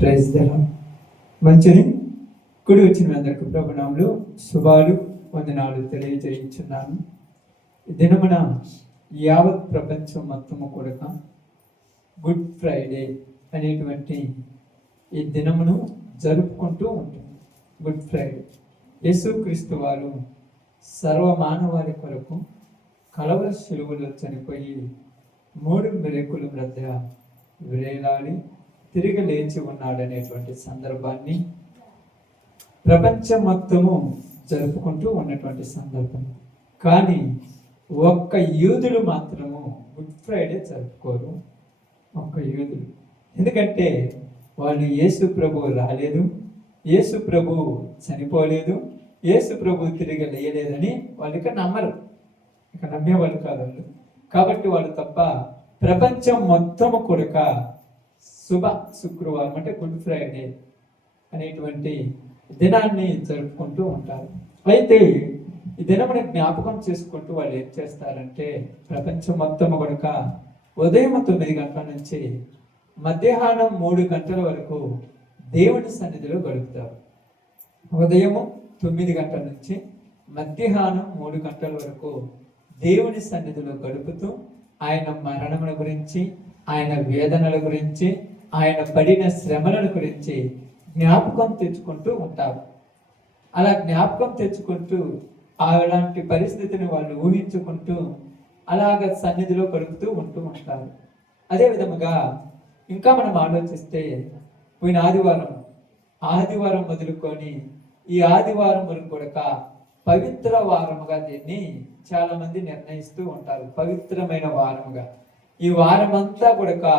Praise the lord. మంచిది. కుడి వచ్చిన అందరికి ప్రభునామములు శుభాలు వందనాలు తెలియజేయించున్నాను. ఈ దినమున యావత్ ప్రపంచం మొత్తము కూడా గుడ్ ఫ్రైడే అనేటువంటి ఈ దినమును జరుపుకుంటూ ఉంటుంది. గుడ్ ఫ్రైడే యేసుక్రీస్తు వారు సర్వమానవాళి కొరకు కలవర శిలువలో చనిపోయి 3 మెలకుల మధ్య వేలాడి తిరిగి లేచి ఉన్నాడనేటువంటి సందర్భాన్ని ప్రపంచం మొత్తము జరుపుకుంటూ ఉన్నటువంటి సందర్భం. కానీ ఒక్క యూదులు మాత్రము గుడ్ ఫ్రైడే జరుపుకోరు. ఒక్క యూదులు. ఎందుకంటే వాళ్ళు యేసు ప్రభు రాలేదు, యేసు ప్రభు చనిపోలేదు, యేసు ప్రభు తిరిగి లేయలేదని వాళ్ళు ఇక నమ్మరు. ఇక నమ్మేవాళ్ళు కాదు వాళ్ళు. కాబట్టి వాళ్ళు తప్ప ప్రపంచం మొత్తము కూడా శుభ శుక్రవారం అంటే గుడ్ ఫ్రైడే అనేటువంటి దినాన్ని జరుపుకుంటూ ఉంటారు. అయితే ఈ దినముని జ్ఞాపకం చేసుకుంటూ వాళ్ళు ఏం చేస్తారంటే ప్రపంచం మొత్తం కూడా ఉదయం 9 గంటల నుంచి మధ్యాహ్నం 3 గంటల వరకు దేవుని సన్నిధిలో గడుపుతారు. ఉదయము 9 గంటల నుంచి మధ్యాహ్నం 3 గంటల వరకు దేవుని సన్నిధిలో గడుపుతూ ఆయన మరణముల గురించి, ఆయన వేదనల గురించి, ఆయన పడిన శ్రమల గురించి జ్ఞాపకం తెచ్చుకుంటూ ఉంటారు. అలా జ్ఞాపకం తెచ్చుకుంటూ అలాంటి పరిస్థితిని వాళ్ళు ఊహించుకుంటూ అలాగ సన్నిధిలో గడుపుతూ ఉంటూ ఉంటారు. అదే విధముగా ఇంకా మనం ఆలోచిస్తే పోయిన ఆదివారం మొదలుకొని ఈ ఆదివారం వరకు కూడా పవిత్ర వారముగా దీన్ని చాలా మంది నిర్ణయిస్తూ ఉంటారు. పవిత్రమైన వారముగా ఈ వారమంతా కూడా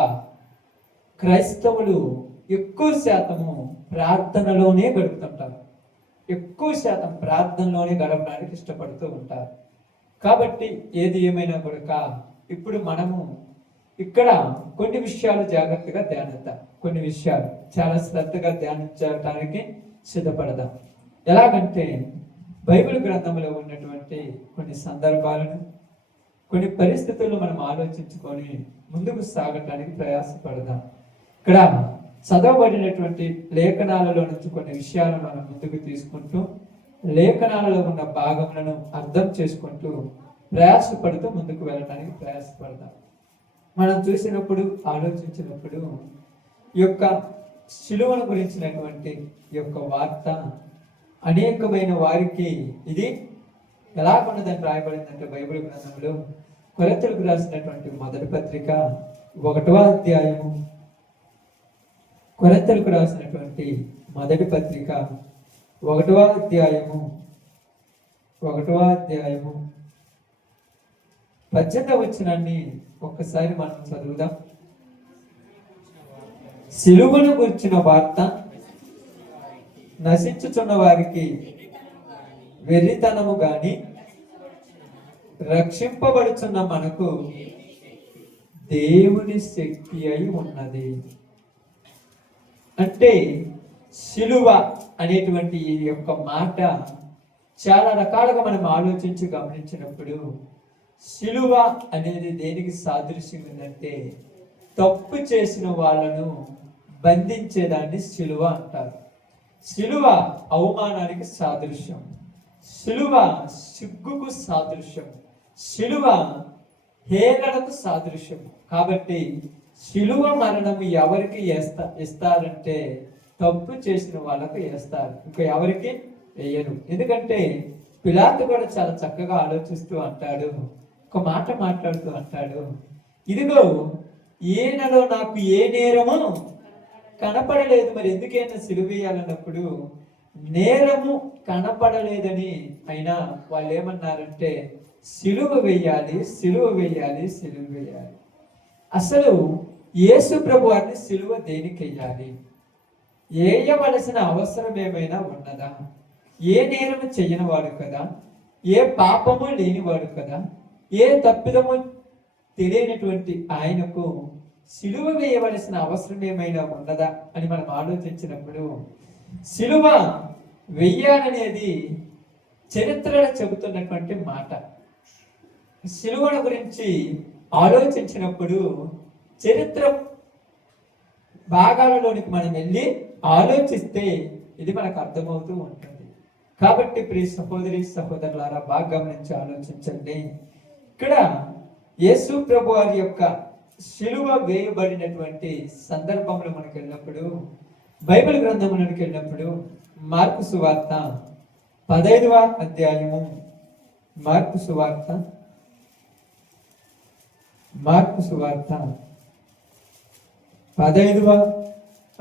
క్రైస్తవులు ఎక్కువ శాతము ప్రార్థనలోనే గడుపుతుంటారు. ఎక్కువ శాతం ప్రార్థనలోనే గడపడానికి ఇష్టపడుతూ ఉంటారు. కాబట్టి ఏది ఏమైనా కూడా ఇప్పుడు మనము ఇక్కడ కొన్ని విషయాలు జాగ్రత్తగా ధ్యానిద్దాం. కొన్ని విషయాలు చాలా శ్రద్ధగా ధ్యానించడానికి సిద్ధపడదాం. ఎలాగంటే బైబిల్ గ్రంథంలో ఉన్నటువంటి కొన్ని సందర్భాలను, కొన్ని పరిస్థితులను మనం ఆలోచించుకొని ముందుకు సాగటానికి ప్రయాసపడదాం. ఇక్కడ చదవబడినటువంటి లేఖనాలలో నుంచి కొన్ని విషయాలను మనం ముందుకు తీసుకుంటూ లేఖనాలలో ఉన్న భాగములను అర్థం చేసుకుంటూ ప్రయాసపడుతూ ముందుకు వెళ్ళడానికి ప్రయాసపడదాం. మనం చూసినప్పుడు ఆలోచించినప్పుడు ఈ యొక్క శిలువను గురించినటువంటి ఈ యొక్క వార్త అనేకమైన వారికి ఇది ఎలాగున్నదని రాయబడిందంటే బైబిల్ గ్రంథంలో కొరింథీయులకు రాసినటువంటి మొదటి పత్రిక 1వ అధ్యాయము, కొరింథీయులకు రాసినటువంటి మొదటి పత్రిక 1వ అధ్యాయము 18వ వచనాన్ని ఒక్కసారి మనం చదువుదాం. సిలువను గురించిన వార్త నశించుచున్న వారికి వెర్రితనము గాని రక్షింపబడుచున్న మనకు దేవుని శక్తి అయి ఉన్నది. అంటే సిలువ అనేటువంటి ఈ యొక్క మాట చాలా రకాలుగా మనం ఆలోచించి గమనించినప్పుడు సిలువ అనేది దేనికి సాదృశ్యం ఉందంటే తప్పు చేసిన వాళ్ళను బంధించేదాన్ని సిలువ అంటారు. సిలువ అవమానానికి సాదృశ్యం, సిలువ సిగ్గుకు సాదృశ్యం, సిలువ హేళనకు సాదృశ్యం. కాబట్టి సిలువ మరణం ఎవరికి ఇస్తారంటే తప్పు చేసిన వాళ్ళకు వేస్తారు, ఇంకా ఎవరికి వేయరు. ఎందుకంటే పిలాతు కూడా చాలా చక్కగా ఆలోచిస్తూ అంటాడు, ఒక మాట మాట్లాడుతూ అంటాడు, ఇదిగో ఈయనలో నాకు ఏ నేరము కనపడలేదు, మరి ఎందుకైనా సిలువ వేయాలన్నప్పుడు నేరము కనపడలేదని అయినా వాళ్ళు ఏమన్నారంటే సిలువ వేయాలి, సిలువ వేయాలి, సిలువ వేయాలి. అసలు యేసు ప్రభు వారిని సిలువ దేనికి వేయాలి? వేయవలసిన అవసరం ఏమైనా ఉన్నదా? ఏ నేరము చెయ్యనివాడు కదా, ఏ పాపము లేనివాడు కదా, ఏ తప్పిదము తెలియనటువంటి ఆయనకు సిలువ వేయవలసిన అవసరం ఏమైనా ఉన్నదా అని మనం ఆలోచించినప్పుడు సిలువ వెయ్యాలనేది చరిత్రలో చెబుతున్నటువంటి మాట. సిలువల గురించి ఆలోచించినప్పుడు చరిత్ర భాగాలలోనికి మనం వెళ్ళి ఆలోచిస్తే ఇది మనకు అర్థమవుతూ ఉంటుంది. కాబట్టి ప్రియ సహోదరి సహోదరులారా, బాగా గమనించి ఆలోచించండి. ఇక్కడ యేసు ప్రభు వారి యొక్క శిలువ వేయబడినటువంటి సందర్భంలో మనకు వెళ్ళినప్పుడు, బైబిల్ గ్రంథంలోకి వెళ్ళినప్పుడు మార్కు సువార్త 15వ అధ్యాయము, మార్కు సువార్త 15వ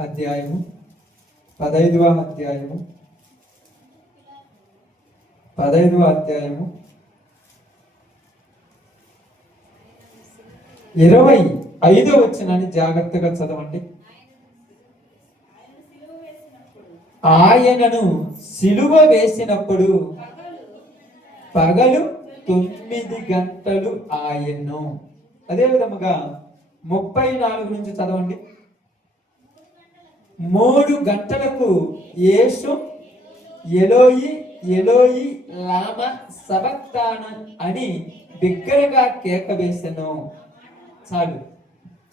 అధ్యాయము 25వ వచనాన్ని జాగ్రత్తగా చదవండి. ఆయనను సిలువ వేసినప్పుడు పగలు 9 గంటలు ఆయన్ను. అదే విధముగా 34 నుంచి చదవండి. 3 గంటలకు యేసు ఎలోయి ఎలోయి లామ సబక్తాన అని బిగ్గరగా కేక వేసెను. చాలు.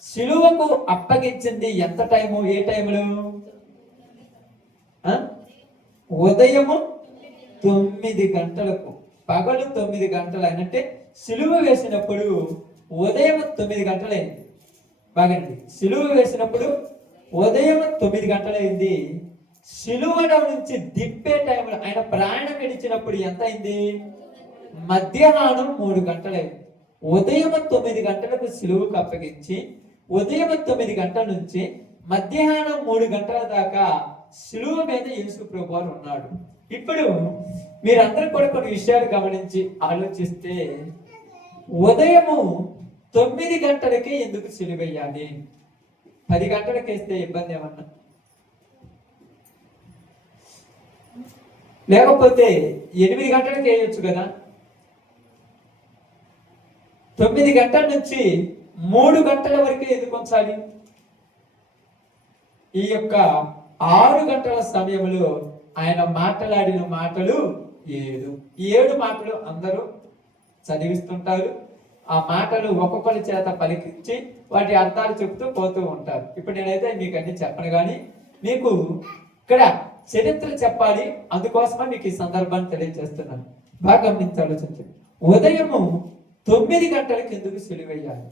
సిలువకు అప్పగించింది ఎంత టైము? ఏ టైములో? ఉదయము 9 గంటలకు, పగలు 9 గంటలు అంటే సిలువ వేసినప్పుడు ఉదయం 9 గంటలైంది. బాగండి, సిలువ వేసినప్పుడు ఉదయం 9 గంటలైంది. సిలువలో నుంచి దింపే టైంలో ఆయన ప్రాణం విడిచినప్పుడు ఎంత అయింది? మధ్యాహ్నం 3 గంటలైంది. ఉదయం 9 గంటలకు సిలువకు అప్పగించి ఉదయం 9 గంటల నుంచి మధ్యాహ్నం 3 గంటల దాకా సిలువ మీద యేసు ప్రభు వారు ఉన్నాడు. ఇప్పుడు మీరందరూ కూడా కొన్ని విషయాలు గమనించి ఆలోచిస్తే, ఉదయము 9 గంటలకే ఎందుకు సిలువ వేయాలి? 10 గంటలకు వేస్తే ఇబ్బంది ఏమన్నా? లేకపోతే 8 గంటలకు వేయొచ్చు కదా? 9 గంటల నుంచి 3 గంటల వరకే ఎందుకు ఉంచాలి? ఈ యొక్క 6 గంటల సమయంలో ఆయన మాట్లాడిన మాటలు 7 మాటలు అందరూ చదివిస్తుంటారు. ఆ మాటలు ఒక్కొక్కరి చేత పలికించి వాటి అర్థాలు చెప్తూ పోతూ ఉంటారు. ఇప్పుడు నేనైతే మీకు అన్ని చెప్పను, కానీ మీకు ఇక్కడ చరిత్ర చెప్పాలి, అందుకోసమే మీకు ఈ సందర్భాన్ని తెలియజేస్తున్నాను. బాగా గమనించి ఆలోచించండి. ఉదయము 9 గంటలకు ఎందుకు సిలువ వేయాలి?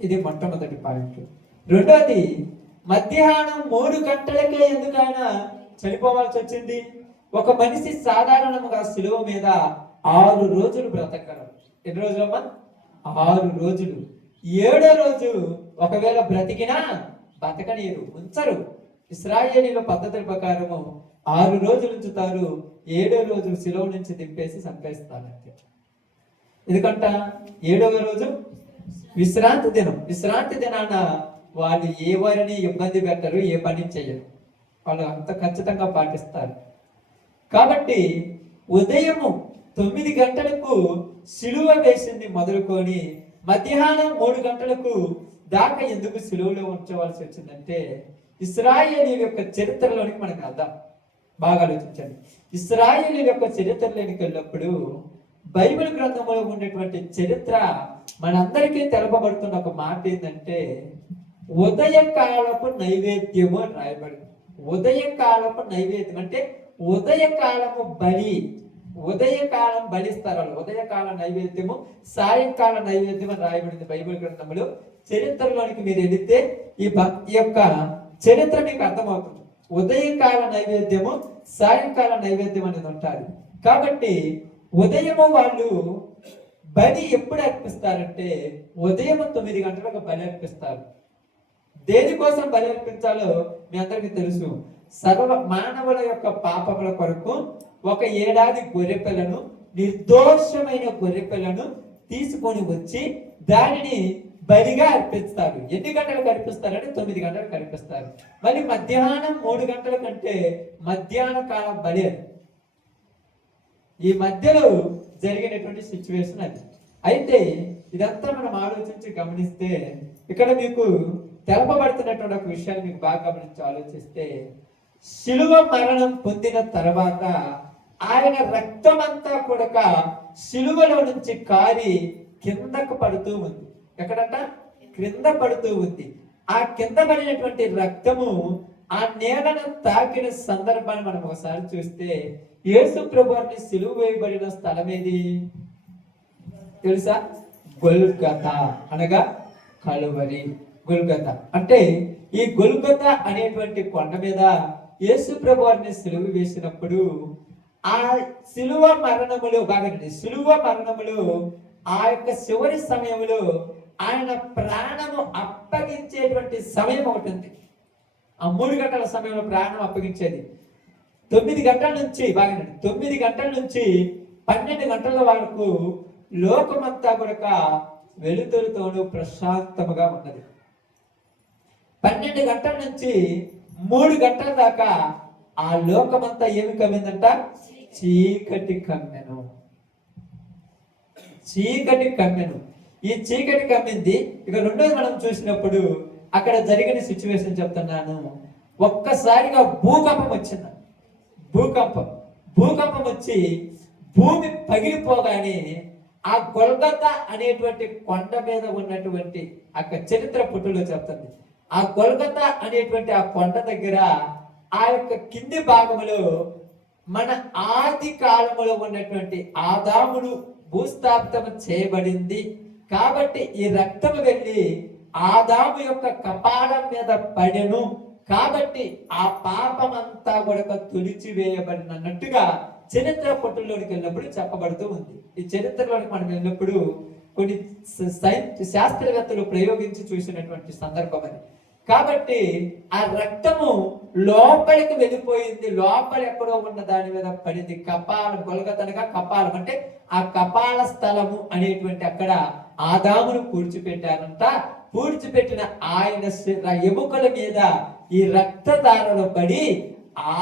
ఇది మొట్టమొదటి పాయింట్. రెండోది, మధ్యాహ్నం 3 గంటలకే ఎందుకు ఆయన చనిపోవాల్సి వచ్చింది? ఒక మనిషి సాధారణంగా సిలువ మీద 6 రోజులు బ్రతకరు. ఎన్ని రోజులమ్మా? 6 రోజులు. 7వ రోజు ఒకవేళ బ్రతికినా బతకనీరు, ఉంచరు. ఇశ్రాయేలీల పద్ధతుల ప్రకారము 6 రోజులు ఉంచుతారు. 7వ రోజు సిలువ నుంచి దింపేసి చంపేస్తారంటే. ఎందుకంట 7వ రోజు విశ్రాంతి దినం. విశ్రాంతి దినాన వాళ్ళు ఎవరిని ఇబ్బంది పెట్టరు, ఏ పని చేయరు, వాళ్ళు అంత ఖచ్చితంగా పాటిస్తారు. కాబట్టి ఉదయము 9 గంటలకు సిలువ వేసింది మొదలుకొని మధ్యాహ్నం 3 గంటలకు దాకా ఎందుకు సిలువలో ఉంచవలసి వచ్చిందంటే, ఇశ్రాయేలీయుల యొక్క చరిత్రలోనికి మనకు అర్థం. బాగా ఆలోచించండి. ఇశ్రాయేలీయుల యొక్క చరిత్రలోనికి వెళ్ళినప్పుడు బైబిల్ గ్రంథంలో ఉన్నటువంటి చరిత్ర మనందరికీ తెలపబడుతున్న ఒక మాట ఏంటంటే, ఉదయకాలపు నైవేద్యము అని రాయబడింది. ఉదయకాలపు నైవేద్యం అంటే ఉదయకాలము బలి. ఉదయకాలం బలిస్తారు వాళ్ళు. ఉదయకాల నైవేద్యము, సాయంకాల నైవేద్యం అని రాయబడింది బైబిల్ గ్రంథంలో. చరిత్రలోనికి మీరు వెళితే ఈ యొక్క చరిత్ర మీకు అర్థమవుతుంది. ఉదయకాల నైవేద్యము, సాయంకాల నైవేద్యం అనేది ఉంటారు. కాబట్టి ఉదయము వాళ్ళు బలి ఎప్పుడు అర్పిస్తారంటే ఉదయం 9 గంటలకు బలి అర్పిస్తారు. దేనికోసం బలి అర్పించాలో మీ అందరికీ తెలుసు. సర్వ మానవుల యొక్క పాపముల కొరకు ఒక ఏడాది గొర్రెపిల్లను, నిర్దోషమైన గొర్రెపిల్లను తీసుకొని వచ్చి దానిని బలిగా అర్పిస్తారు. ఎన్ని గంటలకు అర్పిస్తారంటే 9 గంటలకు అర్పిస్తారు. మళ్ళీ మధ్యాహ్నం 3 గంటల కంటే మధ్యాహ్న కాలం బలి అది. ఈ మధ్యలో జరిగినటువంటి సిచ్యువేషన్ అది. అయితే ఇదంతా మనం ఆలోచించి గమనిస్తే ఇక్కడ మీకు తెలపబడుతున్నటువంటి ఒక విషయాన్ని మీకు బాగా గమనించి ఆలోచిస్తే, శిలువ మరణం పొందిన తర్వాత ఆయన రక్తం అంతా కూడా శిలువలో నుంచి కారి కిందకు పడుతూ ఉంది. ఎక్కడంట? క్రింద పడుతూ ఉంది. ఆ కింద పడినటువంటి రక్తము ఆ నేలను తాకిన సందర్భాన్ని మనం ఒకసారి చూస్తే యేసు ప్రభువుని సిలువ వేయబడిన స్థలం ఏది తెలుసా? గొల్గొతా అనగా కలువరి. గొల్గొతా అంటే ఈ గొల్గొతా అనేటువంటి కొండ మీద యేసు ప్రభువుని సిలువ వేసినప్పుడు ఆ సిలువ మరణములు సిలువ మరణములు ఆ యొక్క చివరి సమయంలో ఆయన ప్రాణము అప్పగించేటువంటి సమయం ఒకటి ఉంది. ఆ 3 గంటల సమయంలో ప్రాణం అప్పగించేది. 9 గంటల నుంచి 9 గంటల నుంచి 12 గంటల వరకు లోకమంతా కూడా వెలుతురుతోనూ ప్రశాంతముగా ఉన్నది. 12 గంటల నుంచి 3 గంటల దాకా ఆ లోకమంతా ఏమి కమ్మిందంట? చీకటి కమ్మెను. చీకటి కమ్మెను. ఈ చీకటి కమ్మింది. ఇక రెండోది మనం చూసినప్పుడు అక్కడ జరిగిన సిచ్యువేషన్ చెప్తున్నాను. ఒక్కసారిగా భూకంపం వచ్చింది. భూకంపం వచ్చి భూమి పగిలిపోగానే ఆ గొల్గొతా అనేటువంటి కొండ మీద ఉన్నటువంటి అక్కడ చరిత్ర పుట్టులో చెప్తుంది. ఆ గొల్గొతా అనేటువంటి ఆ కొండ దగ్గర ఆ యొక్క కింది భాగంలో మన ఆది కాలములో ఉన్నటువంటి ఆదామును భూస్థాపితం చేయబడింది. కాబట్టి ఈ రక్తము వెళ్ళి ఆదాము యొక్క కపాలం మీద పడెను. కాబట్టి ఆ పాపమంతా కూడా తుడిచివేయబడినట్టుగా చరిత్ర పుట్టులోనికి వెళ్ళినప్పుడు చెప్పబడుతూ ఉంది. ఈ చరిత్రలోనికి మనం వెళ్ళినప్పుడు కొన్ని శాస్త్రవేత్తలు ప్రయోగించి చూసినటువంటి సందర్భం అది. కాబట్టి ఆ రక్తము లోపలికి వెళ్ళిపోయింది. లోపల ఎక్కడో ఉన్న దాని మీద పడింది. కపాలం, గొల్గొతా కపాలం అంటే ఆ కపాల స్థలము అనేటువంటి అక్కడ ఆదామును పూడ్చిపెట్టారంట. పూడ్చిపెట్టిన ఆయన ఎముకల మీద ఈ రక్తధారలో పడి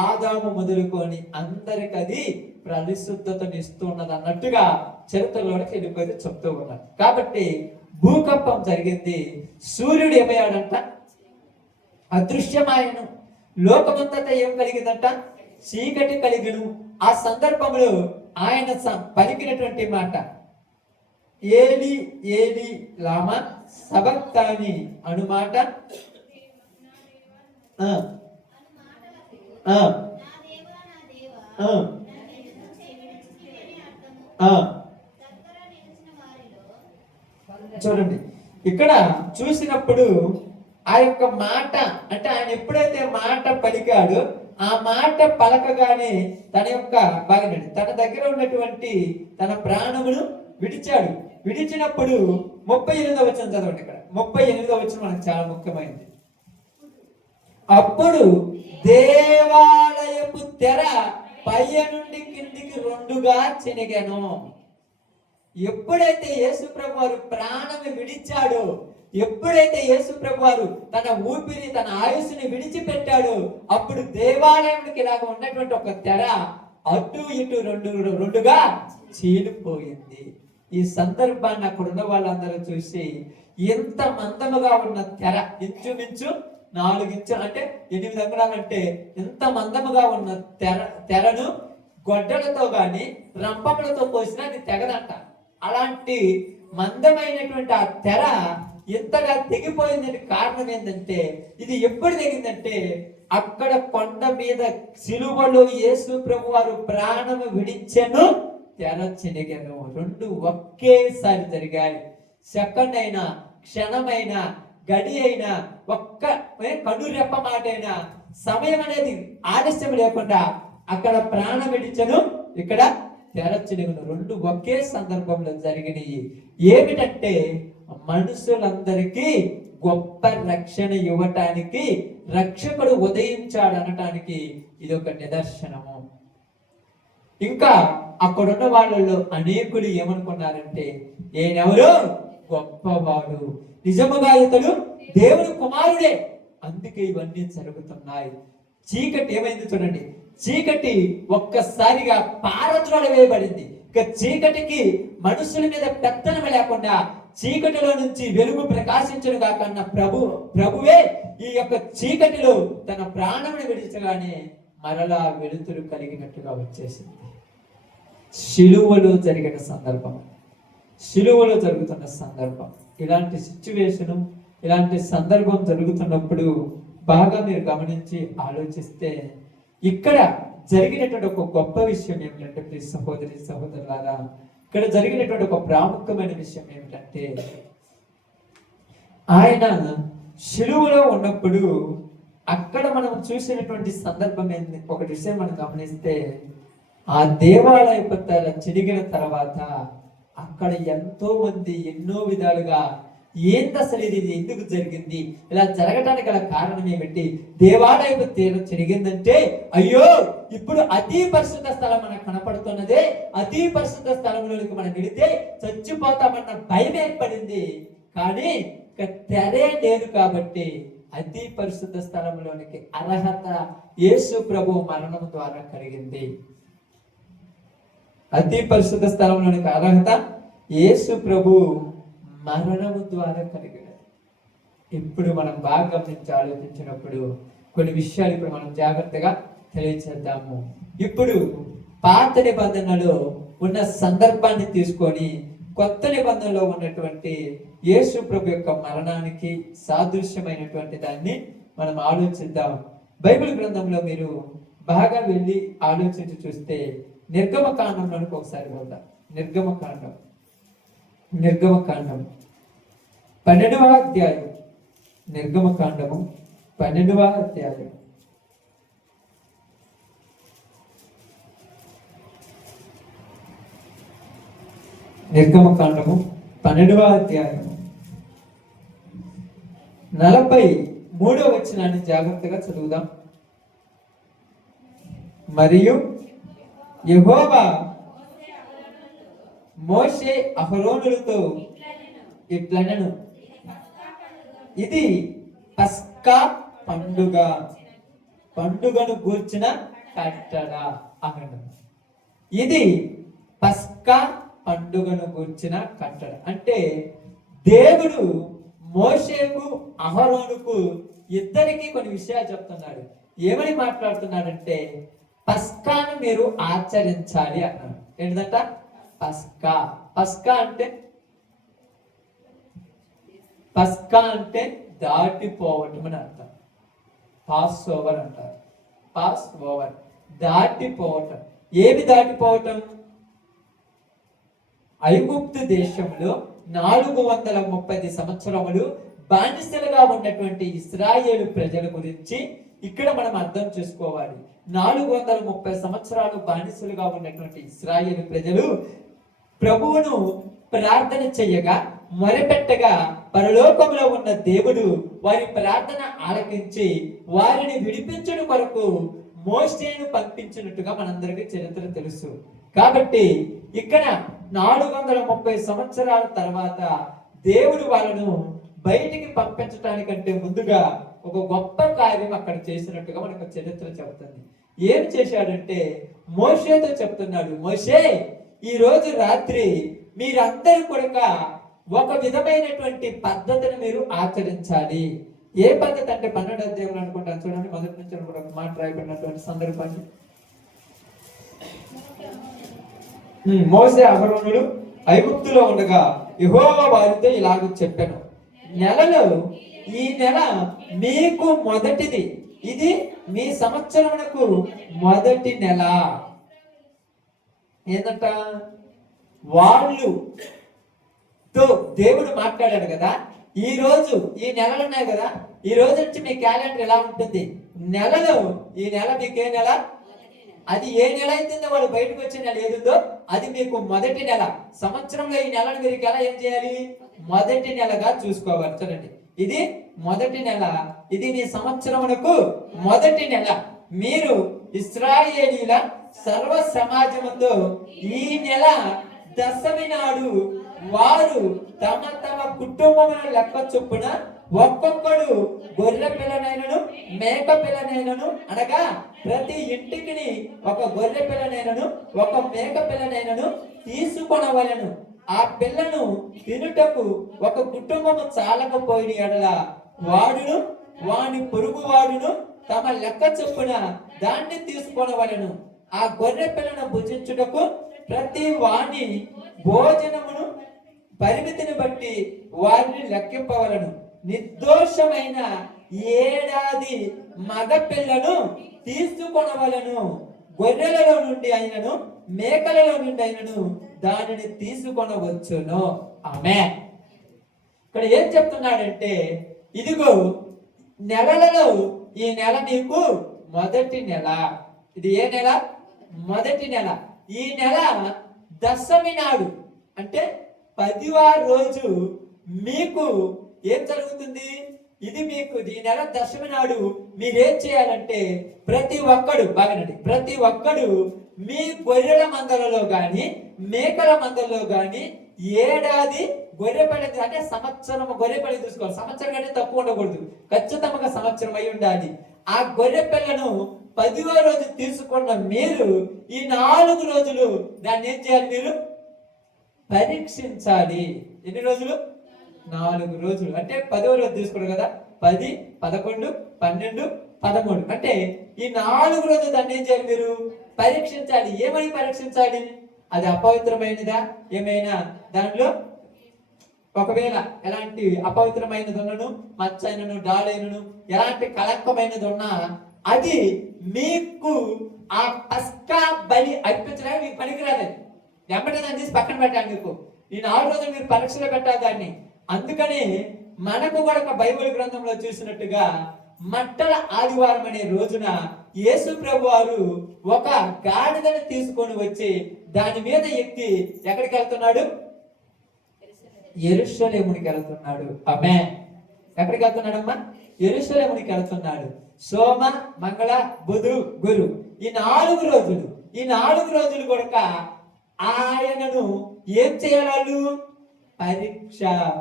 ఆదాము మొదలుకొని అందరికి అది పరిశుద్ధతను ఇస్తున్నది అన్నట్టుగా చరిత్రలోనికి వెళ్ళిపోయి చెప్తూ ఉన్నారు. కాబట్టి భూకంపం జరిగింది. సూర్యుడు ఏమయ్యాడంట? అదృశ్యమాయను. లోకమంతటా ఏం కలిగిందంట? చీకటి కలిగిను. ఆ సందర్భంలో ఆయన పలికినటువంటి మాట ఏలి ఏలి లామా సబక్తాని అనుమాట. చూడండి, ఇక్కడ చూసినప్పుడు ఆ యొక్క మాట అంటే ఆయన ఎప్పుడైతే మాట పలికాడో ఆ మాట పలకగానే తన దగ్గర ఉన్నటువంటి తన ప్రాణమును విడిచాడు. విడిచినప్పుడు 38వ వచనం చదవండి. ఇక్కడ 38వ వచనం మనకు చాలా ముఖ్యమైనది. అప్పుడు దేవాలయపు తెర పై నుండి కిందికి 2గా చినిగెను. ఎప్పుడైతే యేసు ప్రభువారు ప్రాణం విడిచాడో, ఎప్పుడైతే యేసు ప్రభువారు తన ఊపిరి తన ఆయుస్సుని విడిచిపెట్టాడో అప్పుడు దేవాలయానికి ఇలాగ ఉన్నటువంటి ఒక తెర అటు ఇటు 2గా చీలిపోయింది. ఈ సందర్భాన్ని అక్కడ ఉన్న వాళ్ళందరూ చూసి ఎంత మందముగా ఉన్న తెర, ఇంచుమించు 4 ఇంచులు అంటే 8 అంగుళాలంటే ఎంత మందముగా ఉన్న తెరను గొడ్డలతో గాని రంపములతో పోసినా అది తెగదంట. అలాంటి మందమైనటువంటి ఆ తెర ఎంతగా తెగిపోయిందని కారణం ఏంటంటే ఇది ఎప్పుడు తెగిందంటే అక్కడ కొండ మీద సిలువలో యేసు ప్రభువారు ప్రాణము విడిచెను, తెర చినిగెను. 2 ఒకేసారి జరిగాయి. సెకండ్ అయినా, క్షణమైనా, గడి అయినా, ఒక్క కనురెప్ప మాట అయినా సమయం అనేది ఆలస్యం లేకుండా అక్కడ ప్రాణం విడిచెను, ఇక్కడ తెర చినిగెను. 2 ఒకే సందర్భంలో జరిగినాయి. ఏమిటంటే మనుషులందరికీ గొప్ప రక్షణ ఇవ్వటానికి రక్షకుడు ఉదయించాడు అనటానికి ఇది ఒక నిదర్శనము. ఇంకా అక్కడున్న వాళ్ళలో అనేకులు ఏమనుకున్నారంటే ఈయనెవరు? గొప్పవాడు, నిజముగా ఇతడు దేవుని కుమారుడే, అందుకే ఇవన్నీ జరుగుతున్నాయి. చీకటి ఏమైంది చూడండి, చీకటి ఒక్కసారిగా పారద్రోల వేయబడింది. ఇక చీకటికి మనుషుల మీద పెత్తనం లేకుండా చీకటిలో నుంచి వెలుగు ప్రకాశించను కాకన్నా ప్రభువే ఈ యొక్క చీకటిలో తన ప్రాణమును విడిచగానే మరలా వెలుతురు కలిగినట్టుగా వచ్చేసింది. శిలువలో జరిగిన సందర్భం, శిలువలో జరుగుతున్న సందర్భం. ఇలాంటి సిచ్యువేషను ఇలాంటి సందర్భం జరుగుతున్నప్పుడు బాగా మీరు గమనించి ఆలోచిస్తే ఇక్కడ జరిగినటువంటి ఒక గొప్ప విషయం ఏమిటంటే ప్లీజ్ సహోదరి సహోదరులారా, ఇక్కడ జరిగినటువంటి ఒక ప్రాముఖ్యమైన విషయం ఏమిటంటే ఆయన శిలువలో ఉన్నప్పుడు అక్కడ మనం చూసినటువంటి సందర్భం ఏంటి, ఒక విషయం మనం గమనిస్తే ఆ దేవాలయ చిరిగిన తర్వాత అక్కడ ఎంతో మంది ఎన్నో విధాలుగా ఏంటి అసలు ఇది ఎందుకు జరిగింది, ఇలా జరగడానికి గల కారణం ఏమిటి, దేవాలయపు తీరం చెరిగిందంటే అయ్యో ఇప్పుడు అతి పరిశుద్ధ స్థలం మనకు కనపడుతున్నదే, అతి పరిశుద్ధ స్థలంలోనికి మనం వెళితే చచ్చిపోతామన్న భయం ఏర్పడింది. కానీ తెరే లేదు కాబట్టి అతి పరిశుద్ధ స్థలంలోనికి అర్హత యేసు ప్రభు మరణం ద్వారా కలిగింది. అతి పరిశుద్ధ స్థలంలోనికి అర్హత యేసు ప్రభు మరణము ద్వారా కలిగినది. ఇప్పుడు మనం బాగా గమనించి ఆలోచించినప్పుడు కొన్ని విషయాలు ఇప్పుడు మనం జాగ్రత్తగా తెలియచేద్దాము. ఇప్పుడు పాత నిబంధనలో ఉన్న సందర్భాన్ని తీసుకొని కొత్త నిబంధనలో ఉన్నటువంటి యేసు ప్రభు యొక్క మరణానికి సాదృశ్యమైనటువంటి దాన్ని మనం ఆలోచిద్దాం. బైబిల్ గ్రంథంలో మీరు బాగా వెళ్ళి ఆలోచించి చూస్తే నిర్గమకాండంలోనికి ఒకసారి వెళ్దాం. నిర్గమకాండం 12వ అధ్యాయం. నిర్గమకాండము 12వ అధ్యాయం. నిర్గమకాండము 12వ అధ్యాయం 43వ వచనాన్ని జాగ్రత్తగా చదువుదాం. మరియు యెహోవా మోషే అహరోనులతో ఇట్లనెను, ఇది పస్కా పండుగను గూర్చిన కట్టడ అనను. ఇది పస్కా పండుగను గూర్చిన కట్టడ అంటే దేవుడు మోషేకు అహరోనుకు ఇద్దరికి కొన్ని విషయాలు చెప్తున్నాడు. ఏమని మాట్లాడుతున్నాడంటే పస్కాను మీరు ఆచరించాలి అన్నాడు. ఏంటంట పస్కా. పస్కా అంటే దాటిపోవటం అని అర్థం. పాస్ ఓవర్ అంటారు. పాస్ ఓవర్ దాటిపోవటం. ఏమి దాటిపోవటం? ఐగుప్తు దేశంలో 430 సంవత్సరములు బానిసలుగా ఉన్నటువంటి ఇశ్రాయేలు ప్రజల గురించి ఇక్కడ మనం అర్థం చేసుకోవాలి. 430 సంవత్సరాలు బానిసలుగా ఉన్నటువంటి ఇశ్రాయేలు ప్రజలు ప్రభువును ప్రార్థన చేయగా మొరపెట్టగా పరలోకంలో ఉన్న దేవుడు వారి ప్రార్థన ఆలకించి వారిని విడిపించడం కొరకు మోషేను పంపించినట్టుగా మనందరికీ చరిత్ర తెలుసు. కాబట్టి ఇక్కడ 430 సంవత్సరాల తర్వాత దేవుడు వాళ్ళను బయటికి పంపించడానికంటే ముందుగా ఒక గొప్ప కార్యం అక్కడ చేసినట్టుగా మనకు చరిత్ర చెబుతుంది. ఏం చేశాడంటే మోషేతో చెప్తున్నాడు, మోషే ఈ రోజు రాత్రి మీరందరూ కూడా ఒక విధమైనటువంటి పద్ధతిని మీరు ఆచరించాలి. ఏ పద్ధతి అంటే 12వ అధ్యాయంలో అనుకుంటాను చూడండి, మొదటి నుంచి ఒక మాట రాయబడినటువంటి సందర్భాన్ని. మోషే అహరోనులు ఐగుప్తులో ఉండగా యెహోవా వారితో ఇలాగ చెప్పాను, నెలలో ఈ నెల మీకు మొదటిది, ఇది మీ సంవత్సరమునకు మొదటి నెల. ఏంటంట? వాళ్ళు తో దేవుడు మాట్లాడాడు కదా, ఈ రోజు ఈ నెలలు ఉన్నాయి కదా, ఈ రోజు నుంచి మీ క్యాలెండర్ ఎలా ఉంటుంది, నెలలో ఈ నెల మీకు ఏ నెల, అది ఏ నెల అయితే వాళ్ళు బయటకు వచ్చే నెల ఏదుందో అది మీకు మొదటి నెల. సంవత్సరంలో ఈ నెలను మీరు ఎలా ఏం చేయాలి? మొదటి నెలగా చూసుకోవాలి. చూడండి, ఇది మొదటి నెల, ఇది మీ సంవత్సరమునకు మొదటి నెల. మీరు ఇశ్రాయేలీల సర్వ సమాజముతో ఈ నెల దశమి నాడు వారు తమ తమ కుటుంబముల లెక్క చొప్పున ఒక్కొక్కడు గొర్రె పిల్లనైనను మేక పిల్లనైనను, అనగా ప్రతి ఇంటికి ఒక గొర్రె పిల్లనైనను ఒక మేక పిల్లనైనను తీసుకొనవలెను. ఆ పిల్లను తినుటకు ఒక కుటుంబము చాలకపోయిన ఎడల వాడును వాని పొరుగు వాడును తమ లెక్క చొప్పున దాన్ని తీసుకొనవలెను. ఆ గొర్రె పిల్లను భుజించుటకు ప్రతి వాణి భోజనమును పరిమితిని బట్టి వారిని లెక్కింపవలను. నిర్దోషమైన ఏడాది మగ పిల్లను తీసుకొనవలను. గొర్రెలలో నుండి అయినను మేకలలో నుండి అయినను దానిని తీసుకొనవచ్చును. ఆమేన్. ఇక్కడ ఏం చెప్తున్నాడంటే, ఇదిగో నెలలలో ఈ నెల నీకు మొదటి నెల. ఇది ఏ నెల? మొదటి నెల. ఈ నెల దశమి నాడు అంటే 10వ రోజు మీకు ఏం జరుగుతుంది? ఇది మీకు ఈ నెల దశమి నాడు మీరేం చేయాలంటే, ప్రతి ఒక్కడు మీ గొర్రెల మందలలో గాని మేకల మందలలో గాని ఏడాది గొర్రెపల్లి అంటే సంవత్సరం గొర్రెపల్లి తీసుకోవాలి. సంవత్సరం కంటే తక్కువ ఉండకూడదు, ఖచ్చితంగా సంవత్సరం అయి ఉండాలి. ఆ గొర్రె పిల్లను 10వ రోజు తీసుకున్న మీరు ఈ 4 రోజులు దాన్ని ఏం చేయాలి? మీరు పరీక్షించాలి. ఎన్ని రోజులు? 4 రోజులు. అంటే 10వ రోజు తీసుకున్నారు కదా, 10, 11, 12, 13 అంటే ఈ 4 రోజులు దాన్ని ఏం చేయాలి? మీరు పరీక్షించాలి. ఏమని పరీక్షించాలి? అది అపవిత్రమైనదా? ఏమైనా దాంట్లో ఒకవేళ ఎలాంటి అపవిత్రమైనది ఉన్నను, మచ్చైనను, డాలైనను, ఎలాంటి కళంకమైనది ఉన్నా అది మీకు ఆ పస్కా బలి అర్పించడానికి మీకు పనికిరాదు. వెంబడి దాన్ని తీసి పక్కన పెట్టాలి. మీకు ఈ 4 రోజులు మీరు పరీక్షలో పెట్టాలి దాన్ని. అందుకని మనకు కూడా బైబిల్ గ్రంథంలో చూసినట్టుగా మట్టల ఆదివారం అనే రోజున యేసు ప్రభు వారు ఒక గాడిదను తీసుకొని వచ్చి దాని మీద ఎక్కి ఎక్కడికి వెళ్తున్నాడు? యెరూషలేమునికి వెళ్తున్నాడు. ఆమేన్. ఎక్కడికి వెళ్తున్నాడమ్మా? యెరూషలేమునికి వెళ్తున్నాడు. సోమ, మంగళ, బుధు, గురు ఈ 4 రోజులు కూడా ఆయనను ఏం చేయాలి?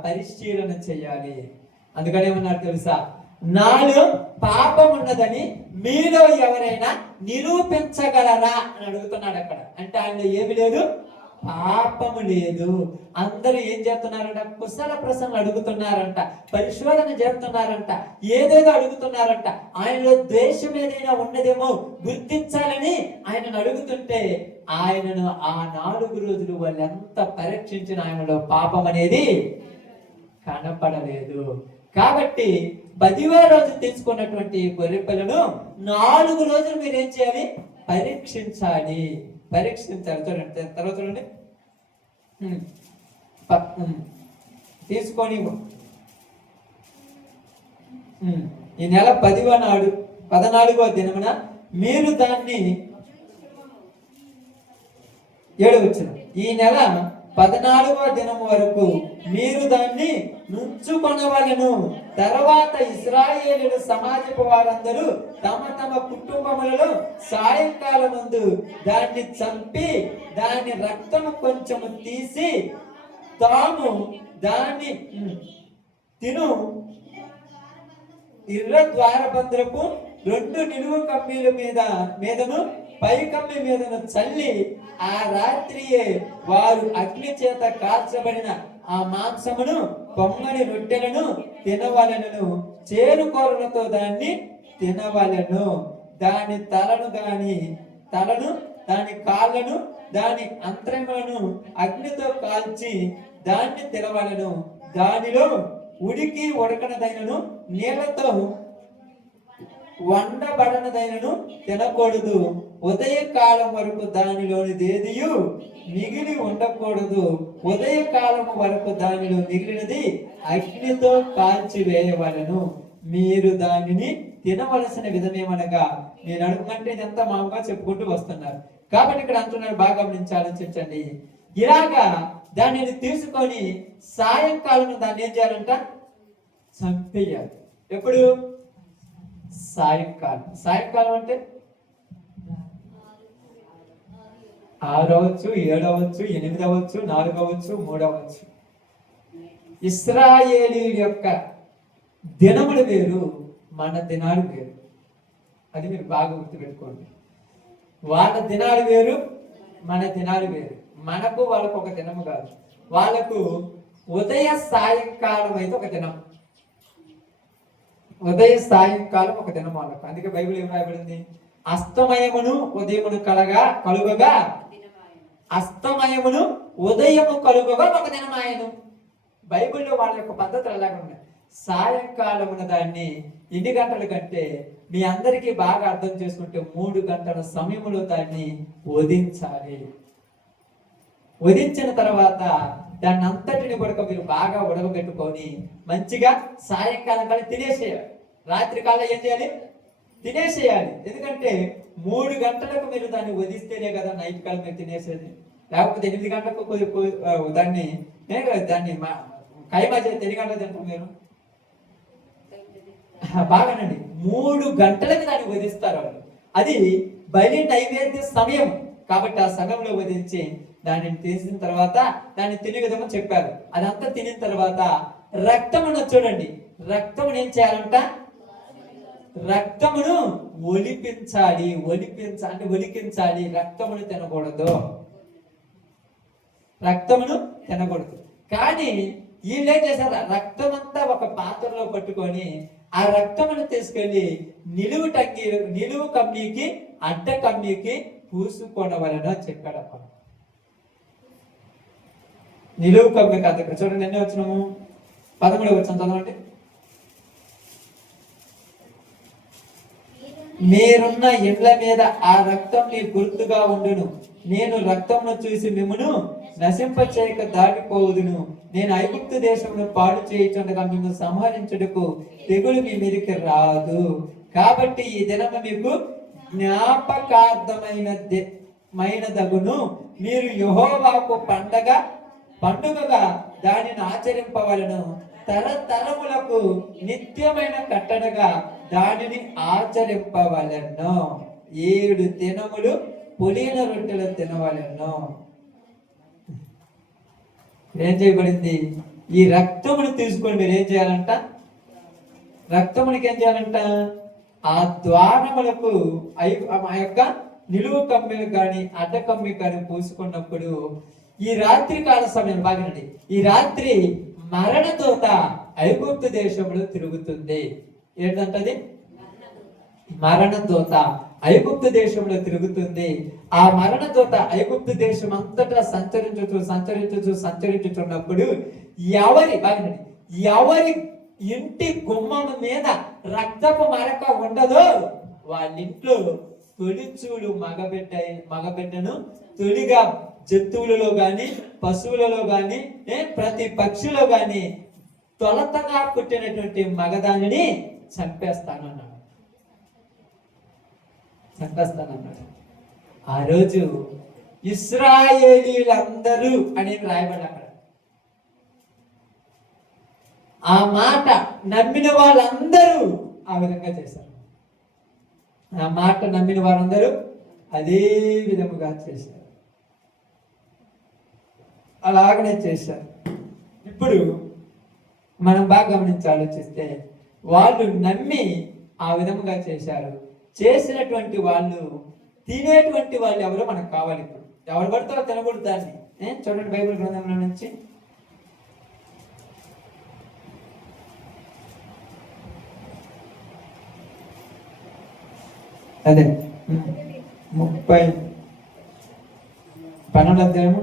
పరిశీలన చేయాలి. అందుకని ఏమన్నారు తెలుసా? నాలో పాపం ఉన్నదని మీలో ఎవరైనా నిరూపించగలరా అని అడుగుతున్నాడు అక్కడ. అంటే ఆయన ఏమి లేదు, పాపము లేదు. అందరూ ఏం చేస్తున్నారంట? కుశల ప్రశ్నలు అడుగుతున్నారంట, పరిశోధన చేస్తున్నారంట, ఏదేదో అడుగుతున్నారంట. ఆయనలో ద్వేషం ఏదైనా ఉన్నదేమో గుర్తించాలని ఆయనను అడుగుతుంటే, ఆయనను ఆ 4 రోజులు వాళ్ళు ఎంత పరీక్షించిన ఆయనలో పాపం అనేది కనపడలేదు. కాబట్టి 10వ రోజు తీసుకున్నటువంటి గొర్రె పిల్లను 4 రోజులు మీరు ఏం చేయాలి? పరీక్షించాలి. చూడండి, తర్వాత చూడండి. తీసుకొని ఈ నెల 14వ దినమున మీరు దాన్ని 7వ వచనం, ఈ నెల 14వ దినం వరకు మీరు దాన్ని నుంచుకొనవలెను. తర్వాత ఇశ్రాయేలీయుల సమాజపు వారందరూ తమ తమ కుటుంబములలో సాయంకాలమందు దాన్ని చంపి దాని రక్తము కొంచెము తీసి తాము దాన్ని తిను ఇర్ర ద్వారబంధపు 2 నిలువు కమ్మీల మీదను పై కమ్మి మీదను చల్లి ఆ రాత్రియే వారు అగ్ని చేత కాల్చబడిన ఆ మాంసమును పొంగని రొట్టెలను తినవలెను. చేరుకోరలతో దాన్ని తినవలెను. దాని తలను దాని కాళ్ళను దాని అంతరములను అగ్నితో కాల్చి దాన్ని తినవలెను. దానిలో ఉడకనదైనను నీళ్లతో వండబడనదైనను తినకూడదు. ఉదయకాలం వరకు దానిలోనిదేదియు మిగిలి ఉండకూడదు. ఉదయకాలం వరకు దానిలో మిగిలినది అగ్నితో కాల్చివేయవలెను. మీరు దానిని తినవలసిన విధమేమనగా, నేను అడుగుమంటే ఇదంతా మామూలుగా చెప్పుకుంటూ వస్తున్నారు. కాబట్టి ఇక్కడ అంటున్నారు, బాగా గమనించి ఆలోచించండి. ఇలాగా దానిని తీసుకొని సాయంకాలం దాన్ని ఏం చేయాలంట? చంపేయాలి. ఎప్పుడు? సాయంకాలం అంటే 6 అవచ్చు, 7 అవచ్చు, 8 అవచ్చు, 4 అవచ్చు, 3 అవచ్చు. ఇశ్రాయేలీయుల యొక్క దినములు వేరు, మన దినాలు వేరు. అది మీరు బాగా గుర్తుపెట్టుకోండి. వాళ్ళ దినాలు వేరు, మన దినాలు వేరు. మనకు వాళ్ళకు ఒక దినము కాదు. వాళ్ళకు ఉదయ సాయంకాలం అయితే ఒక దినం, ఉదయ సాయంకాలం ఒక దినం వాళ్ళకు. అందుకే బైబిల్ ఏం రాయబడింది? అస్తమయమును ఉదయమును కలుగగా అస్తమయమును ఉదయము కలుగగా ఒక దినం ఆయను. బైబిల్లో వాళ్ళ యొక్క పద్ధతులు అలాగే ఉన్నాయి. సాయంకాలమున దాన్ని ఎన్ని గంటల కంటే మీ అందరికీ బాగా అర్థం చేసుకుంటే 3 గంటల సమయంలో దాన్ని వధించాలి. వధించిన తర్వాత దాన్ని అంతటిని కూడా మీరు బాగా ఉడకబెట్టుకొని మంచిగా సాయంకాలం కల్లా తినేసేయాలి. రాత్రి కాలం ఏం చేయాలి? తినేసేయాలి. ఎందుకంటే 3 గంటలకు మీరు దాన్ని వధిస్తేనే కదా నైట్ కాలం మీరు తినేసేది. లేకపోతే 8 గంటలకు దాన్ని కైమా చేసి 8 గంటలకు తింటాం మీరు బాగానండి. 3 గంటలకు దాన్ని వధిస్తారు వాళ్ళు. అది బలి నైవేద్య సమయం కాబట్టి ఆ సమయంలో వధించి దానిని తీసిన తర్వాత దాన్ని తినే విధంగా చెప్పారు. అదంతా తినిన తర్వాత రక్తమును చూడండి, రక్తమును ఏం చేయాలంట? రక్తమును ఒలిపించాలి. అంటే ఒలికించాలి. రక్తమును తినకూడదు, రక్తమును తినకూడదు. కానీ వీళ్ళు ఏం చేశారు? రక్తం అంతా ఒక పాత్రలో పట్టుకొని ఆ రక్తమును తీసుకెళ్లి నిలువు కమ్మీకి అడ్డ కమ్మీకి పూసుకోవడం చెప్పాడప్ప. నిలువు కమ్మి కాదు. ఇక్కడ చూడండి ఎన్ని వచ్చినాము? 13 వచ్చాం. చదవండి. మీరున్న ఇండ్ల మీద ఆ రక్తం నీ గుర్తుగా ఉండును. నేను రక్తమును చూసి మిమ్మును నశింపచేయక దాటిపోవుదును. నేను ఐగుప్తు దేశమును పాడు చేయుచుండగా మిమ్ము సంహరించుటకు తెగులు మీ మీదకి రాదు. కాబట్టి ఈ దినము మీకు జ్ఞాపకార్థమైనదగును. మీరు యెహోవాకు పండుగగా దానిని ఆచరింపవలను. తరతరములకు నిత్యమైన కట్టడగా దానిని ఆచరింపవలను. 7 దినములు పులిన రొట్టెలు తినవలను. ఏం చేయబడింది? ఈ రక్తమును తీసుకొని మీరు ఏం చేయాలంట? రక్తమునికి ఏం చేయాలంట? ఆ ద్వారములకు ఆ యొక్క నిలువు కమ్మిలు కానీ అడ్డ కమ్మి కానీ పూసుకున్నప్పుడు ఈ రాత్రి కాల సమయం బాగానండి. ఈ రాత్రి మరణదూత ఐగుప్తు దేశంలో తిరుగుతుంది. ఏంటంటది? మరణదూత ఐగుప్తు దేశంలో తిరుగుతుంది. ఆ మరణదూత ఐగుప్తు దేశం అంతటా సంచరించుచున్నప్పుడు ఎవరి ఇంటి గుమ్మం మీద రక్తపు మరక ఉండదో వాళ్ళింట్లో తొలిచూలు మగబిడ్డను తొలిగా జంతువులలో గాని పశువులలో గాని ప్రతి పక్షిలో గాని తొలతగా పుట్టినటువంటి మగదానిని చంపేస్తానన్నాడు. ఆ రోజు ఇశ్రాయేలీలందరూ అని రాయబడి అక్కడ ఆ మాట నమ్మిన వాళ్ళందరూ ఆ విధంగా చేశారు. ఆ మాట నమ్మిన వారందరూ అదే విధముగా చేశారు. అలాగనే చేశారు. ఇప్పుడు మనం బాగా గమనించి ఆలోచిస్తే వాళ్ళు నమ్మి ఆ విధముగా చేశారు. చేసినటువంటి వాళ్ళు తినేటువంటి వాళ్ళు ఎవరో మనకు కావాలి. ఇప్పుడు ఎవరు పడతారో తినకూడదు దాన్ని. చూడండి బైబిల్ గ్రంథంలో నుంచి అదే 12వ అధ్యాయము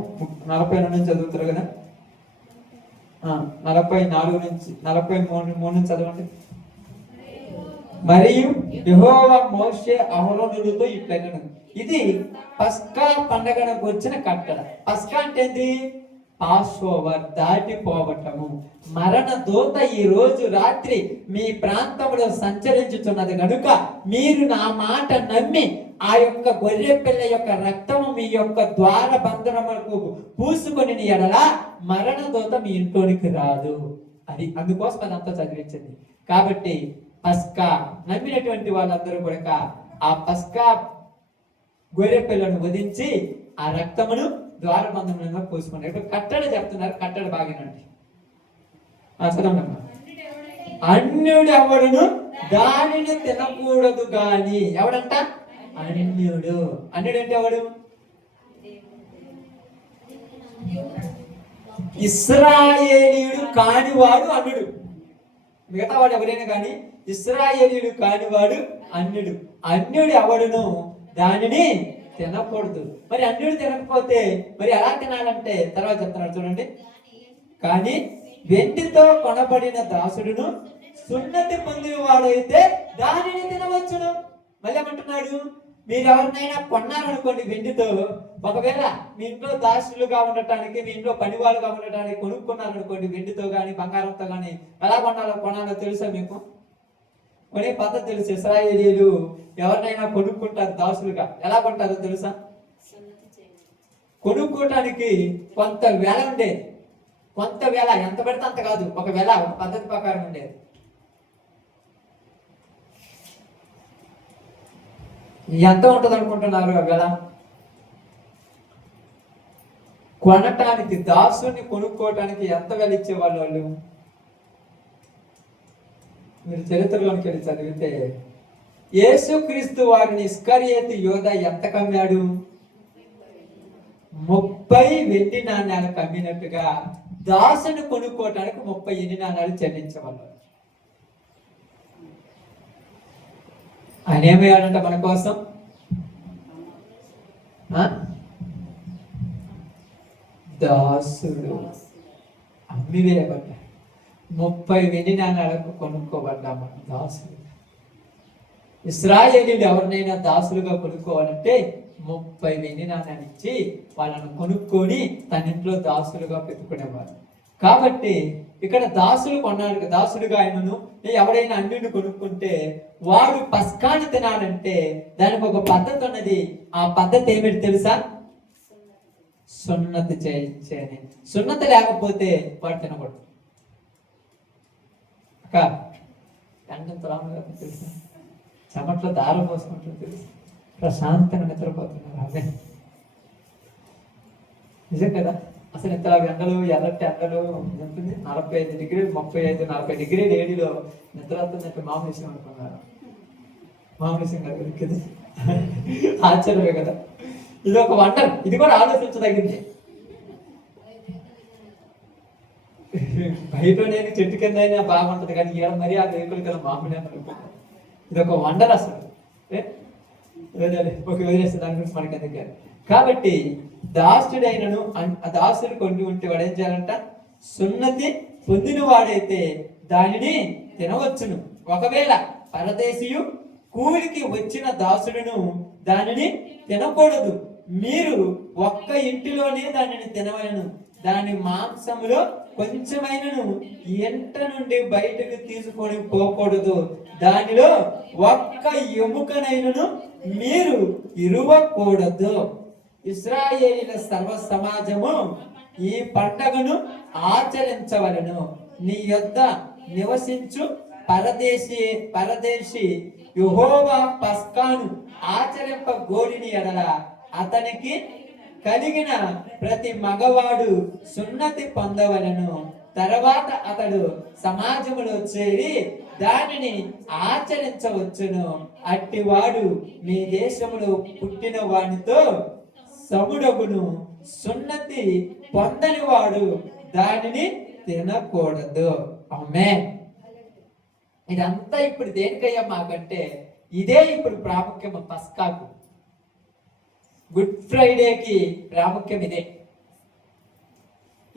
42 నుంచి చదువుతారు కదా. 44 నుంచి 43 నుంచి చదవండి. మరియు యెహోవా మోషే అహరోనులతో ఇట్లనెను. ఇది పస్కా పండగకు వచ్చిన కట్టడ. పస్కా అంటే ఏంటి? పాస్ ఓవర్, దాటిపోవటము. మరణ దూత ఈ రోజు రాత్రి మీ ప్రాంతంలో సంచరించుతున్నది కనుక మీరు నా మాట నమ్మి ఆ యొక్క గొర్రె పిల్ల యొక్క రక్తము మీ యొక్క ద్వార బంధనములకు పూసుకొని ఎడల మరణ దూత మీ ఇంట్లోనికి రాదు. అది అందుకోసం అదంతా చదివించింది. కాబట్టి పస్కా నమ్మినటువంటి వాళ్ళందరూ కూడా ఆ పస్కా గొర్రె పిల్లను వధించి ఆ రక్తమును ద్వారబంధంలో పూసుకున్నారు. ఇప్పుడు కట్టడ చెప్తున్నారు. కట్టడ బాగినండి. అన్యుడు ఎవడును దానిని తినకూడదు గాని. ఎవడంట? అన్యుడు. అన్యుడు అంటే ఎవడు? ఇశ్రాయేలీయుడు కానివాడు అన్యుడు. మిగతా వాడు ఎవరైనా కానీ ఇశ్రాయేలీయుడు కానివాడు అన్యుడు. అన్యుడు ఎవడును దానిని తినకూడదు. మరి అన్యుడు తినకపోతే మరి ఎలా తినాలంటే తర్వాత చెప్తున్నాడు చూడండి. కానీ వెండితో కొనబడిన దాసుడును సున్నతి పొందిన వాడైతే దానిని తినవచ్చును. మళ్ళీ ఏమంటున్నాడు, మీరు ఎవరినైనా కొన్నారనుకోండి వెండితో, ఒకవేళ మీ ఇంట్లో దాసులుగా ఉండటానికి, మీ ఇంట్లో పనివాళ్ళుగా ఉండటానికి కొనుక్కున్నారనుకోండి వెండితో కానీ బంగారంతో కానీ, ఎలా కొనాలో తెలుసా మీకు? కొనే పద్ధతి తెలుసు. ఇశ్రాయేలీయులు ఎవరినైనా కొనుక్కుంటారు దాసులుగా, ఎలా కొంటారో తెలుసా? కొనుక్కోటానికి కొంత వేల ఉండేది. కొంత వేల, ఎంత పడితే అంత కాదు, ఒక వేల, ఒక పద్ధతి ప్రకారం ఉండేది. ఎంత ఉంటుంది అనుకుంటున్నారు ఆ వేల? కొనటానికి, దాసుని కొనుక్కోవటానికి ఎంత వేల ఇచ్చేవాళ్ళు వాళ్ళు? మీరు చరిత్రలోనికి వెళ్ళి చదివితే యేసుక్రీస్తు వారిని ఇస్కరియోతు యోధ ఎంత కమ్మాడు? 30 వెండి నాణ్యాలు కమ్మినట్టుగా దాసుని కొనుక్కోవటానికి 30 వెండి నాణ్యాలు చెల్లించేవాళ్ళు. ఆయన ఏమయ్యాడంట మన కోసం? దాసుడు. అమ్మివేయబడ్డాడు. 30 వెండి నాణ్యాలకు కొనుక్కోబడ్డాము దాసులు. ఇశ్రాయేలీయులు ఎవరినైనా దాసులుగా కొనుక్కోవాలంటే 30 వెండి నాణ్యాలు ఇచ్చి వాళ్ళను కొనుక్కొని తన ఇంట్లో దాసులుగా పెట్టుకునేవారు. కాబట్టి ఇక్కడ దాసులు కొన్నాడు, దాసుడుగా ఆయనను. ఎవడైనా అన్యుడిని కొనుక్కుంటే వాడు పస్కాను తినాలంటే దానికి ఒక పద్ధతి ఉన్నది. ఆ పద్ధతి ఏమిటి తెలుసా? సున్నతి చేయించేది. సున్నతి లేకపోతే వాడు తినకూడదు. అక్క ఎండంత రాముగా తెలుసా? చెమట్లో దారం పోసుకుంటుంది తెలుసు, ప్రశాంతంగా నిద్రపోతున్నారు. అదే నిజం కదా. అసలు ఇంత ఎండలు, ఎర్రటి ఎండలు ఉంటుంది, 45 డిగ్రీలు, 35, 40 డిగ్రీలు వేడిలో నిద్ర వస్తుందంటే మామూలు విషయం అనుకున్నారు. మామూలు విషయం కాదు కదా, ఆశ్చర్యమే కదా. ఇది ఒక వండర్, ఇది కూడా ఆలోచించదగింది. బయట నేను చెట్టు కింద అయినా బాగుంటది, కానీ ఇక్కడ మరీ ఆ రేకులు కదా మామూలు అనుకుంటున్నాను. ఇది ఒక వండర్ అసలు. వదిలేస్తే దాని గురించి మనకి ఎందుకు. కాబట్టి దాసుడైనను, ఆ దాసుడు కొన్ని ఉంటే వాడు ఏం చేయాలంట? సున్నతి పొందిన వాడైతే దానిని తినవచ్చును. ఒకవేళ పరదేశీయు కూలికి వచ్చిన దాసుడును దానిని తినకూడదు. మీరు ఒక్క ఇంటిలోనే దానిని తినవలను. దాని మాంసములో కొంచెమైనను ఎంట నుండి బయటకు తీసుకొని పోకూడదు. దానిలో ఒక్క ఎముకనైనను మీరు ఇరువకూడదు. ఇశ్రాయేలీయుల సర్వ సమాజము ఈ పండగను ఆచరించవలను. నీ యొద్ద నివసించు పరదేశి యెహోవా పస్కాను ఆచరింప గోడిని ఎడల అతనికి కలిగిన ప్రతి మగవాడు సున్నతి పొందవలను. తర్వాత అతడు సమాజములో చేరి దానిని ఆచరించవచ్చును. అట్టివాడు మీ దేశములో పుట్టిన వానితో సముడగును. సున్నతి పొందని వాడు దానిని తినకూడదు. ఆమేన్. ఇదంతా ఇప్పుడు దేనికయ్యా మాకంటే ఇదే ఇప్పుడు ప్రాముఖ్యము. పస్కాకు, గుడ్ ఫ్రైడేకి ప్రాముఖ్యం ఇదే.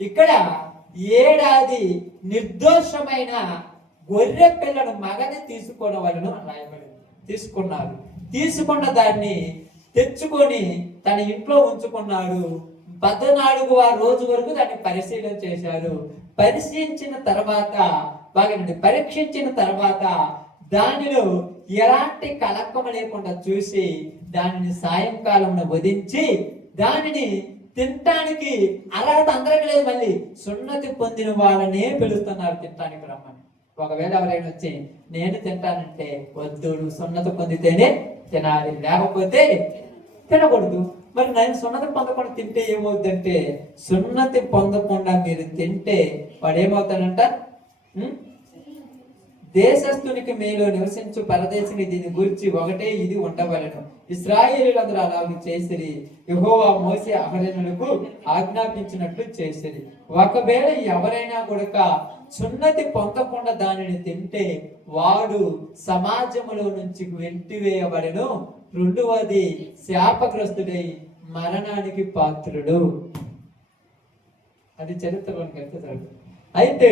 ఇక్కడ ఏడాది నిర్దోషమైన గొర్రె పిల్లను మగని తీసుకోవడం వలన రాయబడింది. తీసుకున్నారు. తీసుకున్న దాన్ని తెచ్చుకొని తన ఇంట్లో ఉంచుకున్నాడు. 14వ రోజు వరకు దాన్ని పరిశీలన చేశారు. పరిశీలించిన తర్వాత, పరీక్షించిన తర్వాత దానిలో ఎలాంటి కలకం లేకుండా చూసి దానిని సాయంకాలంలో వధించి దానిని తినటానికి అర్హత అందరికి లేదు. మళ్ళీ సున్నతి పొందిన వాళ్ళనే పిలుస్తున్నారు తినటానికి రమ్మని. ఒకవేళ ఎవరైనా వచ్చి నేను తింటానంటే వద్దు, సున్నతి పొందితేనే తినాలి, లేకపోతే తినకూడదు. మరి నేను సున్నతి పొందకుండా తింటే ఏమవుతుందంటే, సున్నతి పొందకుండా మీరు తింటే వాడు ఏమవుతాడంట? దేశస్థునికి మేలు నివసించు పరదేశిని దీని గురించి ఒకటే ఇది ఉండవలను. ఇశ్రాయేలీయులందరూ అలాగే చేసిరి. యెహోవా మోసే అహరోనులకు ఆజ్ఞాపించినట్లు చేసిరి. ఒకవేళ ఎవరైనా కూడా సున్నతి పొందకుండా దానిని తింటే వాడు సమాజములో నుంచి వెంటివేయబడెను. 2వది శాపగ్రస్తుడై మరణానికి పాత్రుడు. అది చరిత్రలోనికి వెళ్తాడు. అయితే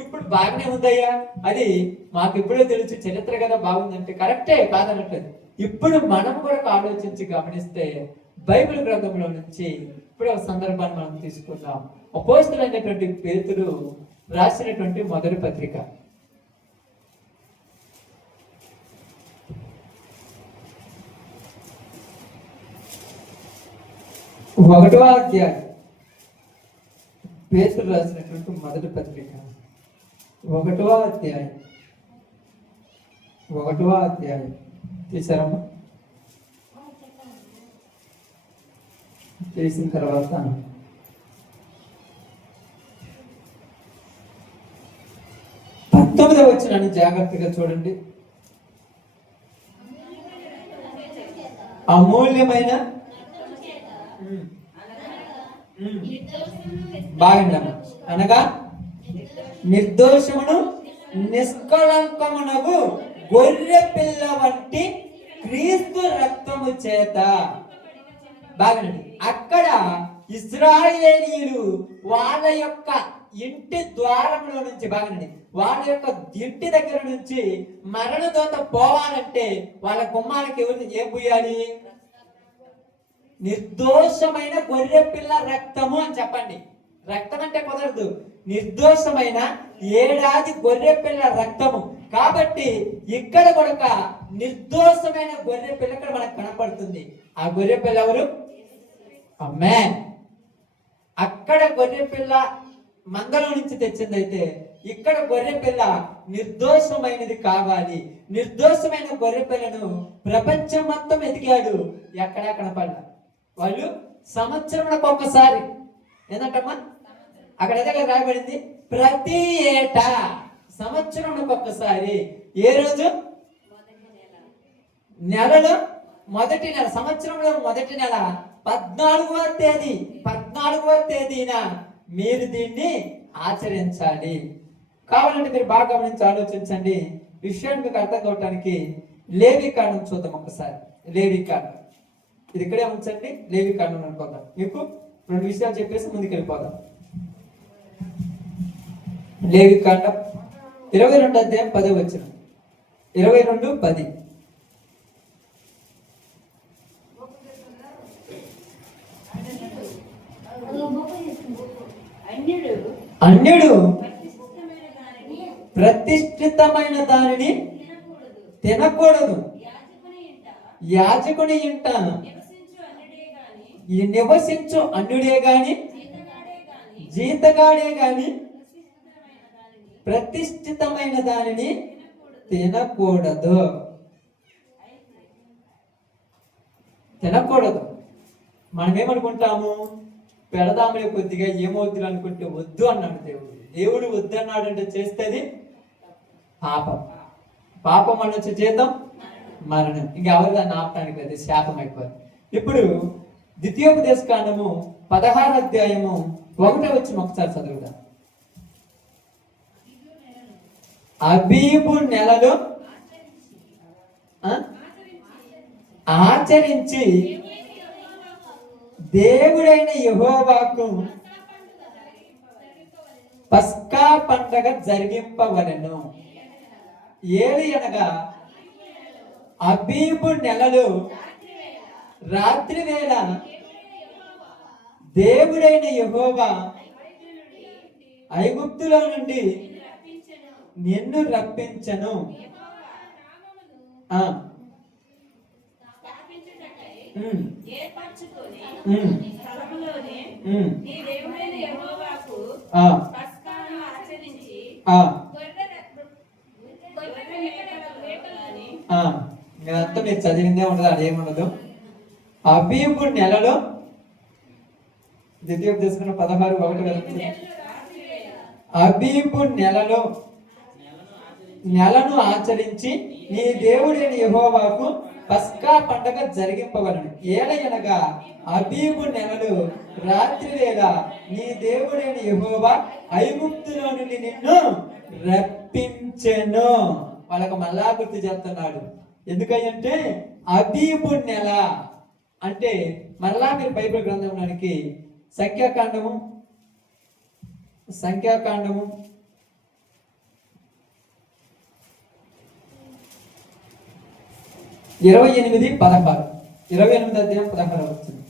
ఇప్పుడు బాగానే ఉందయ్యా, అది మాకు ఎప్పుడో తెలుసు, చరిత్ర కదా బాగుందంటే కరెక్టే, కాదనట్లేదు. ఇప్పుడు మనం కూడా ఆలోచించి గమనిస్తే బైబిల్ గ్రంథంలో నుంచి ఇప్పుడు ఒక సందర్భాన్ని మనం తీసుకుందాం. అపోస్తలుడైనటువంటి పేతురు రాసినటువంటి మొదటి పత్రిక 1వ అధ్యాయం. పేతురు రాసినటువంటి మొదటి పత్రిక 1వ అధ్యాయం. తీసారమ్మా? చేసిన తర్వాత 19వ వచనాన్ని జాగ్రత్తగా చూడండి. అమూల్యమైన బాగుందమ్మా. అనగా నిర్దోషమును నిష్కళంకమునగు గొర్రె పిల్ల వంటి క్రీస్తు రక్తము చేత. బాగండి. అక్కడ ఇశ్రాయేలీయులు వాళ్ళ యొక్క ఇంటి ద్వారంలో నుంచి, బాగండి, వాళ్ళ యొక్క ఇంటి దగ్గర నుంచి మరణదోత పోవాలంటే వాళ్ళ గుమ్మానికి ఏం పూయాలి? నిర్దోషమైన గొర్రె పిల్ల రక్తము అని చెప్పండి. రక్తం అంటే కుదరదు, నిర్దోషమైన ఏడాది గొర్రె పిల్ల రక్తము. కాబట్టి ఇక్కడ కూడా నిర్దోషమైన గొర్రె పిల్ల ఇక్కడ మనకు కనపడుతుంది. ఆ గొర్రె పిల్ల ఎవరు? అమ్మే. అక్కడ గొర్రె పిల్ల మందలో నుంచి తెచ్చిందైతే ఇక్కడ గొర్రె పిల్ల నిర్దోషమైనది కావాలి. నిర్దోషమైన గొర్రె పిల్లను ప్రపంచం మొత్తం ఎదిగాడు, ఎక్కడా కనపడలా. వాళ్ళు సంవత్సరంలో ఒక్కసారి, ఏంటంటమ్మా అక్కడ ఎదగ రాయబడింది, ప్రతి ఏటా సంవత్సరంలో ఒక్కసారి. ఏ రోజు? నెలలో మొదటి నెల, సంవత్సరంలో మొదటి నెల 14వ తేదీ. 14వ తేదీన మీరు దీన్ని ఆచరించాలి. కావాలంటే మీరు బాగా గమనించి ఆలోచించండి. విషయాన్ని మీకు అర్థం కావటానికి లేవికాండం చూద్దాం ఒకసారి. లేవికాండం ఇది ఇక్కడే ఉంచండి. లేవికాండం అనుకుందాం. మీకు 2 విషయాలు చెప్పేసి ముందుకు వెళ్ళిపోదాం. లేవికాండం 22వ అధ్యాయం 10వ వచనం. 22:10. అన్యుడు ప్రతిష్ఠితమైన దానిని తినకూడదు. యాజకుని ఇంట నివసించు అన్యుడే గాని జీతగాడే గాని ప్రతిష్ఠితమైన దానిని తినకూడదు. మనం ఏమనుకుంటాము? పెడదాములే కొద్దిగా, ఏమవుతుంది అనుకుంటే వద్దు అన్నాడు దేవుడు. దేవుడు వద్దు అన్నాడంటే చేస్తేది పాపం. పాపం అని వచ్చి చేద్దాం మరణం. ఇంకెవరు దాన్ని ఆపడానికి అది శాపం అయిపోయింది. ఇప్పుడు ద్వితీయోపదేశకాండము 16వ అధ్యాయము 1వ వచనం ఒకసారి చదువుదా. అబీబు నెలలో ఆచరించి దేవుడైన యెహోవాకు పస్కా పండగ జరిగింపవలెను. ఏది అనగా అబీబు నెలలో రాత్రి వేళ దేవుడైన యెహోవా ఐగుప్తులో నుండి నిన్ను రప్పించను. ఇదంతా మీరు చదివిందే ఉండదు, అదేముండదు. అబీబు నెలలో ద్వితీయోపదేశకాండం 16:1 అబీబు నెలను ఆచరించి నీ దేవుడైన యెహోవాకు పస్కా పండగ జరిగింపవలను. ఏలయనగా అబీబు నెలలు రాత్రి వేళ నీ దేవుడైన యెహోవా ఐగుప్తులో నుండి నిన్ను రప్పించెను. వాళ్ళకు మళ్ళా గుర్తు చేస్తున్నాడు. ఎందుకంటే అబీబు నెల అంటే, మరలా మీరు బైబిల్ గ్రంథంలోనికి సంఖ్యాకాండము సంఖ్యాకాండము 28:16. 28 అధ్యాయం 16 వచ్చింది.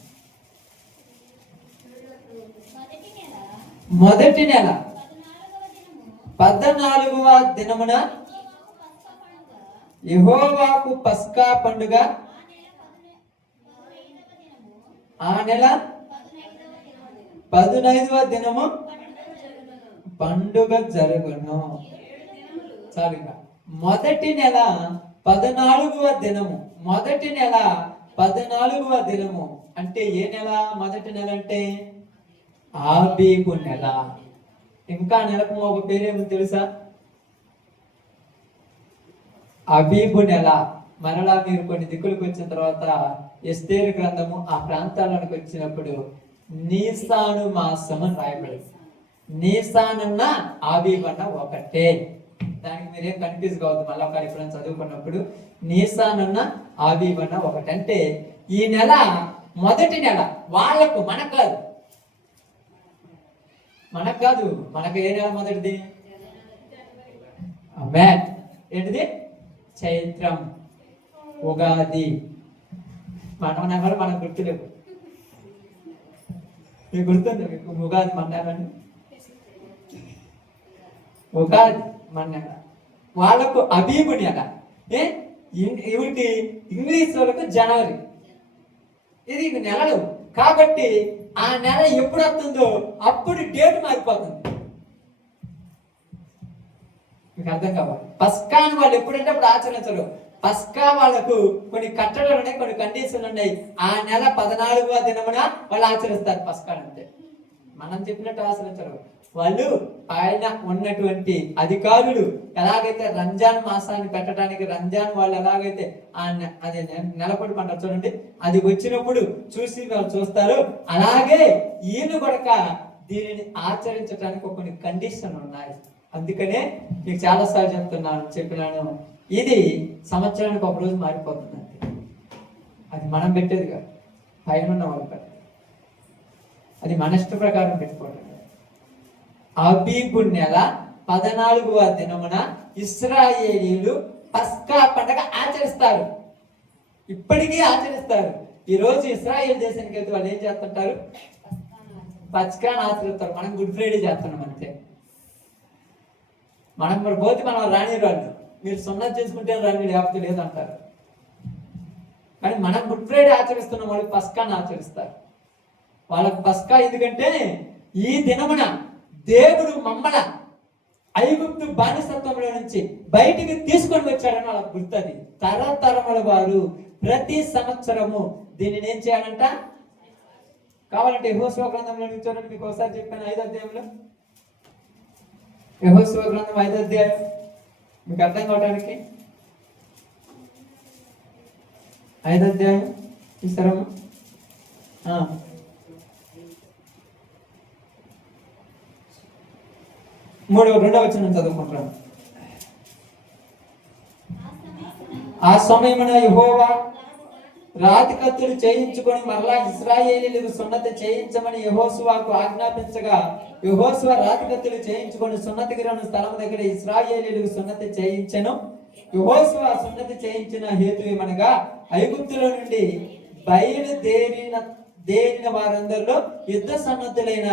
మొదటి నెల 14వ దినమున యెహోవాకు పస్కా పండుగ. ఆ నెల 15వ దినము పండుగ జరుగును. చాలుగా మొదటి నెల 14వ దినము. మొదటి నెల 14వ దినము అంటే ఏ నెల? మొదటి నెల అంటే ఆబీబు నెల. ఇంకా నెలకు ఒక పేరేమో తెలుసా? అబీబు నెల. మరలా మీరు కొన్ని దిక్కులకు వచ్చిన తర్వాత ఎస్తేరు గ్రంథము ఆ ప్రాంతాలకు వచ్చినప్పుడు నీసాను మాసము అని రాయబడింది. నీసాన్ అన్న ఆబీబ్ అన్న ఒకటే. దానికి మీరేం కన్ఫ్యూజ్ కావద్దు. మళ్ళీ ఒకసారి ఎప్పుడైనా చదువుకున్నప్పుడు నీసాన్ అన్న ఆబీబ్ అన్న ఒకటి. అంటే ఈ నెల మొదటి నెల వాళ్ళకు, మనకు కాదు. మనకు ఏ నెల మొదటిది? ఏంటిది? చైత్రం, ఉగాది. మన నెలలు మనకు గుర్తులేవు. మీకు గుర్తుంది? మీకు ఉగాది మన నెలని? ఉగాది మన నెల. వాళ్ళకు అబీబు నెల. ఇవికి ఇంగ్లీష్ వాళ్ళకు జనవరి. ఇది నెలలు కాబట్టి ఆ నెల ఎప్పుడు వస్తుందో అప్పుడు డేట్ మారిపోతుంది. మీకు అర్థం కావాలి. పస్కాని వాళ్ళు ఎప్పుడంటే అప్పుడు ఆచరించరు. పస్కా వాళ్ళకు కొన్ని కట్టడలు ఉన్నాయి, కొన్ని కండిషన్లు ఉన్నాయి. ఆ నెల 14వ దినమున వాళ్ళు ఆచరిస్తారు పస్కా. అంటే మనం చెప్పినట్టు ఆచరించరు వాళ్ళు. ఆయన ఉన్నటువంటి అధికారులు ఎలాగైతే రంజాన్ మాసాన్ని పెట్టడానికి, రంజాన్ వాళ్ళు ఎలాగైతే అది నెలపడి పంట చూడండి, అది వచ్చినప్పుడు చూసి వాళ్ళు చూస్తారు. అలాగే ఈయన కూడా దీనిని ఆచరించడానికి కొన్ని కండిషన్లు ఉన్నాయి. అందుకనే మీకు చాలాసార్లు చెప్పినాను, ఇది సంవత్సరానికి ఒక రోజు మారిపోతుంది. అది మనం పెట్టేది కాదు, పైన ఉన్న వాళ్ళు పెట్టారు. అది మన ఇష్ట ప్రకారం పెట్టుకోవడం. అబీబు నెల 14వ దినమున ఇశ్రాయేలీయులు పస్కా పండుగ ఆచరిస్తారు. ఇప్పటికీ ఆచరిస్తారు. ఈ రోజు ఇశ్రాయేల్ దేశానికి వెళ్తే వాళ్ళు ఏం చేస్తుంటారు? పస్కాను ఆచరిస్తారు. మనం గుడ్ ఫ్రైడే చేస్తున్నాం అంతే. మనం మరి పోతే మనం రాని రాళ్ళు, మీరు సున్నతి చేసుకుంటే రాని, లేకపోతే లేదంటారు. కానీ మనం గుడ్ ఫ్రైడే ఆచరిస్తున్న వాళ్ళు పస్కాను ఆచరిస్తారు. వాళ్ళకు పస్కా ఎందుకంటే ఈ దినమున దేవుడు మమ్మల ఐగుప్తు బానిసత్వంలో నుంచి బయటికి తీసుకొని వచ్చాడని వాళ్ళకు గుర్తుంది. తరతరముల వారు ప్రతి సంవత్సరము దీనిని ఏం చేయాలంట? కావాలంటే యెహోషువ గ్రంథంలో చూడండి, మీకు ఒకసారి చెప్పాను 5వ అధ్యాయంలో. యెహోషువ గ్రంథం 5వ అధ్యాయం మీకు అర్థం కావడానికి 5వ అధ్యాయం ఇస్తారమ్మా. 2వ వచనం చదువుకుంటాను. ఆ సమయమున యెహోవా రాతి కత్తులు చేయించుకొని మరలా ఇశ్రాయేలీయులకు సున్నతి చేయించమని యెహోషువకు ఆజ్ఞాపించగా, యెహోషువ రాతి కత్తులు చేయించుకొని సున్నతికి రాని స్థలం దగ్గర ఇశ్రాయేలీయులకు సున్నతి చేయించెను. యెహోషువ సున్నతి చేయించిన హేతు ఏమనగా, ఐగుప్తులో నుండి బయలుదేరిన వారందరిలో యుద్ధ సన్నద్ధులైన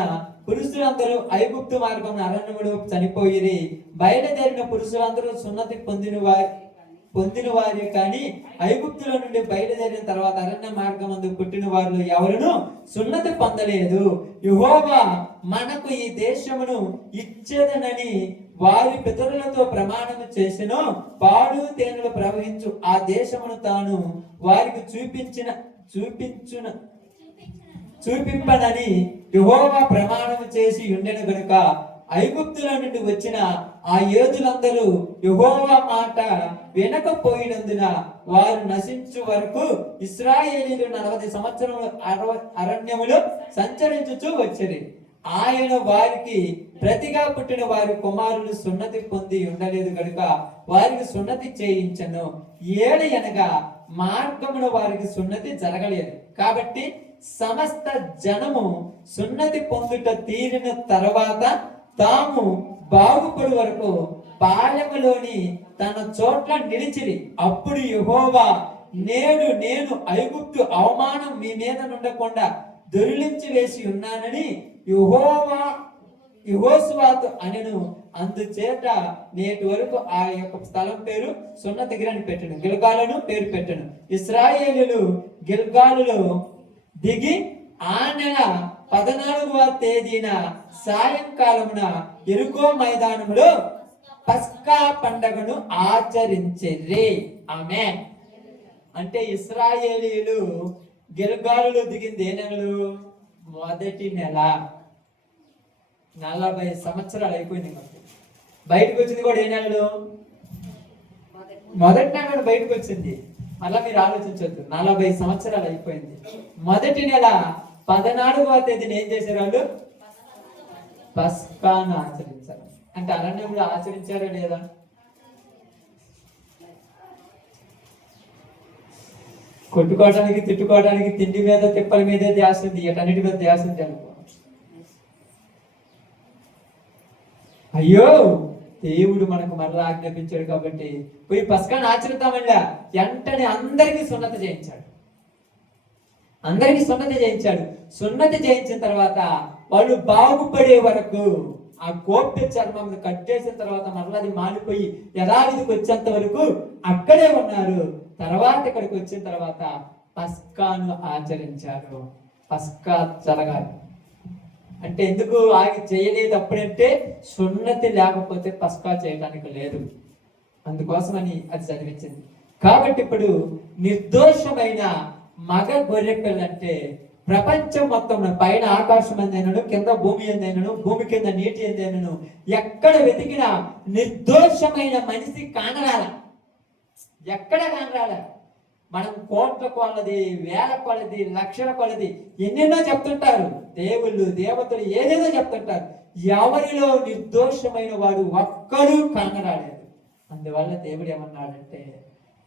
పురుషులందరూ ఐగుప్తు మార్గం అరణ్యములో చనిపోయిరి. బయలుదేరిన పురుషులందరూ సున్నతి పొందిన వారే కానీ ఐగుప్తుల నుండి బయలుదేరిన తర్వాత అరణ్య మార్గమందు పుట్టిన వారు ఎవరును సున్నతి పొందలేదు. యెహోవా మనకు ఈ దేశమును ఇచ్చేదనని వారి పితరులతో ప్రమాణము చేసెను. పాడు తేనెలు ప్రవహించు ఆ దేశమును తాను వారికి చూపింపనని యెహోవా ప్రమాణము చేసి ఉండెను గనుక ఐగుప్తుల నుండి వచ్చిన ఆ యోధులందరూ యెహోవా మాట వినకపోయినందున వారు నశించు వరకు ఇశ్రాయేలీయులు 40 సంవత్సరములు అరణ్యములో సంచరించుచూ వచ్చిరి. ఆయన వారికి ప్రతిగా పుట్టిన వారి కుమారులు సున్నతి పొంది ఉండలేదు కనుక వారికి సున్నతి చేయించను. ఏలయనగా మార్గమున వారికి సున్నతి జరగలేదు. కాబట్టి సమస్త జనము సున్నతి పొందుట తీరిన తర్వాత తాము బాగుపడు వరకు పాలెములోని తన చోట్ల నిలిచిరి. అప్పుడు యెహోవా, నేడు నేను ఐగుప్తు అవమానం మీ మీద నుండకుండా దొరిలించి వేసి ఉన్నానని యెహోషువతో అనెను. అందుచేత నేటి వరకు ఆ యొక్క స్థలం పేరు సున్నతిగిరి అని పెట్టెను. గిల్గాలును పేరు పెట్టెను. ఇశ్రాయేలీయులు గిల్గాలులో దిగి ఆ నెల 14వ తేదీన సాయంకాలమున యెరికో మైదానములో పస్కా పండగను ఆచరించిరి. ఆమేన్. అంటే ఇశ్రాయేలీయులు గిల్గాలులో దిగింది ఏ నెలలు? మొదటి నెల. 40 సంవత్సరాలు అయిపోయింది. బయటకు వచ్చింది కూడా ఏ నెలలో? మొదటి నెల బయటకు వచ్చింది. మళ్ళా మీరు ఆలోచించొద్దు, 40 సంవత్సరాలు అయిపోయింది. మొదటి నెల 14వ తేదీన ఏం చేశారు వాళ్ళు? పస్కాను ఆచరించారు. అంటే అరణ్యంలో ఆచరించారా లేదా? కొట్టుకోవడానికి తిట్టుకోవడానికి తిండి మీద తిప్పల మీదే ధ్యాస ఉంది, ఎటన్నిటి మీద ధ్యాస ఉంది అనుకో. అయ్యో, దేవుడు మనకు మరలా ఆజ్ఞాపించాడు కాబట్టి పోయి పస్కాను ఆచరిద్దామల్లా. వెంటనే అందరికీ సున్నతి చేయించాడు. సున్నతి చేయించిన తర్వాత వాళ్ళు బాగుపడే వరకు ఆ గోప్య చర్మం కట్ చేసిన తర్వాత మరలా అది మాలిపోయి యథావిధికి వచ్చేంత వరకు అక్కడే ఉన్నారు. తర్వాత ఇక్కడికి వచ్చిన తర్వాత పస్కాను ఆచరించారు. పస్కా జరగాలి అంటే ఎందుకు ఆగి చేయలేదు అప్పుడంటే సున్నతి లేకపోతే పస్కా చేయడానికి లేదు, అందుకోసమని అది చదివించింది. కాబట్టి ఇప్పుడు నిర్దోషమైన మగ గొర్రె పిల్ల అంటే ప్రపంచం మొత్తం పైన ఆకాశం ఎందైనను, కింద భూమి ఎందైనను, భూమి కింద నీటి ఎందైనను ఎక్కడ వెతికినా నిర్దోషమైన మనిషి కానరాల. ఎక్కడ కానరాల. మనం కోట్ల కొలది, వేల కొలది, లక్షల కొలది ఎన్నెన్నో చెప్తుంటారు. దేవుళ్ళు దేవతలు ఏదేదో చెప్తుంటారు. ఎవరిలో నిర్దోషమైన వాడు ఒక్కడూ కానరాలేదు. అందువల్ల దేవుడు ఏమన్నాడంటే,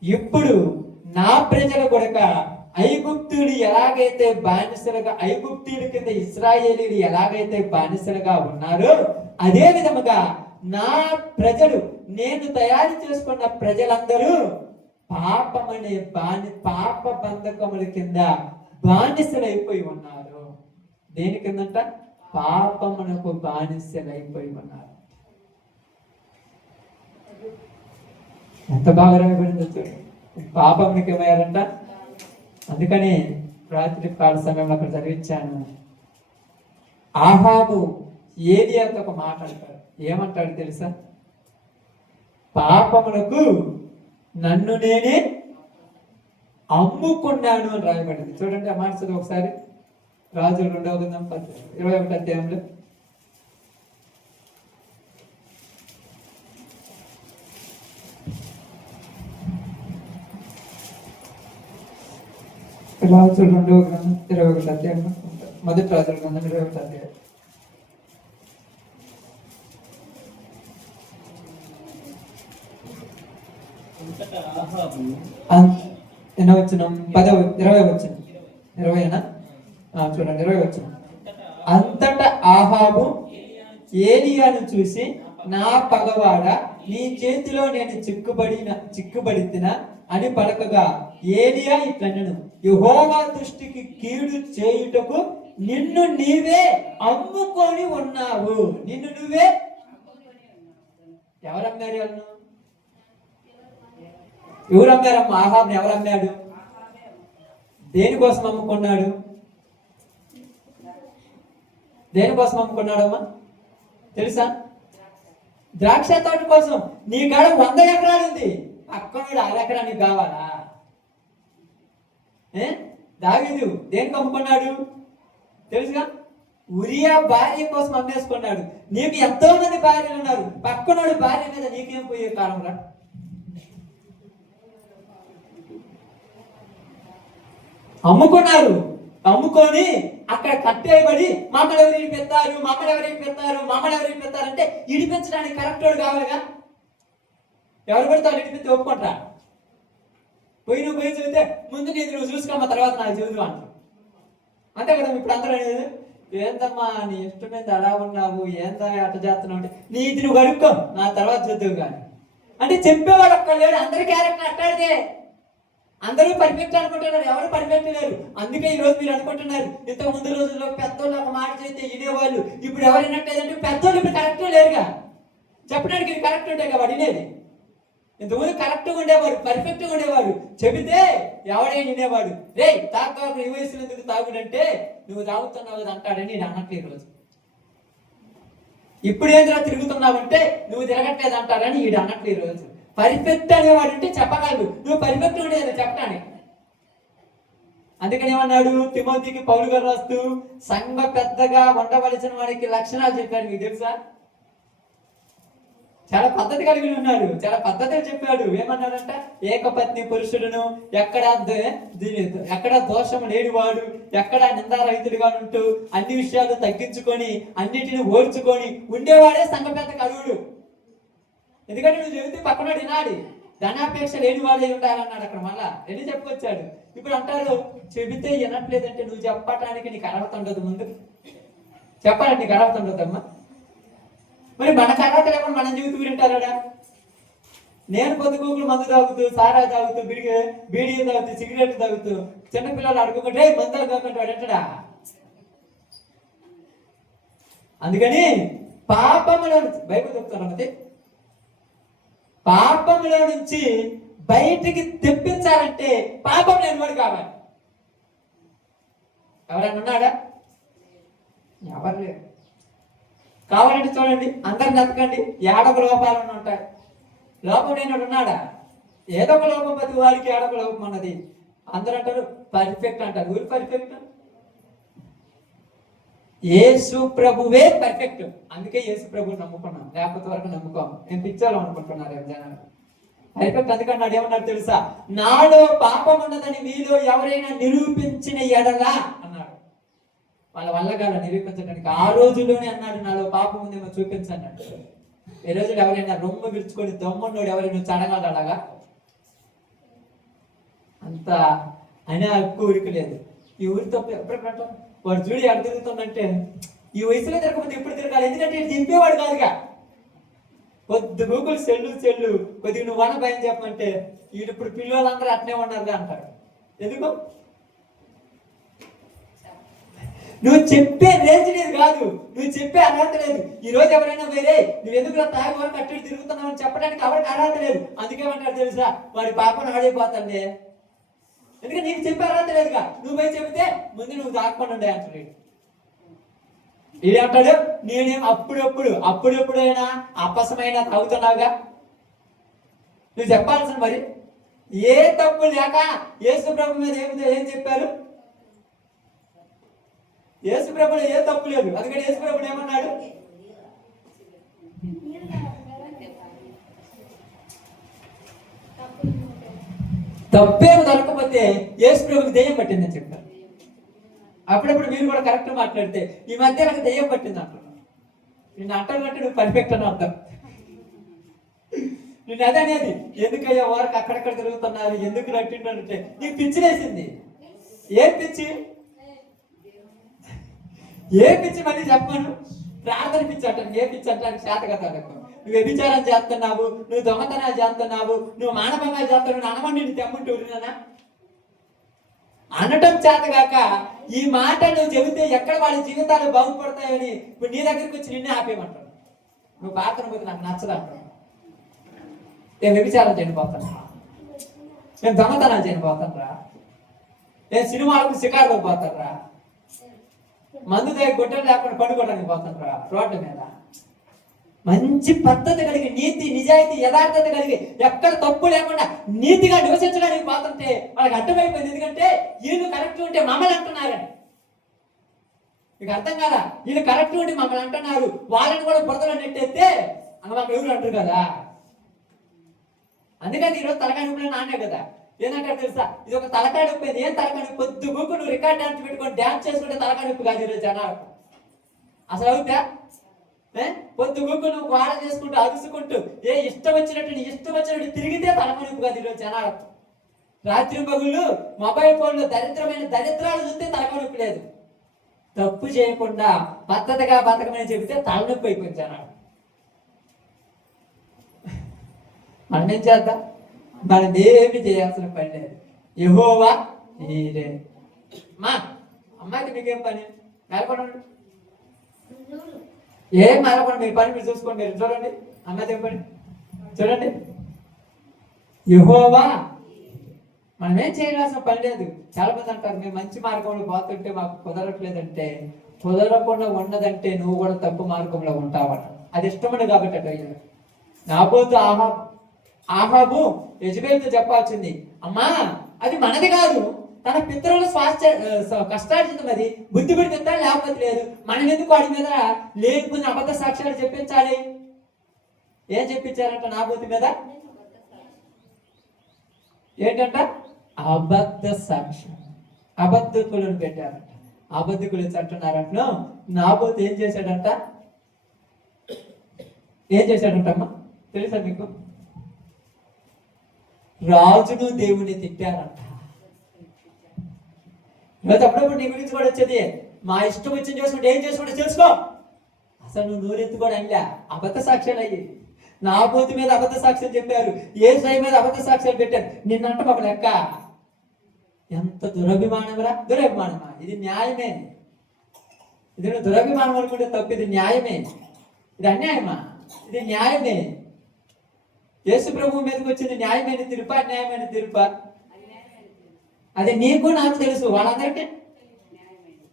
ఇప్పుడు నా ప్రజల కొరక ఐగుప్తులు ఎలాగైతే బానిసలుగా, ఐగుప్తుల కింద ఇశ్రాయేలీలు ఎలాగైతే బానిసలుగా ఉన్నారో అదే విధముగా నా ప్రజలు, నేను తయారు చేసుకున్న ప్రజలందరూ పాపమనే పాప బంధకముల కింద బానిసలైపోయి ఉన్నారు. దేని కిందంట? పాపమునకు బానిసలైపోయి ఉన్నారు. ఎంత బాగా రాయబడింది చూడండి. పాపమునికి ఏమయ్యారంట. అందుకని రాత్రి కాల సమయంలో అక్కడ చదివించాను. ఆహాబు ఏలియాతో ఒక మాట అంటాడు. ఏమంటాడు తెలుసా? పాపమునకు నన్ను నేనే అమ్ముకున్నాను అని రాయబడింది. చూడండి ఆ మాట చదువు ఒకసారి. రాజులు 2వ గ్రంథం 21వ అధ్యాయంలో. రాజులు 2వ గ్రంథం 21వ అధ్యాయంలో. మొదటి రాజుల గ్రంథం 21వ అధ్యాయం. ఎన్నో వచ్చిన 20వ వచ్చిన 20 చూడండి 20వ వచ్చిన. అంతటా ఆహాబు ఏలియాను చూసి, నా పగవాడ, నీ చేతిలో నేను చిక్కుబడితిన అని పలకగా ఏలియా ఇట్లనెను, యెహోవా దృష్టికి కీడు చేయుటకు నిన్ను నీవే అమ్ముకొని ఉన్నావు. నిన్ను నువ్వే ఎవరమ్మారు? ఎవరు అమ్మారమ్మా? ఆహాబుని ఎవరు అమ్మాడు? దేనికోసం అమ్ముకున్నాడు? దేనికోసం అమ్ముకున్నాడమ్మా తెలుసా? ద్రాక్ష తోట కోసం. నీ కాడ 100 ఎకరాలు ఉంది, పక్కనుడు 1 ఎకరా నీకు కావాలా? దావీదు దేనికి అమ్ముకున్నాడు తెలుసుగా? ఉరియా భార్య కోసం అమ్మేసుకున్నాడు. నీకు ఎంతో మంది భార్యలు ఉన్నారు, పక్కనోడు భార్య మీద నీకేం పోయే కాలం రా? అమ్ముకున్నారు. అమ్ముకొని అక్కడ కట్టేయబడి మమ్మల్ని ఎవరు ఇడిపెత్తారు, మమ్మల్ని ఎవరు ఇడిపెత్తారు, మమ్మల్ని ఎవరు ఇడిపెత్తారు అంటే ఇడిపించడానికి కరెక్ట్ వాడు కావాలిగా. ఎవరు పడితే వాళ్ళు ఇడిపిస్తే ఒప్పుకుంటా. నువ్వు చదివితే ముందు నీది నువ్వు చూసుకోమా, తర్వాత నాకు చదువు అంటారు. అంతే కదా ఇప్పుడు అందరూ అనేది. ఏందమ్మా నీ ఇష్టం మీద అలా ఉన్నావు, ఏందా అట చేస్తున్నావు అంటే, నీ ఇది నువ్వు కడుక్కో, నా తర్వాత చూద్దావు కానీ అంటే చెప్పేవాడు ఒక్క లేడు. అందరి క్యారెక్టర్ అట్టాడితే అందరూ పర్ఫెక్ట్ అనుకుంటున్నారు, ఎవరు పర్ఫెక్ట్ లేరు. అందుకే ఈ రోజు మీరు అనుకుంటున్నారు, ఇంతకు ముందు రోజుల్లో పెద్దోళ్ళు ఒక మాట చేస్తే వినేవాళ్ళు, ఇప్పుడు ఎవరు వినట్లేదంటే పెద్దోళ్ళు ఇప్పుడు కరెక్ట్ లేరుగా. చెప్పడానికి ఇది కరెక్ట్ ఉంటాయి కదా వినేది. ఇంతకుముందు కరెక్ట్గా ఉండేవాడు, పర్ఫెక్ట్గా ఉండేవాడు, చెబితే ఎవడైనా వినేవాడు. రే తాగు, ఈ వయసులో ఎందుకు తాగుడంటే నువ్వు తాగుతున్నావు అంటాడని నేను అనట్లేదు ఈరోజు. ఇప్పుడు ఏంద్రా తిరుగుతున్నావంటే నువ్వు తిరగట్లేదు అంటారని ఈడు అన్నట్లు ఈరోజు. పర్ఫెక్ట్ అనేవాడు అంటే చెప్పగలదు, నువ్వు పర్ఫెక్ట్ ఉండేది చెప్పడానికి. అందుకని ఏమన్నాడు తిమోతికి పౌలు గారు రాస్తూ, సంఘ పెద్దగా ఉండవలసిన వాడికి లక్షణాలు చెప్పాడు. మీకు తెలుసా? చాలా పద్ధతి కలిగి ఉన్నాడు, చాలా పద్ధతిగా చెప్పాడు. ఏమన్నాడంట, ఏకపత్ని పురుషుడును, ఎక్కడ దోషం లేనివాడు, ఎక్కడ నిందారహితుడిగా ఉంటూ అన్ని విషయాలు తగ్గించుకొని అన్నిటిని ఓర్చుకొని ఉండేవాడే సంఘ పెద్ద కలువుడు. ఎందుకంటే నువ్వు చెబితే పక్కన వినాలి, ధనాపేక్ష లేనివాడే ఉండాలన్నాడు అక్కడ. మళ్ళా ఎన్ని చెప్పుకొచ్చాడు. ఇప్పుడు అంటారు చెబితే వినట్లేదంటే నువ్వు చెప్పటానికి నీకు అర్హత ఉండదు. ముందు చెప్పాలంటే నీకు అర్హత ఉండదమ్మా. మరి మనకు అర్హత లేకుండా మనం జీవితం వింటారా? నేను పొద్దుగూకులు మందు తాగుతూ, సారా తాగుతూ, బీడీ తాగుతూ, సిగరెట్ తాగుతూ చిన్నపిల్లలు అడుగుకుంటే మందు తాగుకుంటూ వాడంటాడా? అందుకని పాపములో బైబిల్ చెప్తాను అన్నది, పాపములో నుంచి బయటికి తెప్పించాలంటే పాపం లేనివాడు కావాలి. ఎవరైనా ఉన్నాడా? ఎవరు లేరు. కావాలంటే చూడండి, అందరిని వెతకండి, ఏడొక లోపాలను ఉంటాయి. లోపం లేనివాడు ఉన్నాడా? ఏదో ఒక లోపం, ప్రతి వారికి ఏడొక లోపం అన్నది. అందరూ అంటారు పర్ఫెక్ట్ అంటారు. ఊరు పర్ఫెక్ట్? యేసు ప్రభువే పర్ఫెక్ట్. అందుకే యేసు ప్రభువు నమ్ముకున్నాం, లేకపోతే వరకు నమ్ముకోం. నేను పిచ్చాలో అనుకుంటున్నారు జనాలు. పర్ఫెక్ట్ అందుకన్నాడు. ఏమన్నాడు తెలుసా? నాలో పాపం ఉన్నదని మీలో ఎవరైనా నిరూపించిన ఎడలా అన్నాడు. వాళ్ళ వల్ల కాదు నిరూపించడానికి. ఆ రోజుల్లోనే అన్నాడు నాలో పాపం ఉందేమో చూపించన్నాడు. ఈ రోజులు ఎవరైనా రొమ్ము విరుచుకొని దమ్మున్నోడు ఎవరైనా చడగాడు అలాగా? అంత అనే హక్కు ఊరికి లేదు. ఈ ఊరి తప్పు ఎప్పుడు వాడు చూడి ఎక్కడ తిరుగుతుందంటే ఈ వయసులో తిరగకపోతే ఎప్పుడు తిరగాలి? ఎందుకంటే ఇటు దింపేవాడు కాదుగా. కొద్ది గూగుల్ చెల్లు కొద్దిగా నువ్వు వన భయం చెప్పమంటే వీడు ఇప్పుడు పిల్లలందరూ అట్నే ఉన్నారుగా అంటాడు. ఎందుకు? నువ్వు చెప్పే రేంజ్ లేదు కాదు, నువ్వు చెప్పే అర్హత లేదు. ఈ రోజు ఎవరైనా వేరే నువ్వు ఎందుకు తాగి వరకు అట్టు తిరుగుతున్నావు అని చెప్పడానికి ఎవరికి అర్హత లేదు. అందుకేమంటారు తెలుసా? వాడి పాపను ఆడైపోతుంది. ఎందుకంటే నీకు చెప్పే అర్హత లేదుగా. నువ్వు పోయి చెబితే ముందు నువ్వు దాక్కుండా ఉండే అంటాడు. ఇదేంటాడు, నేనేం అప్పుడెప్పుడైనా అప్పసమైనా తాగుతున్నావుగా. నువ్వు చెప్పాల్సిన మరి ఏ తప్పు లేక యేసు ప్రభు మీద ఏం చెప్పారు? యేసు ప్రభులో ఏ తప్పు లేదు. అందుకని యేసు ప్రభుడు ఏమన్నాడు? తప్పేమి దొరకకపోతే యేసు ప్రభుకి దెయ్యం పట్టిందని చెప్పారు. అప్పుడప్పుడు మీరు కూడా కరెక్ట్ మాట్లాడితే ఈ మధ్య నాకు దెయ్యం పట్టింది అంటున్నాను. నిన్ను అంటానంటే నువ్వు పర్ఫెక్ట్ అని అర్థం. నేను అదే అనేది, ఎందుకయ్యా వారికి అక్కడక్కడ తిరుగుతున్నారు, ఎందుకు నట్టింటే నీకు పిచ్చి వేసింది. ఏ పిచ్చి మళ్ళీ చెప్పను. ప్రార్థన పిచ్చి అంటాను. ఏ పిచ్చి అంటానికి చేత కదా. నువ్వు వ్యభిచారం చేస్తున్నావు, నువ్వు దొంగతనాలు చేస్తున్నావు, నువ్వు మానభంగాలు చేస్తున్నావు, అనమని నేను తెమ్మంటూ ఉన్నానా అనటం చేతగాక ఈ మాట నువ్వు చెబితే ఎక్కడ వాళ్ళ జీవితాలు బాగుపడతాయని ఇప్పుడు నీ దగ్గరికి వచ్చి నిన్నే ఆపేయమంటాను. నువ్వు ప్రార్థన పోతే నాకు నచ్చదు అంటాను. నేను వ్యభిచారం చేయకపోతాను, నేను దొంగతనాలు చేయకపోతాను రా, నేను సినిమాలకు షికారులకు పోతాను రా, మందు దగ్గర గుడ్డలు లేకుండా పడుకోవడానికి పోతాను రా రోడ్ల మీద. మంచి పద్ధతి కలిగి, నీతి నిజాయితీ యథార్థత కలిగి, ఎక్కడ తప్పు లేకుండా నీతిగా నివసించడానికి పోతుంటే వాళ్ళకి అర్థమైపోయింది. ఎందుకంటే వీళ్ళు కరెక్ట్ ఉంటే మమ్మల్ని అంటున్నారని. మీకు అర్థం కదా? వీళ్ళు కరెక్ట్ ఉండి మమ్మల్ని అంటున్నారు, వాళ్ళని కూడా బురదలో నెట్టేస్తే అన్న మాకు ఎవరు అంటారు కదా. అందుకని ఈరోజు తలకాయ నొప్పులు నానే కదా. ఏంటంటే తెలుసా, ఇది ఒక తలకాయ నొప్పి. ఏం తలకాయ నొప్పి? పొద్దుగుకు నువ్వు రికార్డ్ డాన్స్ పెట్టుకొని డాన్స్ చేసుకుంటే తలకాయ నొప్పి కాదు ఈరోజు జనాలకు. అసలు అవుతా? పొద్దుగుకు నువ్వు గోడ చేసుకుంటూ అరుసుకుంటూ ఇష్టం వచ్చినట్టు తిరిగితే తలకాయ నొప్పి కాదు ఈరోజు జనాలకు. రాత్రి పగుళ్ళు మొబైల్ ఫోన్లో దరిద్రమైన దరిద్రాలు చూస్తే తలకాయ నొప్పి లేదు. తప్పు చేయకుండా పద్ధతిగా బతకమని చెబితే తలనొప్పి అయిపోయింది అన్నాడు. మనం ఏం చేద్దాం? మనం ఏమి చేయాల్సిన పని లేదు. యెహోవా ఈరే. మా అమ్మాయికి మీకేం పని? మేలకొండండి. ఏం మేలకొండ, మీ పని మీరు చూసుకోండి. మీరు చూడండి, అమ్మాయికి ఏం పని చూడండి. యెహోవా. మనం ఏం చేయాల్సిన పని లేదు. చాలా మంది అంటారు, మేము మంచి మార్గంలో పోతుంటే మాకు కుదరట్లేదంటే, కుదరకుండా ఉన్నదంటే నువ్వు కూడా తప్పు మార్గంలో ఉంటావట. అది ఇష్టమని కాబట్టి అయ్యాడు. నాబోతు ఆహాబు యెజబెలుతో చెప్పాల్సింది, అమ్మా అది మనది కాదు, తన పితరుల కష్టార్జితం, అది బుద్ధి పెడితే లేకపోతే లేదు. మనం ఎందుకు వాడి మీద లేకపోతే అబద్ధ సాక్ష్యాలు చెప్పించాలి? ఏం చెప్పించారంట నాబోతు మీద? ఏంటంట? అబద్ధ సాక్ష్యం. అబద్ధకులను పెట్టారంట. అబద్ధకులు అంటున్నారంట. నాబోతు ఏం చేశాడంట? ఏం చేశాడంటమ్మా తెలుసా మీకు? రాజును దేవుని తిట్టారంట. ఈరోజు అప్పుడప్పుడు నీ గురించి కూడా వచ్చేది, మా ఇష్టం వచ్చింది చేసుకుంటే ఏం చేసుకుంటే తెలుసుకో. అసలు నువ్వు నోరెత్తి కూడా అయ్యా అబద్ధ సాక్ష్యాలు అయ్యి. నాబోతు మీద అబద్ధ సాక్ష్యం చెప్పారు, యేసయ్య మీద అబద్ధ సాక్ష్యాలు పెట్టారు. నిన్నంట ఒక లెక్క. ఎంత దురభిమానమరా? దురభిమానమా? ఇది న్యాయమే. ఇది నువ్వు దురభిమానం అనుకుంటే తప్పు. ఇది న్యాయమే. ఇది అన్యాయమా? ఇది న్యాయమే. యేసు ప్రభువు మీదకి వచ్చింది న్యాయమైన తీర్పా, అన్యాయమైన తీర్పా? అది నీకు నాకు తెలుసు, వాళ్ళందరికీ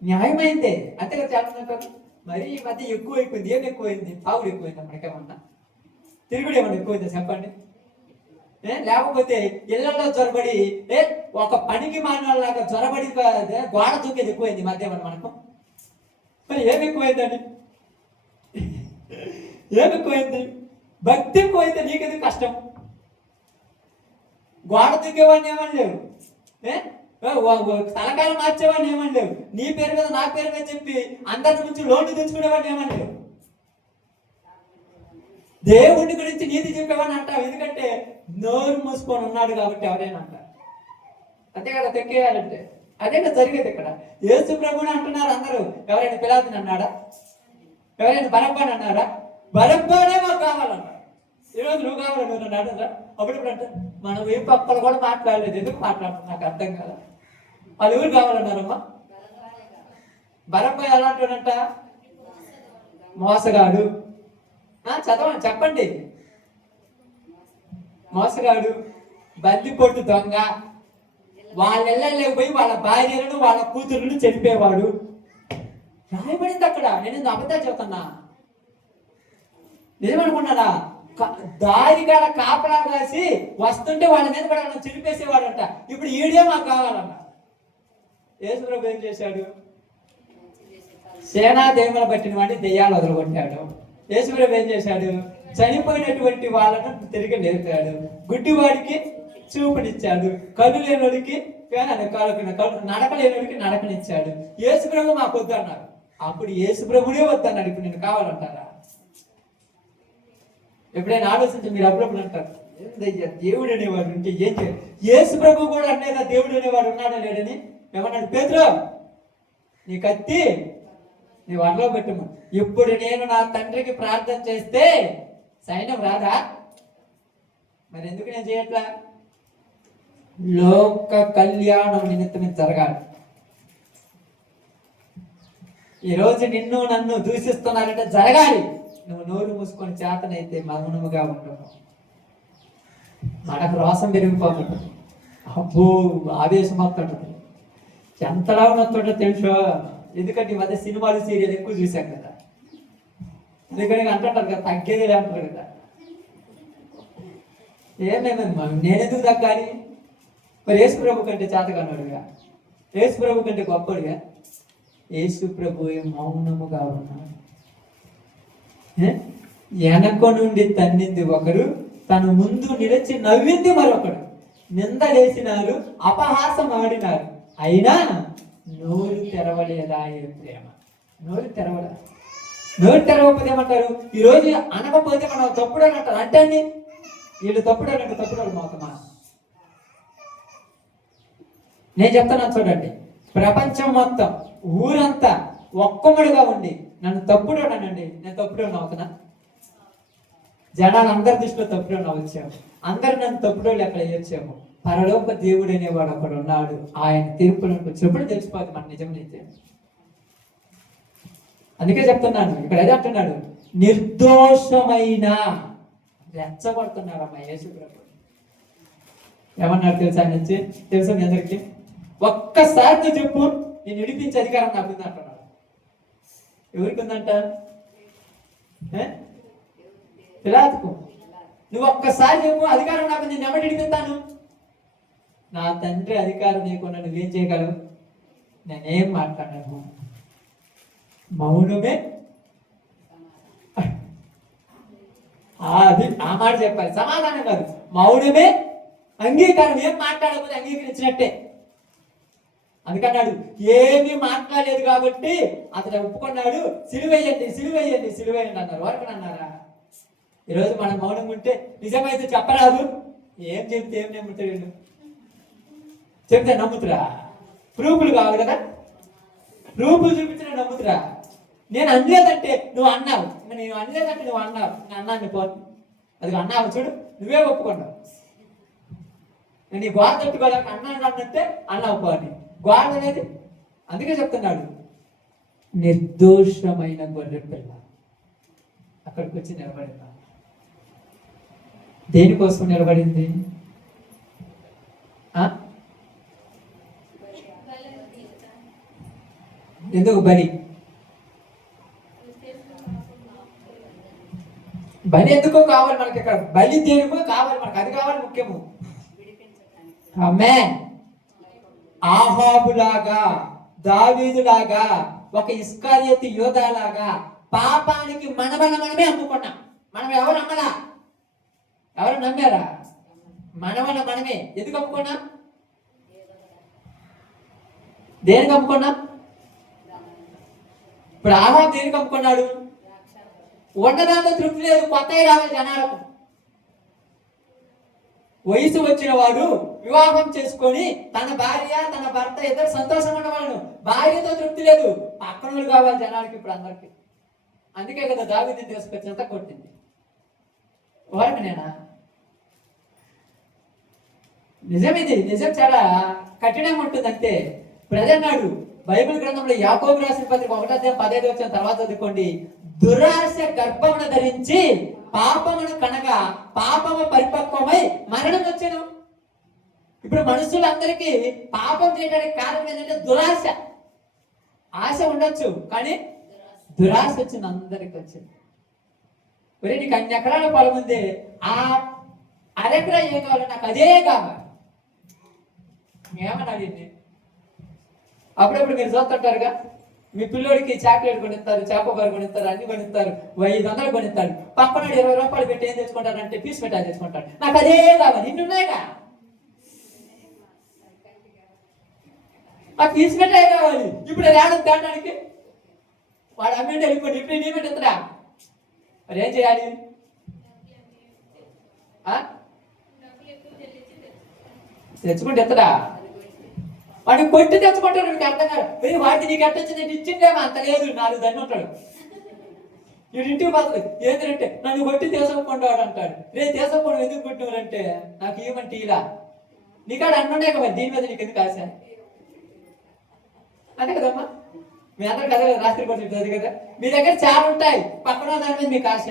న్యాయమైందే. అంతేగా చాలా అంటారు. మరి ఈ మధ్య ఎక్కువ అయిపోయింది. ఏం ఎక్కువైంది? తాగుడు ఎక్కువైంది. మనకేమన్నా తిరుగుడు ఏమన్నా ఎక్కువైందా చెప్పండి? లేకపోతే ఇళ్లలో జ్వరబడి ఒక పనికి మానలాగా జ్వరబడి గోడ దూకేది ఎక్కువైంది మధ్య మనకు. మరి ఏమి ఎక్కువైందండి? ఏమి ఎక్కువైంది? భక్తి ఎక్కువైతే నీకెందుకు కష్టం? గోడ దూకేవాడిని ఏమని లేవు, తలకాయలు మార్చేవాడిని ఏమని లేవు, నీ పేరు మీద నా పేరు మీద చెప్పి అందరి నుంచి లోన్లు తెచ్చుకునేవాడిని ఏమని లేవు. దేవుడి గురించి నీతి చెప్పేవాడిని అంటావు. ఎందుకంటే నోరు మూసుకొని ఉన్నాడు కాబట్టి ఎవరైనా అంటారు. అంతే కదా తెక్కేయాలంటే. అదే జరిగేది ఇక్కడ. యేసు ప్రభుని అంటున్నారు అందరూ. ఎవరైనా పిలాతుని అన్నాడా? ఎవరైనా బరబ్బాని అన్నాడా? బరబ్బానే మాకు కావాలన్నారు. ఈరోజు నువ్వు కావాలని అన్నాడు కదా. అప్పుడప్పుడు అంటే మనం ఏ పక్కలు కూడా మాట్లాడలేదు. ఎందుకు మాట్లాడుతున్నా నాకు అర్థం కాదు. వాళ్ళు ఎవరు కావాలన్నారమ్మా? బరబ్బా ఎలాంటివాడంట? మోసగాడు. చదవండి, చెప్పండి. మోసగాడు, బందిపోటు దొంగ, వాళ్ళ ఇళ్ళకి పోయి వాళ్ళ భార్యలను వాళ్ళ కూతురులను చనిపోయేవాడు. రాయబడింది అక్కడ. నేను అబద్ధాలు చెప్తున్నా. నిజమనుకున్నారా? దారి కాడ కాపలా కాసి వస్తుంటే వాళ్ళ మీద కూడా చనిపేసేవాడంట. ఇప్పుడు ఈడే మాకు కావాలన్న. యేసు ప్రభు ఏం చేశాడు? సేనా దేవుల పట్టిన వాడిని దెయ్యాలు వదలగొట్టాడు. యేసు ప్రభు ఏం చేశాడు? చనిపోయినటువంటి వాళ్ళను తిరిగి లేపాడు. గుడ్డివాడికి చూపునిచ్చాడు. కళ్ళు లేనివాడికి నడకలేనివాడికి నడకనిచ్చాడు. యేసు ప్రభు మాకు వద్దన్నారు. అప్పుడు యేసు ప్రభుడే వద్దన్నాడు. ఇప్పుడు నేను కావాలంటారా? ఎప్పుడైనా ఆలోచించి మీరు అప్పుడప్పుడు అంటారు, ఏందయ్యా దేవుడు అనేవాడు ఉంటే ఏం చేయాలి? యేసు ప్రభు కూడా అనేదా దేవుడు అనేవాడు ఉన్నాడా లేడని? ఏమన్నాడు? పేతురు, నీ కత్తి నీ వరలో పెట్టము. ఇప్పుడు నేను నా తండ్రికి ప్రార్థన చేస్తే సైన్యం రాదా? మరి ఎందుకు నేను చేయట్లా? లోక కళ్యాణం నిమిత్తమే జరగాలి. ఈరోజు నిన్ను నన్ను దూషిస్తున్నారంటే జరగాలి. నువ్వు నోరు మూసుకొని చేతనైతే మౌనముగా ఉండవు. మనకు రోసం పెరిగిపోతుంది. అబ్బో ఆవేశం అవుతుంటుంది. ఎంతలా ఉన్నట్టుంటో తెలుసో. ఎందుకంటే ఈ మధ్య సినిమాలు సీరియల్ ఎక్కువ చూసాం కదా. ఎందుకని అంటుంటారు కదా, తగ్గేది అంటారు కదా. ఏమేమమ్మా నేనెందుకు తగ్గాలి? మరి యేసు ప్రభు కంటే చేతగాన్నాడుగా, యేసు ప్రభు కంటే గొప్పడుగా. యేసు ప్రభు మౌనముగా ఉన్నాడు. వెనక నుండి తన్నింది ఒకరు, తను ముందు నిలిచి నవ్వింది మరొకడు. నిందలేసినారు, అపహాసం ఆడినారు, అయినా నోరు తెరవలేదా? ఏ ప్రేమ! నోరు తెరవలే. నోరు తెరవకపోతే ఏమంటారు? ఈరోజు అనకపోతే మనం తప్పుడు అని అంటారు. అంటే అండి వీళ్ళు తప్పుడు అంటే తప్పుడు మాత్రమా? నేను చెప్తాను చూడండి. ప్రపంచం మొత్తం, ఊరంతా ఒక్కముడిగా ఉండి నన్ను తప్పుడోనండి, నేను తప్పుడోని అవుతున్నా? జనాలు అందరి దృష్టిలో తప్పుడోని వచ్చాము, అందరు నన్ను తప్పుడోళ్ళు ఎక్కడ వేయొచ్చాము. పరలోక దేవుడు అనేవాడు అక్కడ ఉన్నాడు. ఆయన తీర్పులకు చెప్పుడు తెలిసిపోతుంది మన నిజమైతే. అందుకే చెప్తున్నాను, ఇక్కడ ఏదో అంటున్నాడు, నిర్దోషమైన. రెచ్చగొడుతున్నారమ్మా యేసు ప్రభు. ఏమన్నారు తెలుసా? ఆయన నుంచి తెలుసా మీ అందరికి? ఒక్కసారి చెప్పు, నేను విడిపించే అధికారం నాకు ఉంది అంటున్నాడు. ఎవరికి ఉందంట? పిలాతుకు. నువ్వు ఒక్కసారి చెప్పు, అధికారం నాకు, నేను ఎవరు విడిపిస్తాను? నా తండ్రి అధికారం లేకుండా నువ్వేం చేయగలవు? నేనేం మాట్లాడాను? మౌనమే. అది ఆ మాట చెప్పాలి, సమాధానం కాదు. మౌనమే అంగీకారం. ఏం మాట్లాడకపోతే అంగీకరించినట్టే. అందుకన్నాడు, ఏమీ మాట్లాడలేదు కాబట్టి అతను ఒప్పుకున్నాడు. సిలువేయండి, సిలువేయండి, సిలువేయండి అన్నారు. వరకు అన్నారా? ఈరోజు మనం మౌనంగా ఉంటే నిజమైతే చెప్పరాదు. ఏం చెప్తే ఏం నమ్ముతాడు వీళ్ళు? చెప్తే నమ్ముతురా? ప్రూఫ్లు కావాలి కదా, ప్రూఫ్లు చూపించిన నమ్ముతురా? నేను అనలేదంటే నువ్వు అన్నావు, నేను అనలేదంటే నువ్వు అన్నావు, నేను అన్నాను పోను. అది అన్నావు చూడు, నువ్వే ఒప్పుకున్నావు. నేను నీ గోడ తట్టుకోలేక అన్నాను అన్నంటే అన్నావు పోని. గోడ అనేది అందుకే చెప్తున్నాడు, నిర్దోషమైన గొర్రె పిల్ల అక్కడికి వచ్చి నిలబడింది. దేనికోసం నిలబడింది? ఎందుకు బలి? బలి ఎందుకో కావాలి మనకి. ఇక్కడ బలి దేనికో కావాలి మనకు, అది కావాలి ముఖ్యము. ఆమేన్. ఆహాబులాగా, దావీదులాగా, ఒక ఇస్కారియోతు యోధాలాగా పాపానికి మనమే అమ్ముకున్నాం. మనం ఎవరు అమ్మలా? ఎవరు నమ్మారా? మనమే. ఎందుకు అమ్ముకున్నాం? దేనికి అమ్ముకున్నాం? ఇప్పుడు ఆహాబు దేనికి అమ్ముకున్నాడు? ఉండదాంతో తృప్తి లేదు, కొత్తవి రావాలి జనాలకు. వయసు వచ్చిన వాడు వివాహం చేసుకొని తన భార్య తన భర్త ఇద్దరు సంతోషంగా ఉన్నవాళ్ళను, భార్యతో తృప్తి లేదు, పక్కనోళ్ళు కావాలి జనాలకి ఇప్పుడు అందరికి. అందుకే కదా దావీదుని తీసుకొచ్చినంత కొట్టింది. వారికి నేనా? నిజం, ఇది నిజం చాలా కఠినంగా ఉంటుంది అంతే. ప్రజన్నాడు బైబిల్ గ్రంథంలో యాకోబు రాసిన పత్రిక 1:15 వచ్చిన తర్వాత చదువుకోండి. దురాశ గర్భమును ధరించి పాపమును కనగా పాపము పరిపక్వమై మరణం వచ్చెను. ఇప్పుడు మనుషులందరికీ పాపం చేయడానికి కారణం ఏంటంటే దురాశ. ఆశ ఉండొచ్చు కానీ దురాశ వచ్చింది, అందరికి వచ్చింది. మరి నీకు అన్ని ఎకరాల పొలం ఉంది, ఆ అరెకరా ఏం కావాలి? నాకు అదే కావాలి. ఏమన్నా దీన్ని? అప్పుడప్పుడు మీరు చూస్తుంటారుగా, మీ పిల్లోడికి చాక్లెట్ కొనిస్తారు, చేపకూర కొనిస్తారు, అన్ని కొనిస్తారు, 500 కొనిస్తారు. పక్కన 20 రూపాయలు పెట్టి ఏం తెచ్చుకుంటారంటే పీస్ పెట్టాలి తెచ్చుకుంటారు. నాకు అదే కావాలి. ఇన్నున్నాయిగా, ఆ పీస్ పెట్టాయి కావాలి. ఇప్పుడు రావడం దాటానికి వాడు అమ్మెంటే వెళ్ళిపోయి ఇప్పుడు నీ పెట్టిందిరా. మరి ఏం చేయాలి? తెచ్చుకుంటే ఎత్తడా? వాడిని కొట్టి తెచ్చుకుంటాడు. నీకు అర్థం కాదు. వాడికి నీకు ఎట్ట వచ్చింది? ఇచ్చిందేమో అంత లేదు, 4 దండి ఉంటాడు. వీడి ఇంటికి పోతుంది. ఏంటంటే నన్ను కొట్టి తీసుకోకుండా అంటాడు. రేపు తీసుకోకుండా ఎందుకు కొట్టినవారంటే నాకు ఏమంటే ఇలా నీకాడ అన్నుండే కదా, దీని మీద నీకు ఎందుకు ఆశ? అంతే కదమ్మా, మీ అందరికి అదే కదా, రాత్రి కూడా చెప్తుంది కదా. మీ దగ్గర చాలా ఉంటాయి, పక్కన దాని మీద మీకు ఆశ.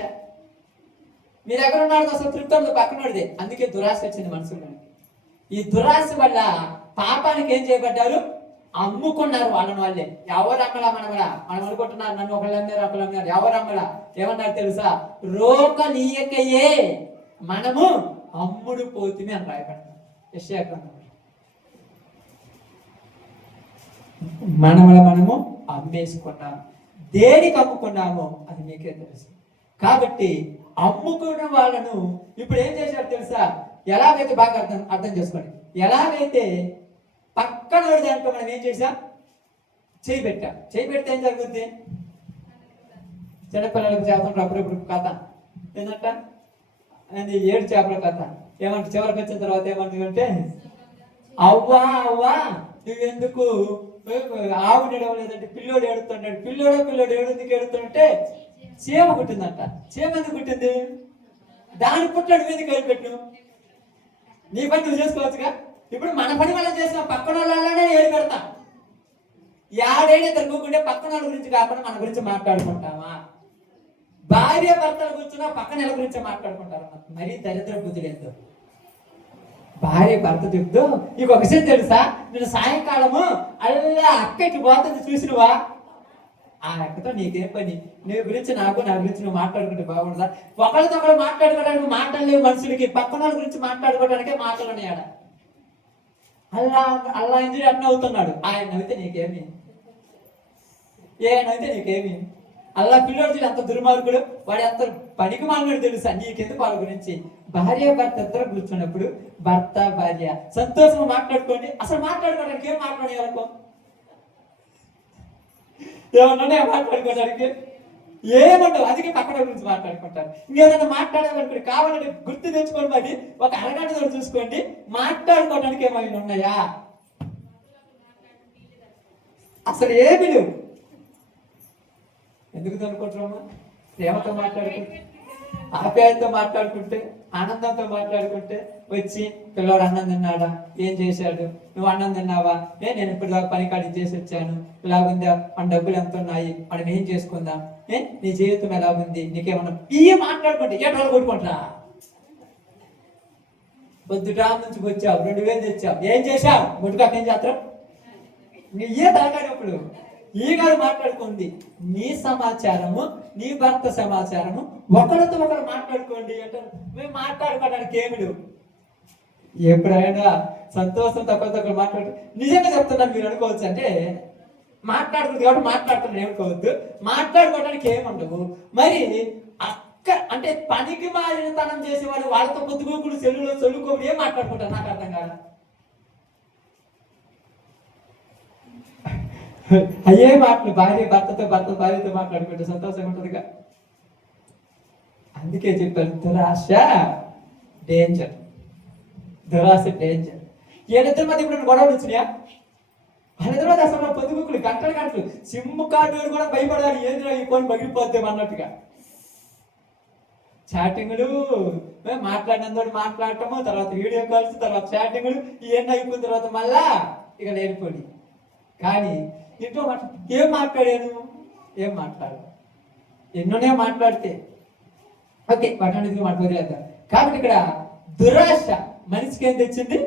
మీ దగ్గర ఉన్నాడు అసలు తృప్తి పక్కనోడిదే. అందుకే దురాశ వచ్చింది మనసులో. ఈ దురాశ వల్ల పాపానికి ఏం చేయబడ్డారు? అమ్ముకున్నారు వాళ్ళని వాళ్ళే. ఎవరు అమ్మలా? మనం అనుకుంటున్నారు నన్ను ఒకళ్ళు అమ్మారు, ఒకళ్ళు అమ్మారు. ఎవరు అమ్మలా? ఏమన్నారు తెలుసా? రోకలీయకయే మనము అమ్ముడు పోతుమే అని రాయబడ్డారు యెషయా గ్రంథంలో. మనము అమ్మేసుకున్నాం. దేనికి అమ్ముకున్నామో అది మీకే తెలుసు. కాబట్టి అమ్ముకున్న వాళ్ళను ఇప్పుడు ఏం చేశారు తెలుసా? ఎలాగైతే బాగా అర్థం చేసుకోండి. ఎలాగైతే పక్కన దాంట్లో మనం ఏం చేసాం? చేయి పెట్టాం. చేయి పెడితే ఏం జరుగుద్ది? చిన్నపిల్లలకు చేపలు అప్పుడప్పుడు కథ ఏంటంట, అది 7 చేపల కథ. ఏమంటే చివరికి వచ్చిన తర్వాత ఏమంటుందంటే, అవ్వా నువ్వెందుకు ఆవు నిడవలేదంటే పిల్లోడు ఏడుతున్నాడు. పిల్లోడు ఎందుకు ఏడుతుంటే చీమ కుట్టిందంట. చీమ ఎందుకు కుట్టింది? దాని పుట్టాడు ఎందుకు వెళ్ళిపెట్టు? నీ పని నువ్వు చేసుకోవచ్చుగా. ఇప్పుడు మన పని మనం చేసిన పక్కన వాళ్ళనే ఏడు పెడతా. యాడైనా తిరుగుకుంటే పక్కన వాళ్ళ గురించి కాకుండా మన గురించి మాట్లాడుకుంటామా? భార్య భర్తల కూర్చున్నా పక్కన వాళ్ళ గురించి మాట్లాడుకుంటారు. మరీ దరిద్ర బుద్ధులు ఎంతో. భార్య భర్త చెప్తూ నీకు ఒక విషయం తెలుసా, నేను సాయంకాలము అల్లా అక్కకి పోతుంది చూసినవా? ఆ అక్కతో నీకేం పని? నీ గురించి నాకు, నా గురించి నువ్వు మాట్లాడుకుంటే బాగుండదా? ఒకరితో ఒకరు మాట్లాడుకోవడానికి మాట్లాడలేవు మనుషులకి, పక్కన వాళ్ళ గురించి మాట్లాడుకోవడానికే మాటలు ఉన్నాయాడ. అల్లా ఇంజరీ అట్లా అవుతున్నాడు. ఆయన నవ్వితే నీకేమి? నవ్వితే నీకేమి? అల్లా పిల్లోడు అంత దుర్మార్గుడు, వాడు ఎంత పనికి మాట్లాడు తెలుసా? నీకెందుకు వాళ్ళ గురించి? భార్య భర్త ఇద్దరు కూర్చున్నప్పుడు భర్త భార్య సంతోషంగా మాట్లాడుకోండి. అసలు మాట్లాడుకోవడానికి ఏం మాట్లాడేయాలకో? ఏమన్నా మాట్లాడుకోవడానికి ఏమంటావు? అందుకే పక్కన గురించి మాట్లాడుకుంటారు. ఇంకేదైనా మాట్లాడాలనుకోండి, కావాలంటే గుర్తు తెచ్చుకోండి. మరి ఒక అరగంట చూసుకోండి, మాట్లాడుకోవడానికి ఏమైనా ఉన్నాయా? అసలు ఏమి లేవు. ఎందుకు అనుకుంటున్నామా? ప్రేమతో మాట్లాడుకుంటే, ఆప్యాయతతో మాట్లాడుకుంటే, ఆనందంతో మాట్లాడుకుంటే వచ్చి పిల్లవాడు అన్నం తిన్నాడా, ఏం చేశాడు, నువ్వు అన్నం తిన్నావా, నేను ఇప్పుడు దాకా పని కాడి చేసి వచ్చాను, ఇలాగుందా, మన డబ్బులు ఎంత ఉన్నాయి, మనం ఏం చేసుకుందాం, నీ జీవితం ఎలా ఉంది, నీకేమన్నా ఇవి మాట్లాడుకుంటే ఏ రోజు కొట్టుకుంటారా? పొద్దుటా నుంచి వచ్చావు, 2000 తెచ్చావు, ఏం చేశావు, గుడ్డుకాక ఏం చేస్తావు? నీ ఏ తలకాడినప్పుడు ఈ గారు మాట్లాడుకుంది. నీ సమాచారము, నీ భర్త సమాచారము ఒకరితో ఒకరు మాట్లాడుకోండి అంటారు. మేము మాట్లాడుకోవడానికి ఏమి లేవు. ఎప్పుడైనా సంతోషంతో ఒకరితో మాట్లాడు. నిజంగా చెప్తున్నాను, మీరు అనుకోవచ్చు అంటే మాట్లాడుతుంది కాబట్టి మాట్లాడుతున్నాను ఏమనుకోవద్దు. మాట్లాడుకోవడానికి ఏముండవు. మరి అక్క అంటే పనికి మాలినతనం చేసేవాళ్ళు వాళ్ళతో పొద్దుగోకుడు సెల్లులో చల్లుకోకుడు ఏం మాట్లాడుకుంటారు? నాకు అర్థం కాదు. అయ్యే మాటలు భార్య భర్తతో, భర్త భార్యతో మాట్లాడుకుంటే సంతోషంగా ఉంటుందిగా. అందుకే చెప్పారు, దురాశ డేంజర్. దురాశ డేంజర్. ఏడిద్దరి మధ్య ఇప్పుడు గొడవలు వచ్చినాయా? వాళ్ళిద్దరి మధ్య అసలు పొద్దుగుకులు గంటలు సిమ్ కార్డు కూడా భయపడాలి, ఏంద్రా ఈ ఫోన్ పగిలిపోద్దాం అన్నట్టుగా. చాటింగ్లు, మాట్లాడినందుకు మాట్లాడటము, తర్వాత వీడియో కాల్స్, తర్వాత చాటింగ్లు, ఇవన్నీ అయిపోయిన తర్వాత మళ్ళా ఇక లేనిపోయి. కానీ ఇంట్లో ఏం మాట్లాడాను, ఏం మాట్లాడు, ఎన్నోనే మాట్లాడితే ఓకే వాటన్నిటికీ మాట్లాడేద్దాం. కాబట్టి ఇక్కడ దురాశ మనిషికి ఏం తెచ్చింది?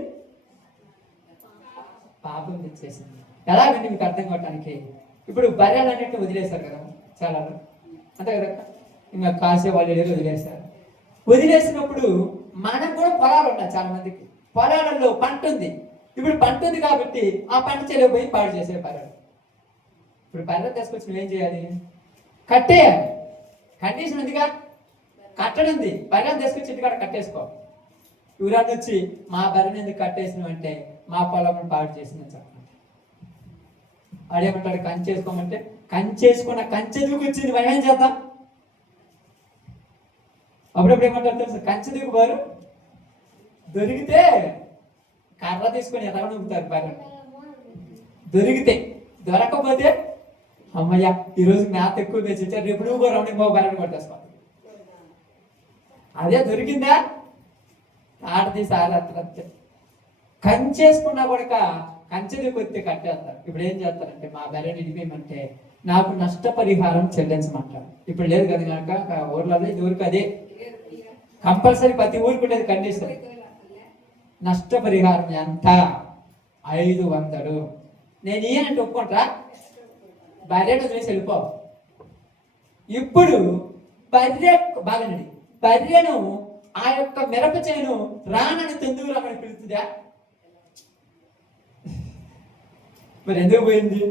పాపం తెచ్చేసింది. ఎలాగంటే మీకు అర్థం కావటానికి, ఇప్పుడు బర్రెలు అన్నట్టు వదిలేశారు కదా చాలా, అంతే కదా, ఇంకా కాసే వాళ్ళు ఏదో వదిలేశారు. వదిలేసినప్పుడు మనకు కూడా పొలాలు ఉన్నాయి, చాలా మందికి పొలాలలో పంట ఉంది. ఇప్పుడు పంట ఉంది కాబట్టి ఆ పంట చెలవు పోయి పాడు చేసే బర్రెలు. ఇప్పుడు బర్రె తీసుకొచ్చి నువ్వేం చేయాలి? కట్టేయాలి. కండిషన్ ఉందిగా, కట్టడం ఉంది. బర్రెని తీసుకొచ్చి ఇంటికాడ కట్టేసుకో. ఊరాన్ని వచ్చి మా బర్రెని ఎందుకు కట్టేసినావు అంటే మా పొలం పాడు చేసిందని చెప్పండి. ఆడేమంటాడు? కంచేసుకోమంటే కంచేసుకున్న కంచె దూకు వచ్చింది, మనం ఏం చేద్దాం? అప్పుడప్పుడు ఏమంటారు తెలుసు, కంచె దూకు బారు దొరికితే కర్ర తీసుకొని ఎర్ర నూపుతారు బర్రె. దొరకపోతే అమ్మయ్య ఈరోజు మ్యాథ్ ఎక్కువ తెచ్చి రేపు నువ్వు కూడా రౌండింగ్ బాబు బర్రెని కొట్టేసుకో. అదే దొరికిందా ఆడది సారత్తే. కంచేసుకున్నా కూడా కంచెది కొద్ది కట్టేస్తారు. ఇప్పుడు ఏం చేస్తారంటే మా బర్రెని ఇడిపోయమంటే నాకు నష్టపరిహారం చెల్లించమంటారు. ఇప్పుడు లేదు కదా కనుక ఊర్లలో ఇది ఊరికి అదే కంపల్సరీ, ప్రతి ఊరికి ఉండేది కండిషన్. నష్టపరిహారం ఎంత? 500. నేను ఈయనంటే ఒప్పుకుంటా, బర్రెను వదిలేసి వెళ్ళిపో. ఇప్పుడు బర్రె బాగానండి, బర్రెను ఆ యొక్క మిరప చేను రానని తెందుకు రమ్మని పిలుతుందా? మరి ఎందుకు పోయింది?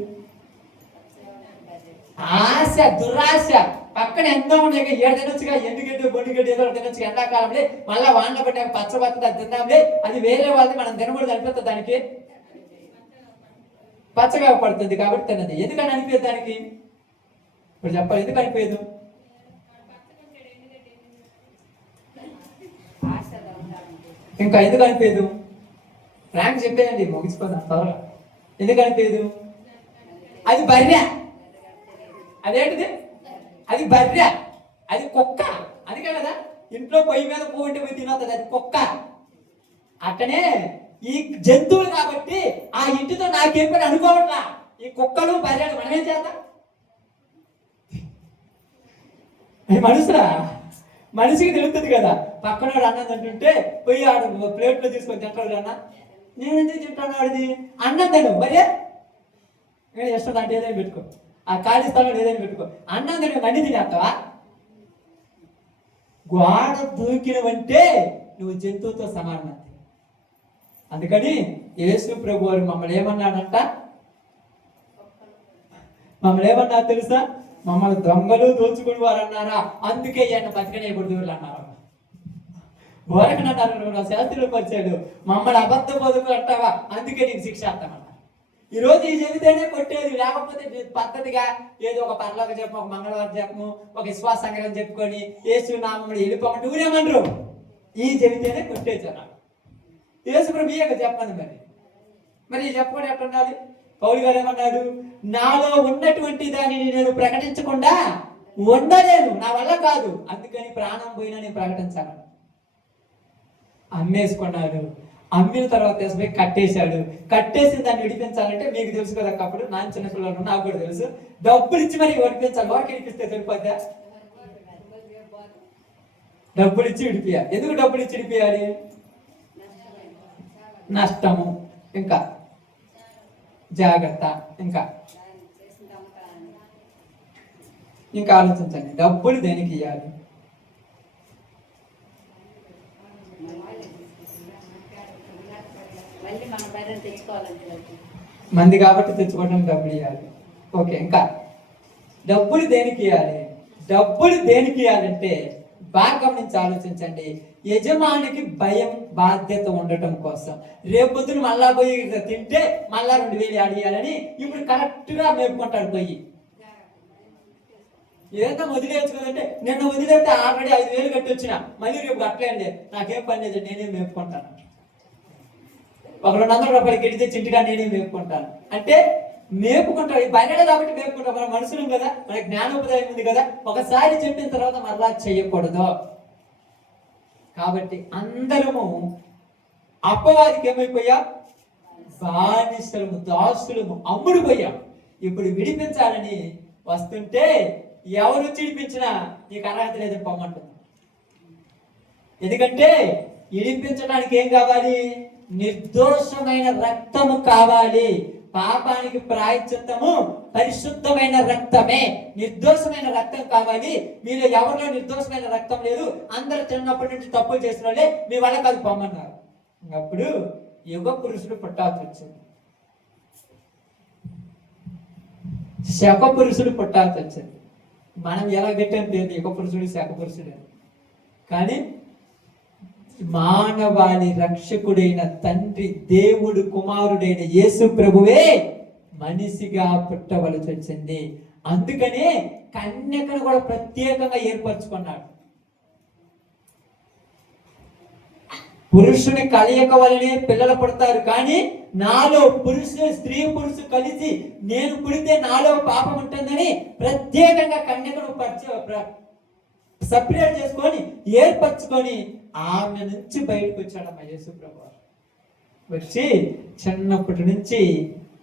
ఆశ, దురాశ. పక్కన ఎంతో ఉన్నాయి, 7 తినొచ్చుగా, ఎండుగడ్డి బొండిగడ్డి ఏదో తినొచ్చు ఎండాకాలంలో, మళ్ళీ వాండ పట్టే పచ్చ అది తిన్నాంలే, అది వేరే వాళ్ళది, మనం తినకూడదు అనిపిస్తుంది. దానికి పచ్చగా పడుతుంది కాబట్టి తిన్నది. ఎందుకని అనిపించదు దానికి? ఇప్పుడు చెప్పాలి, ఎందుకు అనిపించదు? ఇంకా ఎందుకు అనిపించదు? ర్యాంక్ చెప్పేయండి, ముగిసిపోతాం త్వరగా. ఎందుకు అనిపించదు? అది బర్రె. అదేంటిది? అది బర్రె, అది కుక్క. అందుకే కదా ఇంట్లో పొయ్యి మీద పువ్వు ఉంటే పోయి తినవుతుంది, అది కుక్క. అట్టనే ఈ జంతువులు కాబట్టి ఆ ఇంటితో నాకేం పని అనుకోవట్లా. ఈ కుక్కలు బర్రెలు మనమేం చేద్దాం? మనుషులా? మనిషికి తెలుస్తుంది కదా. పక్కన అన్నం తింటుంటే పోయి ఆడ ప్లేట్లో తీసుకొని తింటాడు అన్న. నేను ఎందుకు తింటాను ఆడిది? అన్నం తిను మరి. నేను ఇష్టం అంటే ఏదైనా పెట్టుకో, ఆ ఖాళీ స్థలంలో ఏదైనా పెట్టుకో. అన్నం తిన మళ్ళీ తినేస్తావా? గోడ దూకినవంటే నువ్వు జంతువుతో సమానం. అందుకని యేసు ప్రభు వారు మమ్మల్ని ఏమన్నాడంట? మమ్మల్ని ఏమన్నా తెలుసా? మమ్మల్ని దొంగలు దోచుకుని వారు అన్నారా, అందుకే ఈయన బతికనేయకూడదు అన్నారు. ఘోరకనన్నారు శాస్త్రులు పరిచాడు. మమ్మల్ని అబద్ధ బతుకు అంటావా, అందుకే నీకు శిక్ష అంటామన్నా. ఈరోజు ఈ చెబితేనే కొట్టేది, లేకపోతే పద్ధతిగా ఏదో ఒక పర్లోక చెప్పము, ఒక మంగళవారం చెప్పము, ఒక విశ్వాస సంగ్రహం చెప్పుకొని యేసు నామములు వెళ్ళిపోమంటే ఊరేమనరు. ఈ చెబితేనే కొట్టేశారు. యేసు ప్రభు చెప్పండి. మరి చెప్పకుండా ఎట్లా ఉండాలి? పౌలు గారు ఏమన్నాడు? నాలో ఉన్నటువంటి దానిని నేను ప్రకటించకుండా ఉండలేను, నా వల్ల కాదు, అందుకని ప్రాణం పోయినా నేను ప్రకటించాను. అమ్మేసుకున్నాడు. అమ్మిన తర్వాత తీసుకుపోయి కట్టేశాడు. కట్టేసిన దాన్ని విడిపించాలంటే మీకు తెలుసు కదా, అప్పుడు నా చిన్న పిల్లలు నాకు కూడా తెలుసు, డబ్బులు ఇచ్చి మరి విడిపించాలి. వారికి విడిపిస్తే సరిపోద్దా? డబ్బులు ఇచ్చి విడిపియాలి. ఎందుకు డబ్బులు ఇచ్చి విడిపియాలి? నష్టము, ఇంకా జాగ్రత్త, ఇంకా ఆలోచించండి. డబ్బులు దేనికి ఇవ్వాలి? మంది కాబట్టి తెచ్చుకోవడానికి డబ్బులు ఇవ్వాలి. ఓకే, ఇంకా డబ్బులు దేనికి ఇవ్వాలి? డబ్బులు దేనికి ఇవ్వాలంటే బాగా గమనించి ఆలోచించండి. యజమానికి భయం, బాధ్యత ఉండటం కోసం. రేపొద్దున మళ్ళా పోయి తింటే మళ్ళా 2000 యాడ్ చేయాలని ఇప్పుడు కరెక్ట్ గా మేపుకుంటాడు. పోయి ఏదైనా వదిలేయచ్చుకదంటే, నిన్న వదిలేస్తే ఆల్రెడీ 5000 కట్టి వచ్చిన, మళ్ళీ రేపు కట్టలేండి, నాకేం పని లేదు, నేనే మేపుకుంటాను. ఒక 200 రూపాయలు కెడితే చింటిగా నేనే మేపుకుంటాను అంటే మేపుకుంటాడు. బయట కాబట్టి మేపుకుంటాం. మన మనుషులు కదా, మనకి జ్ఞానోపాయం ఉంది కదా, ఒకసారి చెప్పిన తర్వాత మరలా చేయకూడదు. కాబట్టి అందరము అపవాదికి ఏమైపోయాం? బానిసలము, దాసులము, అమ్ముడు పోయాం. ఇప్పుడు విడిపించాలని వస్తుంటే ఎవరు విడిపించినా నీకు అర్హత లేదని పొమ్మంటుంది. ఎందుకంటే విడిపించడానికి ఏం కావాలి? నిర్దోషమైన రక్తము కావాలి. పాపానికి ప్రాయశ్చిత్తము పరిశుద్ధమైన రక్తమే, నిర్దోషమైన రక్తం కావాలి. మీలో ఎవరిలో నిర్దోషమైన రక్తం లేదు, అందరూ చిన్నప్పటి నుంచి తప్పులు చేసిన వాళ్ళే, మీ వల్ల కాదు పొమ్మన్నారు. అప్పుడు యుగ పురుషుడు పుట్టాల్సి వచ్చింది, శక పురుషుడు పుట్టాల్సి వచ్చింది. మనం ఎలా పెట్టాం పేరు యుగ పురుషుడు, శక పురుషుడు. కానీ మానవాళి రక్షకుడైన తండ్రి, దేవుడు కుమారుడైన యేసు ప్రభువే మనిషిగా పుట్టవలసి వచ్చింది. అందుకనే కన్యకను కూడా ప్రత్యేకంగా ఏర్పరచుకున్నాడు. పురుషుని కలయిక వలనే పిల్లలు పుడతారు, కానీ నాలో స్త్రీ పురుషు కలిసి నేను పుడితే నాలో పాపం ఉంటుందని ప్రత్యేకంగా కన్యకను సపరేట్ చేసుకొని ఏర్పరచుకొని ఆమె నుంచి బయటకు వచ్చాడమ్మ యేసు ప్రభు. వచ్చి చిన్నప్పటి నుంచి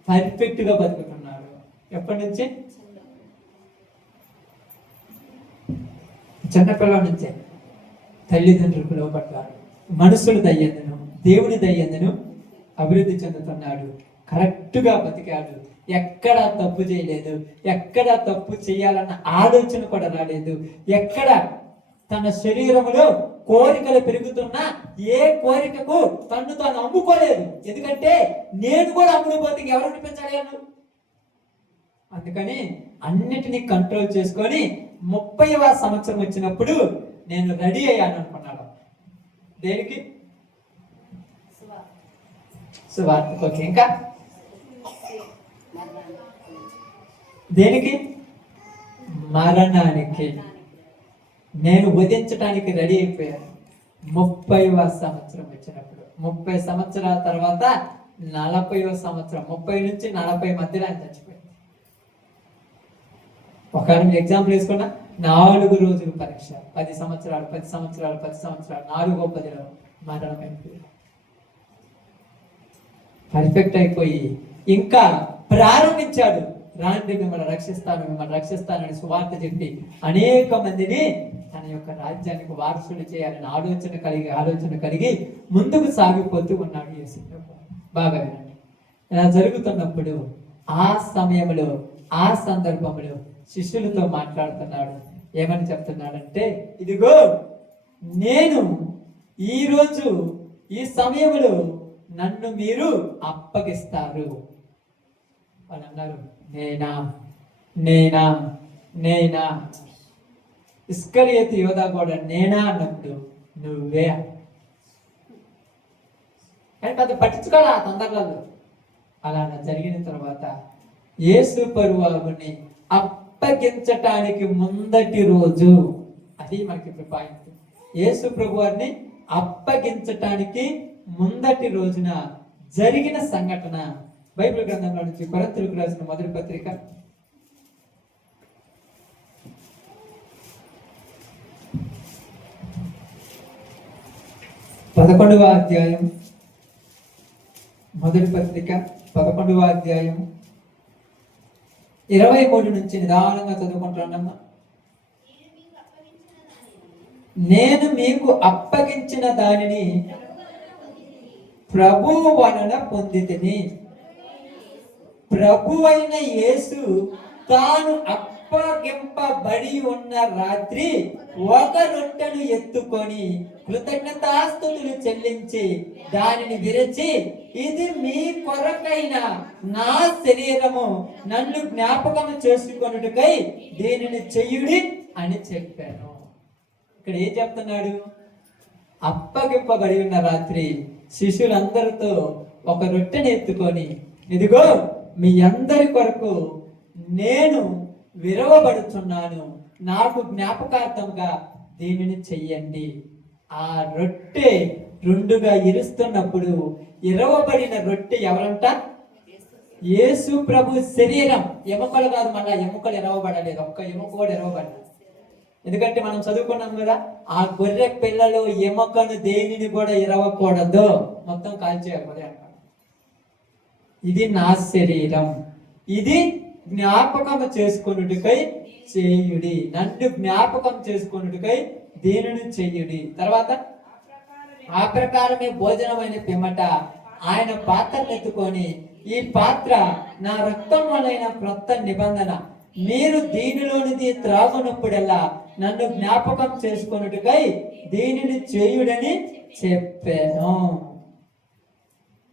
పర్ఫెక్ట్ గా బతుకుతున్నాడు. ఎప్పటి నుంచి? చిన్నపిల్లల నుంచే తల్లిదండ్రులకు లోపడ్డాడు. మనుషులు దయ్యందును, దేవుని దయ్యందును అభివృద్ధి చెందుతున్నాడు. కరెక్ట్ గా బతికాడు. ఎక్కడ తప్పు చేయలేదు, ఎక్కడ తప్పు చేయాలన్న ఆలోచన కూడా రాలేదు. ఎక్కడ తన శరీరంలో కోరికలు పెరుగుతున్నా ఏ కోరికకు తను తాను అమ్ముకోలేదు. ఎందుకంటే నేను కూడా అమ్ముడుపోతే ఎవరు విడిపించాలి? అందుకని అన్నిటినీ కంట్రోల్ చేసుకొని 30వ సంవత్సరం వచ్చినప్పుడు నేను రెడీ అయ్యాను అనుకున్నాడు. దేనికి? సువార్తకి. ఇంకా దేనికి? మరణానికి. నేను వధించడానికి రెడీ అయిపోయాను 30వ సంవత్సరం వచ్చినప్పుడు. 30 సంవత్సరాల తర్వాత 40వ సంవత్సరం, 30 నుంచి 40 మధ్యలో ఆయన చచ్చిపోయింది. ఒక ఎగ్జాంపుల్ వేసుకున్నా, 4 రోజులు పరీక్ష, 10 సంవత్సరాలు 4 10లో మరణమైంది. పర్ఫెక్ట్ అయిపోయి ఇంకా ప్రారంభించాడు, రాండి మిమ్మల్ని రక్షిస్తానని సువార్త చెప్పి అనేక మందిని తన యొక్క రాజ్యానికి వారసులు చేయాలని ఆలోచన కలిగి ముందుకు సాగిపోతూ ఉన్నాడు యేసు ప్రభు. బాగా వినండి. ఇలా జరుగుతున్నప్పుడు ఆ సమయంలో ఆ సందర్భంలో శిష్యులతో మాట్లాడుతున్నాడు. ఏమని చెప్తున్నాడంటే, ఇదిగో నేను ఈరోజు ఈ సమయంలో నన్ను మీరు అప్పగిస్తారు. వాళ్ళు అన్నారు, నేనా నేనా నేనా ఇస్కరియోతు యోధా కూడా నేనా అన్నప్పుడు నువ్వే కానీ పెద్ద పట్టించుకోవాలి ఆ తొందరలలో. అలా జరిగిన తర్వాత యేసు ప్రభువుని అప్పగించటానికి ముందటి రోజు, అది మనకి ఇప్పుడు పాయింట్, యేసు ప్రభువుని అప్పగించటానికి ముందటి రోజున జరిగిన సంఘటన బైబిల్ గ్రంథంలో నుంచి కొరింథీయులకు రాసిన మొదటి పత్రిక 11వ అధ్యాయం, మొదటి పత్రిక 11వ అధ్యాయం 23 నుంచి నిదానంగా చదువుకుంటున్నామా. నేను మీకు అప్పగించిన దానిని ప్రభువు వలన పొందితిని. ప్రభువైన యేసు తాను అప్పగింపబడి ఉన్న రాత్రి ఒక రొట్టెను ఎత్తుకొని కృతజ్ఞతాస్తుతులు చెల్లించి దానిని విరచి, ఇది మీ కొరకైన నా శరీరము, నన్ను జ్ఞాపకం చేసుకొనుటకై దీనిని చెయ్యుడి అని చెప్పాను. ఇక్కడ ఏం చెప్తున్నాడు? అప్పగింపబడి ఉన్న రాత్రి శిష్యులందరితో ఒక రొట్టెని ఎత్తుకొని, ఇదిగో మీ అందరి కొరకు నేను విరవబడుచున్నాను, నాకు జ్ఞాపకార్థంగా దీనిని చెయ్యండి. ఆ రొట్టె రెండుగా ఇరుస్తున్నప్పుడు ఇరవబడిన రొట్టె ఎవరంట? యేసు ప్రభు శరీరం. ఎముకలు కాదు, మళ్ళా ఎముకలు ఇరవబడలేదు, ఒక్క ఎముక కూడా ఇరవబడలేదు. ఎందుకంటే మనం చదువుకున్నాం కదా, ఆ గొర్రె పిల్లలు ఎముకను దేనిని కూడా ఇరవకూడదు, మొత్తం కాల్చేయకూడదు అంట. ఇది నా శరీరం, ఇది జ్ఞాపకం చేసుకొనుటకై చేయుడి, నన్ను జ్ఞాపకం చేసుకొనుటకై దీనిని చెయ్యుడి. తర్వాత ఆ ప్రకారమే భోజనమైన పిమ్మట ఆయన పాత్రను ఎత్తుకొని, ఈ పాత్ర నా రక్తం వలన క్రొత్త నిబంధన, మీరు దీనిలోనిది త్రాగునప్పుడల్లా నన్ను జ్ఞాపకం చేసుకొనుటకై దీనిని చేయుడని చెప్పాను.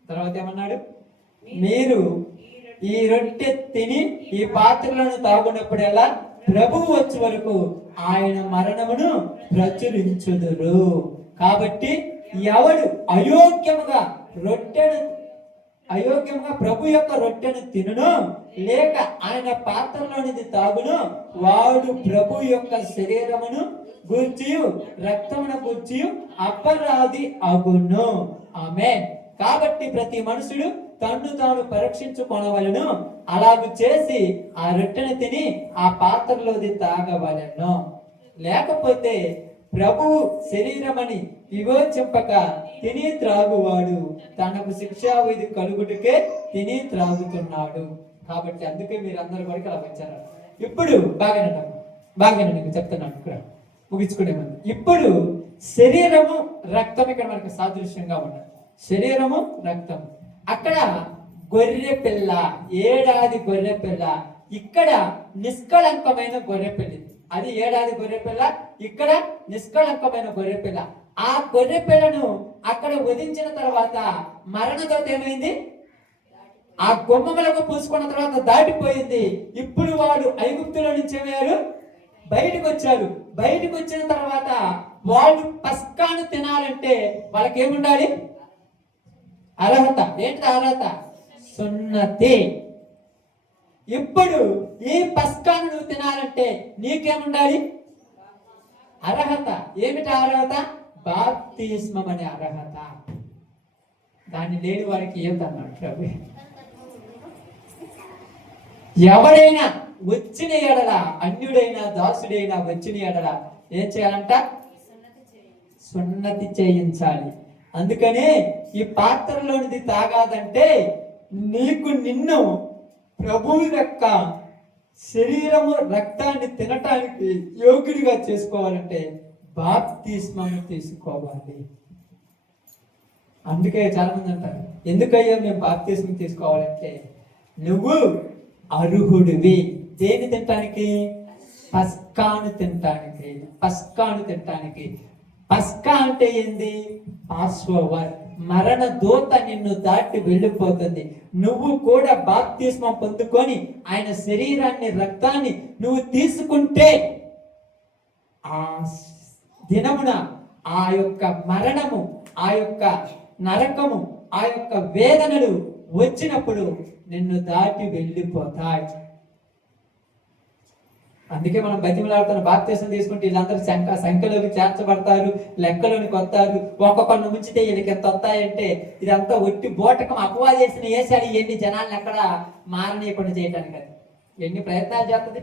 తర్వాత ఏమన్నాడు? మీరు ఈ రొట్టె తిని ఈ పాత్రలను తాగునప్పుడల్లా ప్రభువు వచ్చే వరకు ఆయన మరణమును ప్రచురించుదురు. కాబట్టి ఎవడు అయోగ్యముగా ప్రభు యొక్క రొట్టెను తినును లేక ఆయన పాత్రలోనిది తాగును, వాడు ప్రభు యొక్క శరీరమును గూర్చియు రక్తమును గూర్చియు అపరాధి అగును. ఆమేన్. కాబట్టి ప్రతి మనుషుడు తన్ను తాను పరీక్షించుకొనవలెను, అలాగూ చేసి ఆ రొట్టెను తిని ఆ పాత్రలోది తాగవలెను. లేకపోతే ప్రభువు శరీరమని వివేచింపక తిని త్రాగువాడు తనకు శిక్షావిధి కలుగుటకే తిని త్రాగుతున్నాడు. కాబట్టి అందుకే మీరు అందరూ వరకు అలా వచ్చారు. ఇప్పుడు బాగానే నీకు చెప్తున్నాను, ఇక్కడ ముగించుకునే ముందు. ఇప్పుడు శరీరము రక్తం ఇక్కడ మనకు సాదృశ్యంగా ఉన్నది. శరీరము రక్తము, అక్కడ గొర్రె పిల్ల, ఏడాది గొర్రె పిల్ల, ఇక్కడ నిష్కళంకమైన గొర్రె పిల్ల. అది ఏడాది గొర్రె పిల్ల, ఇక్కడ నిష్కళంకమైన గొర్రె పిల్ల. ఆ గొర్రె పిల్లను అక్కడ వధించిన తర్వాత మరణతో ఏమైంది? ఆ గుమ్మములకు పూసుకున్న తర్వాత దాటిపోయింది. ఇప్పుడు వాడు ఐగుప్తులో నుంచి ఏమయ్యారు? బయటకు వచ్చారు. బయటకు వచ్చిన తర్వాత వాళ్ళు పస్కాను తినాలంటే వాళ్ళకి ఏముండాలి? అర్హత. ఏంటి అర్హత? సున్నతి. ఇప్పుడు ఈ పస్కాను నువ్వు తినాలంటే నీకేముండాలి? అర్హత. ఏమిటి అర్హత? బాప్తిస్మం అనే అర్హత. దాన్ని లేని వారికి ఏమన్నాడు ప్రభు. ఎవరైనా వచ్చిన ఎడల, అన్యుడైనా దాసుడైనా వచ్చిన ఎడల ఏం చేయాలంట? సున్నతి చేయించాలి. అందుకనే ఈ పాత్రలోనిది తాగాదంటే నిన్ను ప్రభువు యొక్క శరీరము రక్తాన్ని తినటానికి యోగ్యుడిగా చేసుకోవాలంటే బాప్తిస్మము తీసుకోవాలి. అందుకే చాలా మంది అంటారు, ఎందుకయ్యా మేము బాప్తిస్మం తీసుకోవాలంటే, నువ్వు అర్హుడివి దేని తినటానికి? పస్కాను తినటానికి. పస్కాను తినటానికి. పస్కా అంటే ఏంది? పాస్ఓవర్. మరణ దూత నిన్ను దాటి వెళ్ళిపోతుంది. నువ్వు కూడా బాప్తిస్మం పొందుకొని ఆయన శరీరాన్ని రక్తాన్ని నువ్వు తీసుకుంటే ఆ దినమున ఆ యొక్క మరణము, ఆ యొక్క నరకము, ఆ యొక్క వేదనలు వచ్చినప్పుడు నిన్ను దాటి వెళ్ళిపోతాయి. అందుకే మనం బతిమలాడుతున్న బాప్తిసం తీసుకుంటే వీళ్ళందరూ సంఖ్యలోకి చేర్చబడతారు, లెక్కలోనికి వస్తారు. ఒక్కొక్కరిని ముంచితే వీళ్ళకి ఎంత వస్తాయంటే ఇదంతా ఒట్టి బోటకం. అపవాది చేసిన వేసాడు ఎన్ని జనాలను ఎక్కడ మారనీయకుండా చేయడానికి. అది ఎన్ని ప్రయత్నాలు చేస్తుంది.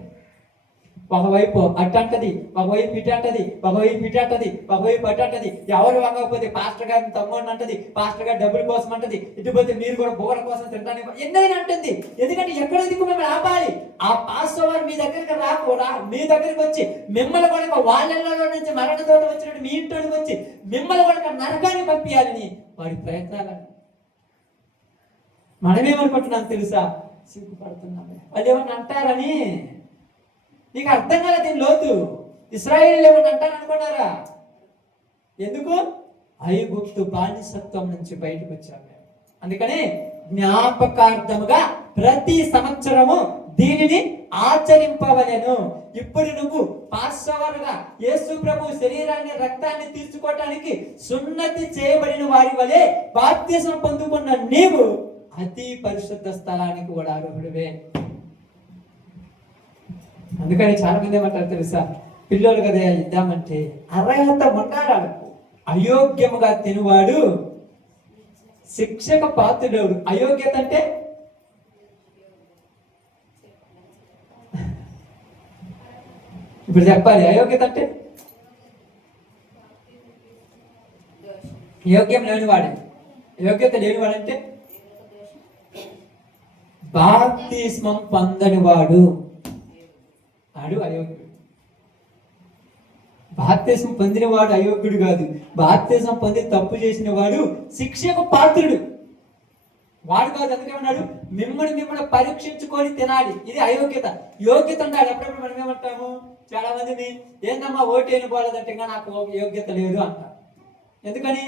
ఒకవైపు అట్టు అంటది, ఒకవైపు ఇటు అంటది, ఒకవైపు ఇటు అంటది, ఒకవైపు అట్టు అంటది. ఎవరు వంగకపోతే పాస్టర్ గారిని తమ్ముడిని అంటది, పాస్టర్ గారి డబ్బుల కోసం అంటది, ఇటుపోతే మీరు కూడా బోర కోసం తింటాను ఎన్నైనా అంటుంది. ఎందుకంటే ఎక్కడ దిక్కు మిమ్మల్ని ఆపాలి. ఆ పాస్టర్ మీ దగ్గరికి మీ దగ్గరికి వచ్చి మిమ్మల్ని కూడా వాళ్ళలో నుంచి మరణ తోట వచ్చినట్టు మీ ఇంట్లోకి వచ్చి మిమ్మల్ని కూడా నరకాన్ని పంపించాలని వాడి ప్రయత్నాలు. మనమేమనుకుంటున్నాం తెలుసా? సిగ్గుపడుతున్నాం వాళ్ళు ఏమన్నా అంటారని. నీకు అర్థం కాలేదు దీని లోతు. ఇశ్రాయేలు ఏమన్నా అంటారనుకున్నారా? ఎందుకు? ఐగుప్తు బానిసత్వం నుంచి బయటకు వచ్చాము. అందుకని జ్ఞాపకార్థముగా ప్రతి సంవత్సరము దీనిని ఆచరింపవలెను. ఇప్పుడు నువ్వు పాస్టర్గా యేసు ప్రభు శరీరాన్ని రక్తాన్ని తీర్చుకోవటానికి సున్నతి చేయబడిన వారి వలె బాప్తిసం పొందుకున్న నీవు అతి పరిశుద్ధ స్థలానికి కూడా అర్హుడివే. అందుకని చాలా మంది ఏమంటారు తెలుసా? పిల్లలు కదా ఇద్దామంటే అర్హత ఉండాలి. అయోగ్యముగా తినువాడు శిక్షకు పాత్రుడు. అయోగ్యత అంటే ఇప్పుడు చెప్పాలి. అయోగ్యత అంటే యోగ్యం లేనివాడే. యోగ్యత లేనివాడంటే బాప్తిస్మం పొందనివాడు ఆడు అయోగ్యుడు. బాప్తిస్మం పొందినవాడు అయోగ్యుడు కాదు. బాప్తిస్మం పొంది తప్పు చేసిన వాడు శిక్షకు పాత్రుడు వాడు కాదు. అందుకేమన్నాడు? మిమ్మల్ని పరీక్షించుకొని తినాలి. ఇది అయోగ్యత. యోగ్యత ఉండాలి. అప్పుడప్పుడు మనం ఏమంటాము? చాలా మందిని ఏందమ్మా ఓటు వేయకపోలేదంటే నాకు యోగ్యత లేదు అంటారు. ఎందుకని?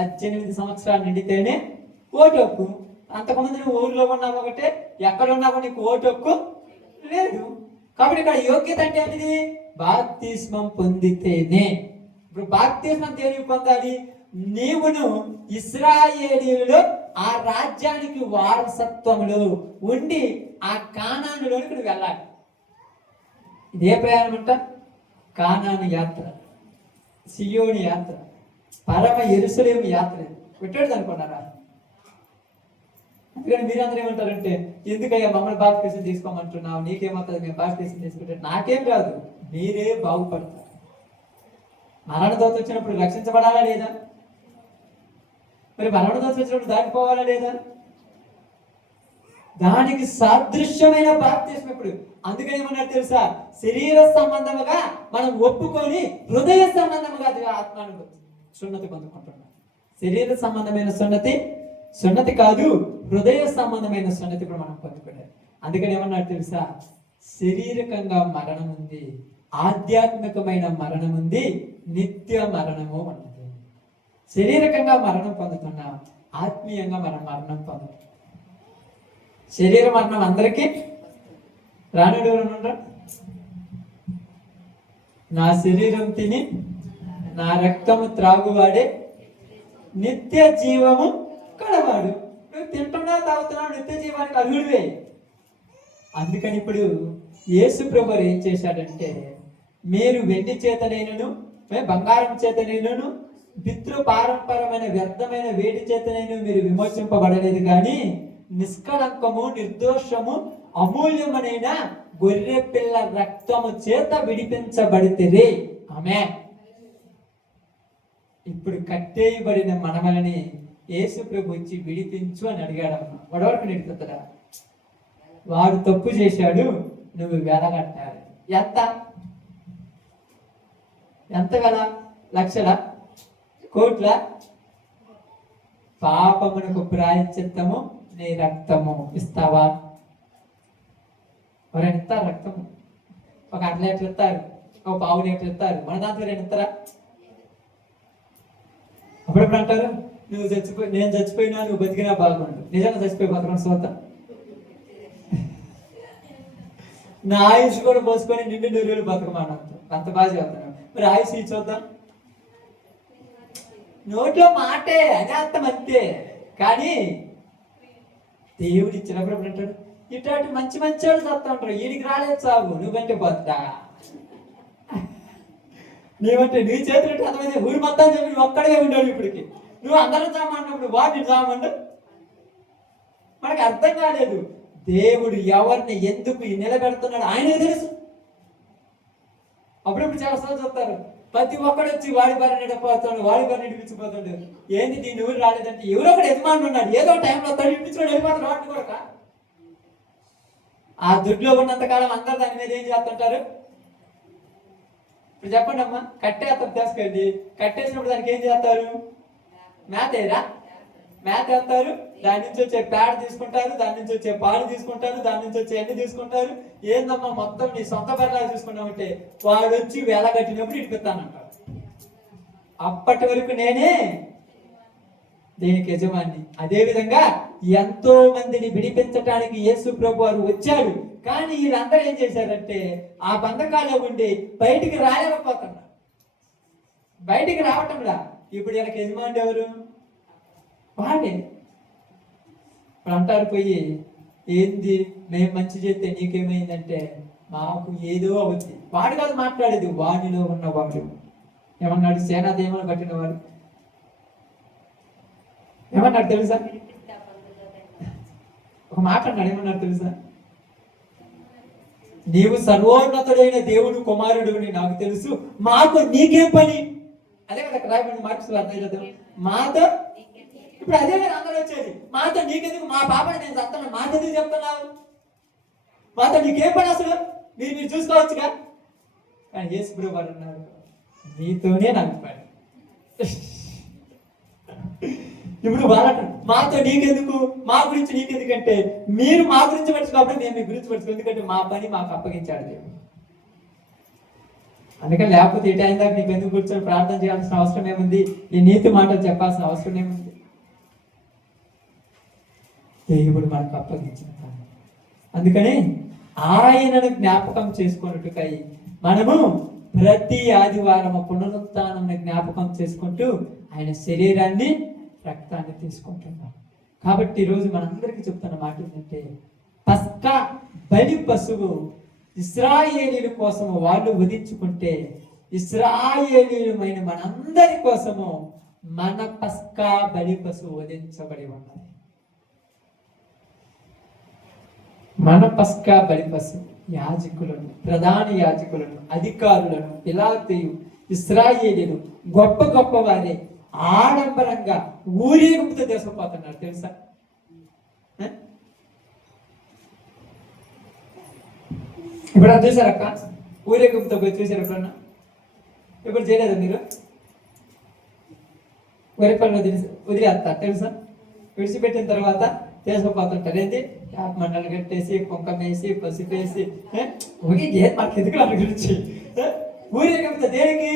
18 సంవత్సరాలు నిండితేనే ఓటు హక్కు. అంతకుముందు నువ్వు ఊర్లో ఉన్నావు ఒకటే, ఎక్కడ ఉన్నావు నీకు ఓటు హక్కు లేదు. కాబట్టి ఇక్కడ యోగ్యత అంటే ఏంటిది? బాప్తిస్మం పొందితేనే. ఇప్పుడు బాప్తిస్మం దేనికి పొందాలి? నీవును ఇశ్రాయేలీయులు ఆ రాజ్యానికి వారసత్వములు ఉండి ఆ కానానులోనికి నువ్వు వెళ్ళాలి. ఇదే ప్రయాణం అంట. కానాను యాత్ర, సియోని యాత్ర, పరమ యెరూషలేము యాత్ర. పెట్టాడు అనుకున్నారా? అందుకని మీరందరూ ఏమంటారంటే, ఎందుకయ్యా మమ్మల్ని బాప్తిసం తీసుకోమంటున్నావు? నీకేమవుతుంది మేము బాప్తిసం తీసుకుంటే? నాకేం రాదు, మీరే బాగుపడతారు. మరణదోత వచ్చినప్పుడు రక్షించబడాలా లేదా? మరి మరణదోత వచ్చినప్పుడు దాటిపోవాలా లేదా? దానికి సాదృశ్యమైన బాప్తిసం ఇప్పుడు. అందుకని ఏమన్నారు తెలుసా? శరీర సంబంధముగా మనం ఒప్పుకొని హృదయ సంబంధముగా ఆత్మను సున్నతి పొందుకుంటున్నాం. శరీర సంబంధమైన సున్నతి కాదు, హృదయ సంబంధమైన సున్నతి ఇప్పుడు మనం పొందుకునేది. అందుకని ఏమన్నారు తెలుసా? శారీరకంగా మరణం ఉంది, ఆధ్యాత్మికమైన మరణం ఉంది, నిత్య మరణము ఉన్నది. శారీరకంగా మరణం పొందుతున్నాం, ఆత్మీయంగా మనం మరణం పొందుతున్నాం. శరీర మరణం అందరికీ రానుడు. నా శరీరం తిని నా రక్తము త్రాగువాడే నిత్య జీవము కలవాడు. నువ్వు తింటున్నావు, తాగుతున్నావు, నిత్య జీవానికి అర్హుడివే. అందుకని ఇప్పుడు యేసు ప్రభువు ఏం చేశాడంటే, మీరు వెండి చేతనైనను బంగారం చేతనైనను పితృ పారంపరమైన వ్యర్థమైన వేడి చేతనైనా మీరు విమోచింపబడలేదు కానీ నిష్కళంకము నిర్దోషము అమూల్యమైన గొర్రె పిల్ల రక్తము చేత విడిపించబడితే. ఆమేన్. ఇప్పుడు కట్టేయబడిన మనమలని యేసు ప్రభు వచ్చి విడిపించు అని అడిగాడమ్మ. వాడవరకు నెడుతుందా? వాడు తప్పు చేశాడు, నువ్వు వెలగట్టాలి. ఎంత వెల? లక్షల, కోట్ల? పాపమునకు ప్రాయశ్చిత్తము నీ రక్తము ఇస్తావా? ఎవరైనా ఇస్తారు రక్తము? ఒక 1 లీటర్ ఇస్తారు, ఒక 1/2 లీటర్ ఇస్తారు. మన దాంట్లో 2 ఇస్తారా? అప్పుడప్పుడు అంటారు నేను చచ్చిపోయినా నువ్వు బతికినా బాగుండు. నిజంగా చచ్చిపోయి బతకడం చూద్దాం. నా ఆయుష్ కూడా పోసుకొని నిండు 100 రోజులు బతకమాను, అంత బాగా చెప్తాను. మరి ఆయుష్ చూద్దాం. నోట్లో మాటే అదే అర్థం అంతే. కానీ దేవుడు ఇచ్చినప్పుడు అంటాడు, ఇట్లాంటి మంచి మంచి వాళ్ళు చస్తా ఉంటారు, ఈయనకి రాలేదు సాగు, నువ్వంటే బతుకా. నువ్వంటే నీ చేతులు అర్థమైంది. ఊరి మొత్తం చెప్పి నువ్వు ఒక్కడిగా ఉండాడు. ఇప్పటికి నువ్వు అందరం చామన్నప్పుడు వాడిని చామండు. మనకు అర్థం కాలేదు. దేవుడు ఎవరిని ఎందుకు నిలబెడుతున్నాడు ఆయనే తెలుసు. అప్పుడప్పుడు చాలా సార్లు చెప్తారు, ప్రతి ఒక్కడు వచ్చి వాడి బారిని నడిపోతాడు, వాడి బారిని నడిపించిపోతాడు. ఏంది దీని ఊరు రాలేదంటే ఎవరో ఒకటి యజమాని ఉన్నాడు, ఏదో టైంలో తడిపించుకొని వెళ్ళిపోతాడు. వాడిని కూడా ఆ దుడ్లో ఉన్నంతకాలం అందరు దాని మీద ఏం చేస్తుంటారు? ఇప్పుడు చెప్పండి అమ్మా, కట్టేస్తారు తీసుకెళ్ళి. కట్టేసినప్పుడు దానికి ఏం చేస్తారు? మేతేరా? మేత వేస్తారు. దాని నుంచి వచ్చే పేడ తీసుకుంటారు, దాని నుంచి వచ్చే పాలు తీసుకుంటారు, దాని నుంచి వచ్చే ఎన్ని తీసుకుంటారు. ఏందమ్మా మొత్తం నీ సొంత బరిలా తీసుకున్నామంటే వాడు వచ్చి వేల కట్టినప్పుడు ఇడిపిస్తానంటారు. అప్పటి వరకు నేనే దీనికి యజమాని. అదేవిధంగా ఎంతో మందిని విడిపించటానికి యేసు ప్రభు వారు వచ్చాడు. కానీ వీళ్ళందరూ ఏం చేశారంటే ఆ బంధకాల్లో ఉండి బయటికి రాలేకపోతున్నారు. బయటికి రావటంలా. ఇప్పుడు వీళ్ళకి యజమాని ఎవరు? వాడే. ఇప్పుడు అంటారు పోయి, ఏంది మేము మంచి చేస్తే నీకేమైందంటే మాకు ఏదో అవుతుంది. వాడు కాదు మాట్లాడేది, వాడిలో ఉన్నవాడు. ఏమన్నాడు? సేనాదేమని పట్టిన వాడు ఏమన్నాడు తెలుసా? ఒక మాట అన్నాడు. ఏమన్నాడు తెలుసా? నీవు సర్వోన్నతుడైన దేవుడు కుమారుడు నాకు తెలుసు, మాకు నీకేం పని? అదే కదా అక్కడ రాయబడి మార్క్స్ అర్థం కదా. మాతో ఇప్పుడు అదే కదా అందరూ వచ్చేది. మాతో నీకెందుకు? మా పాపని నేను చెప్తాను, మాకెందుకు చెప్తున్నావు? మాతో నీకేం పని అసలు? మీరు చూసుకోవచ్చుగా. కానీ యేసు ప్రభు వారు అన్నారు, నీతోనే నాకు పని. ఇప్పుడు వాళ్ళ మాతో నీకెందుకు, మా గురించి నీకెందుకంటే మీరు మా గురించి పట్టుకోవాలి, మేము మీ గురించి పట్టుకో. ఎందుకంటే మా పని మాకు అప్పగించాడు దేవుడు. అందుకని లేకపోతే ఈ టైం దాకా నీకు ఎందుకు కూర్చొని ప్రార్థన చేయాల్సిన అవసరం ఏముంది? ఈ నీతి మాటలు చెప్పాల్సిన అవసరం ఏముంది? దేవుడు మనకు అప్పగించిన పని. అందుకని ఆయనను జ్ఞాపకం చేసుకున్నట్టుకై మనము ప్రతి ఆదివారం పునరుత్థానం జ్ఞాపకం చేసుకుంటూ ఆయన శరీరాన్ని రక్తాన్ని తీసుకుంటున్నాం. కాబట్టి ఈరోజు మనందరికీ చెప్తున్న మాట ఏంటంటే, పస్కా బలి పశువు ఇశ్రాయేలీయుల కోసము వాళ్ళు వధించుకుంటే, ఇశ్రాయేలీయులమైన మనందరి కోసము మన పస్కా బలి పశువు వధించబడి ఉన్నది. మన పస్కా బలి పశువు యాజకులను, ప్రధాన యాజకులను, అధికారులను, పిలాతు, ఇశ్రాయేలీయులు గొప్ప గొప్ప వారే ఆడంబరంగా ఊరేగింపుతో తీసుకుపోతున్నారు తెలుసా? ఇప్పుడు అది చూసారక్క, ఊరేగింపుతో పోయి చూసారు ఎప్పుడన్నా? ఇప్పుడు చేయలేదా మీరు? వరిపల్లిలో వదిలేస్తారు తెలుసా? విడిచిపెట్టిన తర్వాత తీసుకుపోతుంటారు. ఏంటి? మండలు కట్టేసి, కుంకం వేసి, పసుపు వేసి, మాకు ఎందుకు వాళ్ళ గురించి ఊరేగింపుతో దేనికి?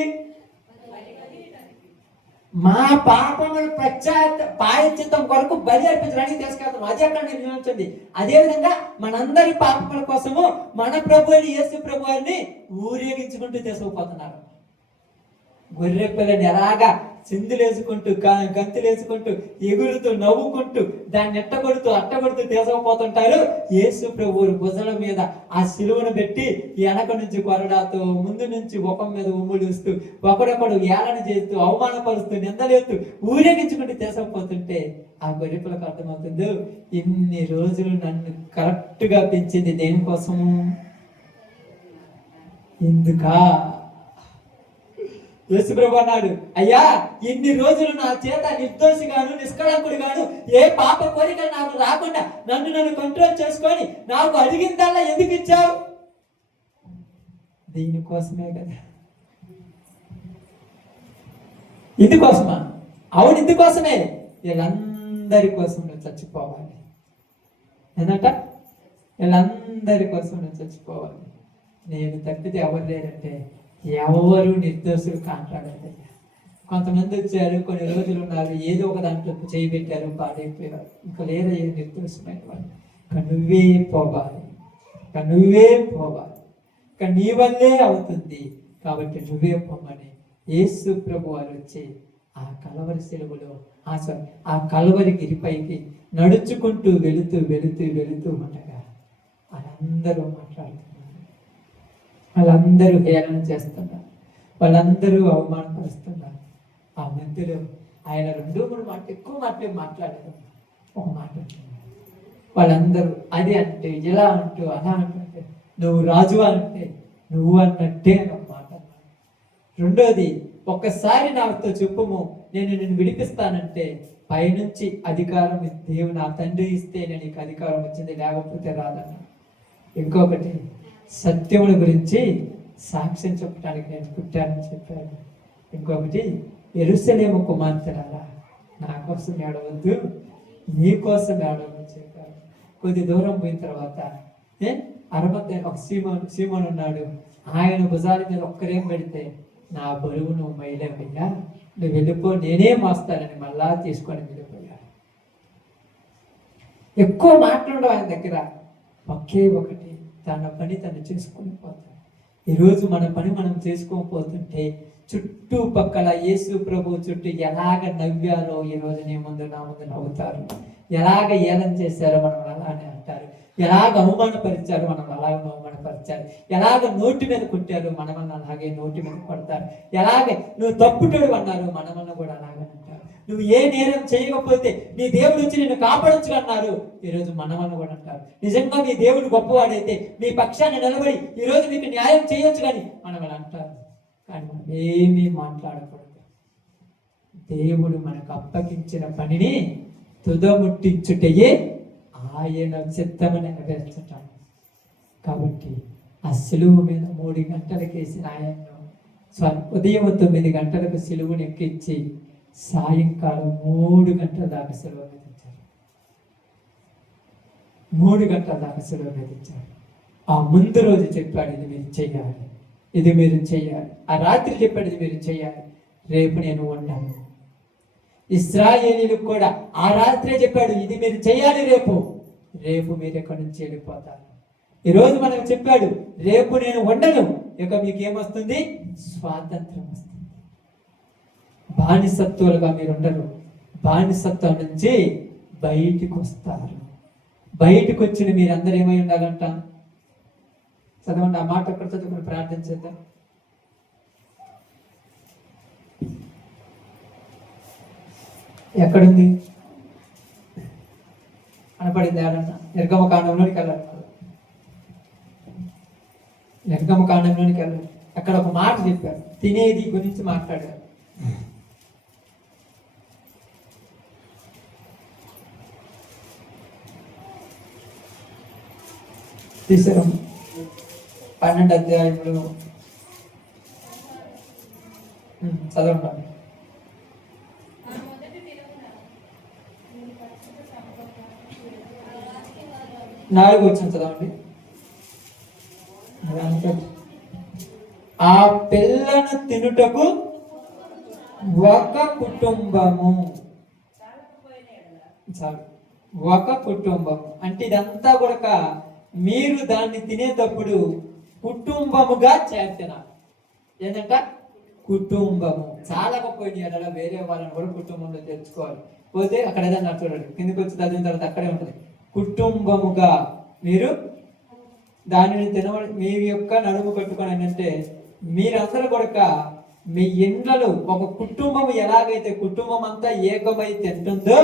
మా పాపములు ప్రాయశ్చిత్తం కొరకు బలి అర్పించడానికి తీసుకెళ్తాం. అది అక్కడ నిర్ణయించండి. అదేవిధంగా మనందరి పాపముల కోసము మన ప్రభు యేసు ప్రభు వారిని ఊరేగించుకుంటూ తీసుకుపోతున్నారు. గొర్రె పిల్లని ఎలాగా సింధులేసుకుంటూ గంతులేసుకుంటూ ఎగురుతూ నవ్వుకుంటూ దాన్ని ఎట్టగొడుతూ అట్టగొడుతూ తీసుకుపోతుంటారు. యేసు ప్రభువు భుజాల మీద ఆ సిలువను పెట్టి వెనక నుంచి కొరడాతో ముందు నుంచి ముఖం మీద ఉమ్ములుస్తూ ఒకడొకడు ఏలన చేస్తూ అవమానపరుస్తూ నిందలేస్తూ ఊరేగించుకుంటూ తీసుకుపోతుంటే ఆ గొర్రెపిల్లకు అర్థమవుతుంది, ఇన్ని రోజులు నన్ను కరెక్ట్ గా పెంచింది దేనికోసము? ఎందుకా? యేసుప్రభు అన్నాడు, అయ్యా ఇన్ని రోజులు నా చేత నిర్దోషిగాను నిష్కళంకుడుగాను ఏ పాప కోరికలు నాకు రాకుండా నన్ను కంట్రోల్ చేసుకొని నాకు అడిగిందల్లా ఎందుకు ఇచ్చావు? దీనికోసమే కదా. ఇందుకోసమా? అవును, ఇందుకోసమే. వీళ్ళందరి కోసం నువ్వు చచ్చిపోవాలి. ఏంటంట? వీళ్ళందరి కోసం నువ్వు చచ్చిపోవాలి. నేను తప్పితే ఎవరు లేరంటే ఎవరు నిర్దోషులు కాంటాడండి. కొంతమంది వచ్చారు, కొన్ని రోజులు ఉన్నారు, ఏదో ఒక దాంట్లో చేయి పెట్టారు, పాడైపోయారు. ఇంకా లేదయ్యే నిర్దోషమైన వాళ్ళు. నువ్వే పోవాలి, నువ్వే పోవాలి, నీ వల్లే అవుతుంది కాబట్టి నువ్వే పొమ్మని యేసు ప్రభు వారు వచ్చి ఆ కలవరి సెలవులో ఆ కలవరి గిరిపైకి నడుచుకుంటూ వెళుతూ వెళుతూ వెళుతూ ఉండగా వాళ్ళందరూ మాట్లాడుతున్నారు, వాళ్ళందరూ హేళన చేస్తున్నారు, వాళ్ళందరూ అవమానపరుస్తున్నారు. ఆ మధ్యలో ఆయన 2-3 మాటలు ఎక్కువ మాటలు మాట్లాడారు. ఒక మాట వాళ్ళందరూ అది అంటే ఇలా అంటూ అలా అంటే నువ్వు రాజు అంటే నువ్వు అన్నట్టే అని ఒక మాట. రెండోది, ఒక్కసారి నాతో చెప్పుము, నేను నిన్ను విడిపిస్తానంటే పైనుంచి అధికారం దేవుడు నా తండ్రి ఇస్తే నీకు అధికారం వచ్చింది, లేకపోతే రాదన్న. ఇంకొకటి, సత్యముల గురించి సాక్ష్యం చెప్పడానికి నేను పుట్టానని చెప్పాను. ఇంకొకటి, యెరూషలేము కుమార్తెలారా నా కోసం ఏడవద్దు, నీ కోసం ఏడవని చెప్పారు. కొద్ది దూరం పోయిన తర్వాత అరమధ్య ఒక సీమోను ఉన్నాడు. ఆయన భుజాల మీద ఒక్కరేం పెడితే నా బరువు నువ్వు మైలేవయ్యా, నువ్వు వెళ్ళిపో, నేనే మోస్తానని మళ్ళా తీసుకొని వెళ్ళిపోయాడు. ఎక్కువ మాట్లాడడం ఆయన దగ్గర. ఒకే ఒకటి, తన పని తను చేసుకొని పోతాడు. ఈరోజు మన పని మనం చేసుకోకపోతుంటే చుట్టుపక్కల యేసు ప్రభు చుట్టూ ఎలాగ నవ్వారో ఈరోజు నా ముందు నవ్వుతారు. ఎలాగ ఏలం చేశారో మనం అలానే అంటారు. ఎలాగ అవమానపరిచారు మనం అలాగ అవమానపరిచారు. ఎలాగ నోటి మీద కొట్టారు మనమన్న అలాగే నోటి మీద కొడతారు. ఎలాగే నువ్వు తప్పుటోడు అన్నారు మనమన్న కూడా అలాగే అంటారు. నువ్వు ఏ నేరం చేయకపోతే నీ దేవుడు వచ్చి నిన్ను కాపాడొచ్చు అన్నారు, ఈరోజు మనమన్న కూడా అంటారు. నిజంగా మీ దేవుడు గొప్పవాడైతే మీ పక్షాన్ని నిలబడి ఈరోజు మీకు న్యాయం చేయొచ్చు కానీ మనమని అంటారు. కానీ మనం ఏమీ మాట్లాడకూడదు. దేవుడు మనకు అప్పగించిన పనిని తుదముట్టించుటయే ఆయన చిత్తము నెరవేర్చటం. కాబట్టి ఆ సిలువు మీద 3 గంటలకు వేసిన ఆయన్ను ఉదయం 9 గంటలకు సిలువుని ఎక్కించి సాయంకాలం 3 గంటల దాకా సిలువ మీద ఇచ్చారు. 3 గంటల దాకా సిలువ మీద ఇచ్చారు. ఆ ముందు రోజు చెప్పాడు, ఇది మీరు చెయ్యాలి, ఇది మీరు చెయ్యాలి. ఆ రాత్రి చెప్పాడు, ఇది మీరు చెయ్యాలి, రేపు నేను ఉన్నాను. ఇశ్రాయేలీలకు కూడా ఆ రాత్రే చెప్పాడు, ఇది మీరు చెయ్యాలి, రేపు మీరు ఎక్కడి నుంచి వెళ్ళిపోతారు. ఈరోజు మనకు చెప్పాడు, రేపు నేను ఉండను, ఇక మీకు ఏమొస్తుంది? స్వాతంత్రం వస్తుంది. బానిసత్వాలుగా మీరు ఉండరు, బానిసత్వం నుంచి బయటికి వస్తారు. బయటకు వచ్చిన మీరందరూ ఏమై ఉండాలంట? చదవండి ఆ మాట ఎక్కడ చదువుకుని ప్రార్థన చేద్దాం. ఎక్కడుంది? కనపడింది ఏడన్నా? నిర్గమకాండంలోనికి వెళ్ళాలి. నిర్గమకాండంలోనికి వెళ్ళాలి. అక్కడ ఒక మాట చెప్పారు, తినేది గురించి మాట్లాడారు. తీసారు 12వ అధ్యాయంలో చదవండి. 4 వచ్చిన చదవండి. ఆ పిల్లను తినుటకు ఒక కుటుంబము, ఒక కుటుంబము అంటే ఇదంతా కూడా మీరు దాన్ని తినేటప్పుడు కుటుంబముగా చేస్తున్నారు. ఏంటంట? కుటుంబము చాలా గొప్ప ఎడల వేరే వాళ్ళని కూడా కుటుంబంలో తెచ్చుకోవాలి. పోతే అక్కడ ఏదన్నా చూడండి, కిందకి వచ్చి చదివిన తర్వాత అక్కడే ఉంటుంది, కుటుంబముగా మీరు దానిని మీ యొక్క నడుము కట్టుకొని అంటే మీరందరూ కూడా మీ ఇండ్లలో ఒక కుటుంబం ఎలాగైతే కుటుంబం అంతా ఏకమై తింటుందో